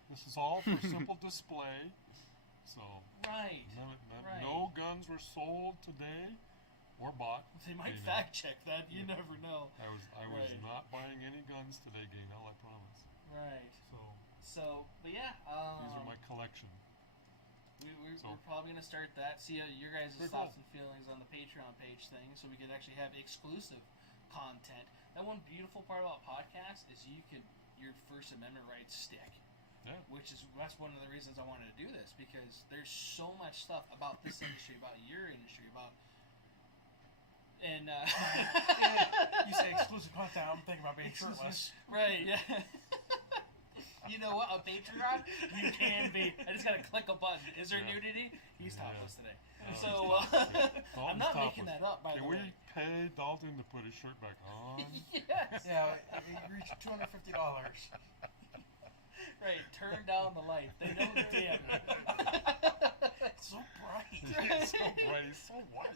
This is all for simple display. So Right. Right. no guns were sold today or bought. They might You know. fact check that. You never know. I was Right. not buying any guns today, Gaynell, I promise. Right. So So, but yeah. these are my collection. We're So- probably going to start that. See your guys' Very thoughts cool. and feelings on the Patreon page thing, so we could actually have exclusive content. That one beautiful part about podcasts is your First Amendment rights stick. Yeah. That's one of the reasons I wanted to do this, because there's so much stuff about this industry, about your industry, about and You say exclusive content, I'm thinking about being shirtless. right, yeah. You know what? A Patreon, you can be. I just gotta click a button. Is there Yeah. nudity? He's Yeah. topless today. No, So he's topless. I'm Dalton's not making topless. that up, by Can the we way. pay Dalton to put his shirt back on? Yes. Yeah, you reach $250. Right. Turn down the light. They know the dim. It's so bright. He's so bright. He's so white.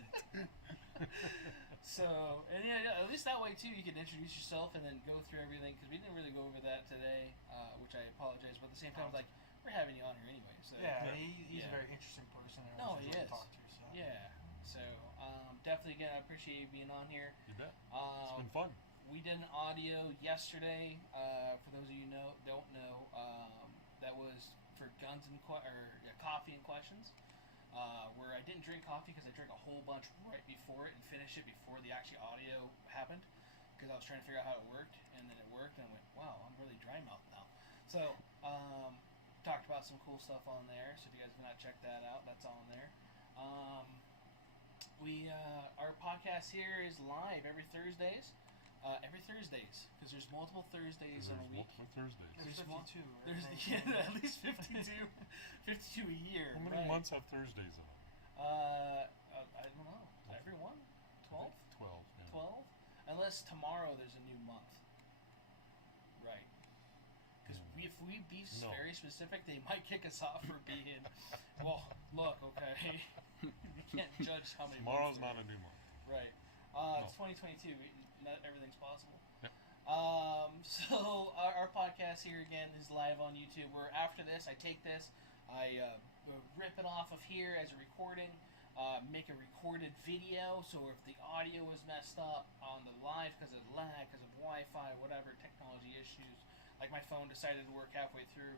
So, and yeah, at least that way too, you can introduce yourself and then go through everything, because we didn't really go over that today, which I apologize. But at the same time, like, we're having you on here anyway. So Yeah, Yeah. he's Yeah. a very interesting person. And No, always he fun is. to talk to. So. yeah. So definitely again, I appreciate you being on here. You bet. It's been fun. We did an audio yesterday. For those of you don't know, that was for guns and coffee and questions. Where I didn't drink coffee because I drank a whole bunch right before it and finished it before the actual audio happened, because I was trying to figure out how it worked, and then it worked, and I went, wow, I'm really dry mouthed now. So, talked about some cool stuff on there. So if you guys have not checked that out, that's on there. Our podcast here is live every Thursdays. Because there's multiple Thursdays in a week. There's 52, right? There's at least 52 a year. How many months have Thursdays in them? I don't know. Every one? 12? 12. 12? Unless tomorrow there's a new month. Right. Because if we be very specific, they might kick us off for being. Well, look, okay. You can't judge how many. Tomorrow's not a new month. Right. It's 2022. Not everything's possible. Yep. So our podcast here again is live on YouTube. Where after this, I take this, I rip it off of here as a recording, make a recorded video. So if the audio is messed up on the live because of lag, because of Wi-Fi, whatever technology issues, like my phone decided to work halfway through,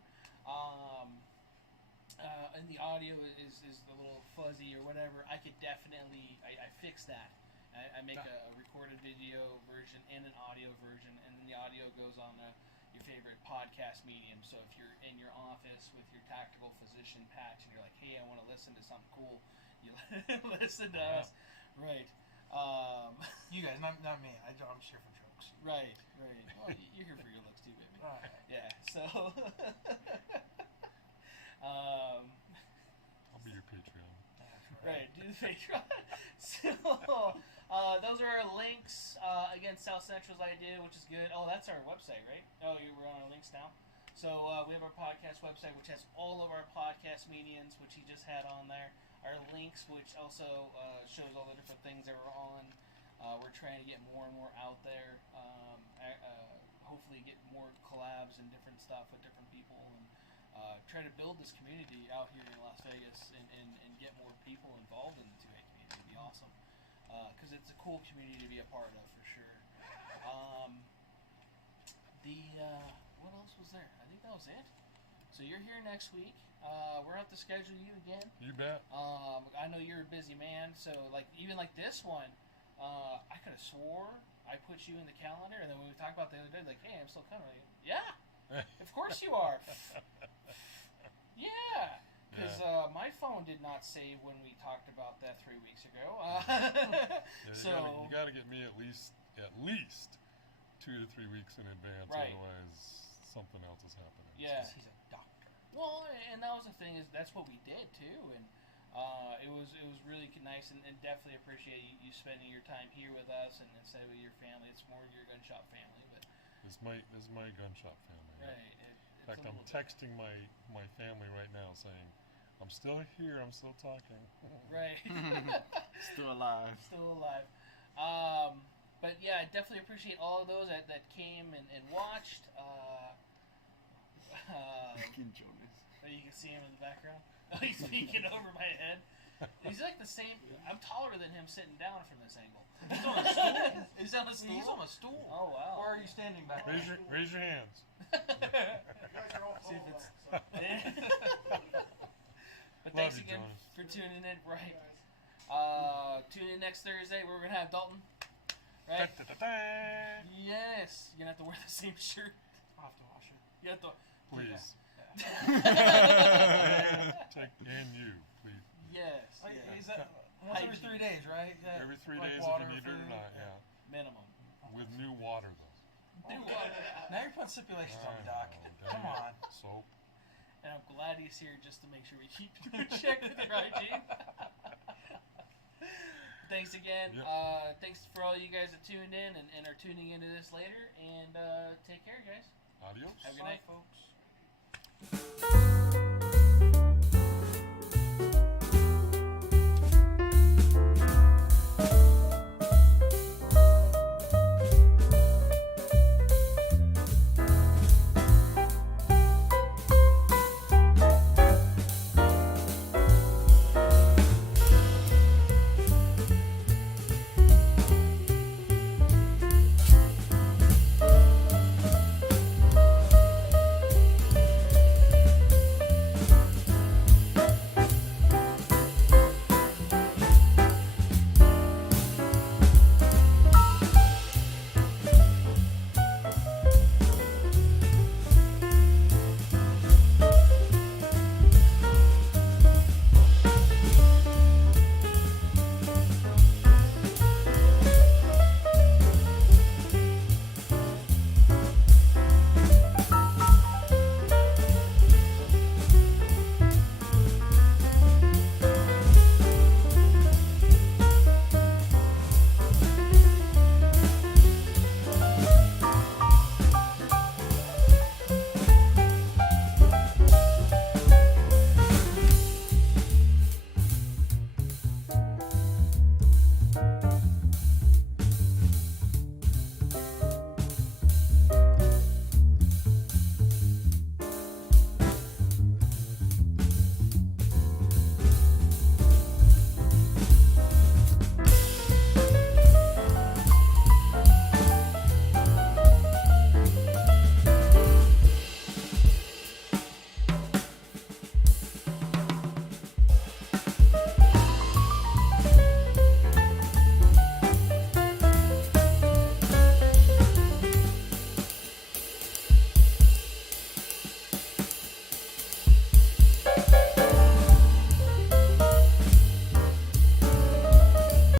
and the audio is a little fuzzy or whatever, I could definitely I fix that. I make a recorded video version and an audio version, and then the audio goes on your favorite podcast medium. So if you're in your office with your tactical physician patch and you're like, hey, I want to listen to something cool, you listen to us. Right. You guys, not me. I'm just here for jokes. Right. Well, you're here for your looks too, baby. Right. Yeah, so... I'll be your Patreon. Right, do the Patreon. So, those are our links against South Central's idea, which is good. Oh, that's our website, right? Oh, we're on our links now. So, we have our podcast website, which has all of our podcast mediums, which he just had on there. Our links, which also shows all the different things that we're on. We're trying to get more and more out there. Hopefully get more collabs and different stuff with different people, and try to build this community out here in Las Vegas and get more people involved in the 2A community. It'd be awesome. Because it's a cool community to be a part of, for sure. What else was there? I think that was it. So you're here next week. We're going to have to schedule you again. You bet. I know you're a busy man, so even like this one, I could have swore I put you in the calendar, and then when we talked about the other day, like, hey, I'm still coming. Yeah, of course you are. Yeah. Because my phone did not save when we talked about that 3 weeks ago. You got to get me at least 2 to 3 weeks in advance, right. Otherwise something else is happening. Yeah, he's a doctor. Well, and that was the thing, is that's what we did too, and it was really nice, and definitely appreciate you spending your time here with us and instead of your family. It's more your gun shop family, but it's my gun shop family. Right. In fact, I'm texting my family right now saying, I'm still here, I'm still talking. Right. Still alive. But yeah, I definitely appreciate all of those that came and watched. Jonas. You can see him in the background. He's peeking over my head. He's like the same. I'm taller than him sitting down from this angle. He's on a stool. He's on a stool? He's on a stool. Oh, wow. Where are you standing back there? Raise your hands. See if it's... But thanks again for tuning in. Right. Tune in next Thursday. We're going to have Dalton. Right? Yes. You're going to have to wear the same shirt. I'll have to wash it. You have to... Please. And you, please. Yes. Is that once every 3 days, right? Yeah. Every 3 like days water, if you need it or not, yeah. Minimum. With new water, though. New water. Now you're putting stipulations on me, Doc. Come on. Soap. And I'm glad he's here just to make sure we keep check with your hygiene. Thanks again. Yep. Thanks for all you guys that tuned in and are tuning into this later. And take care, guys. Adios. Have a good night, folks.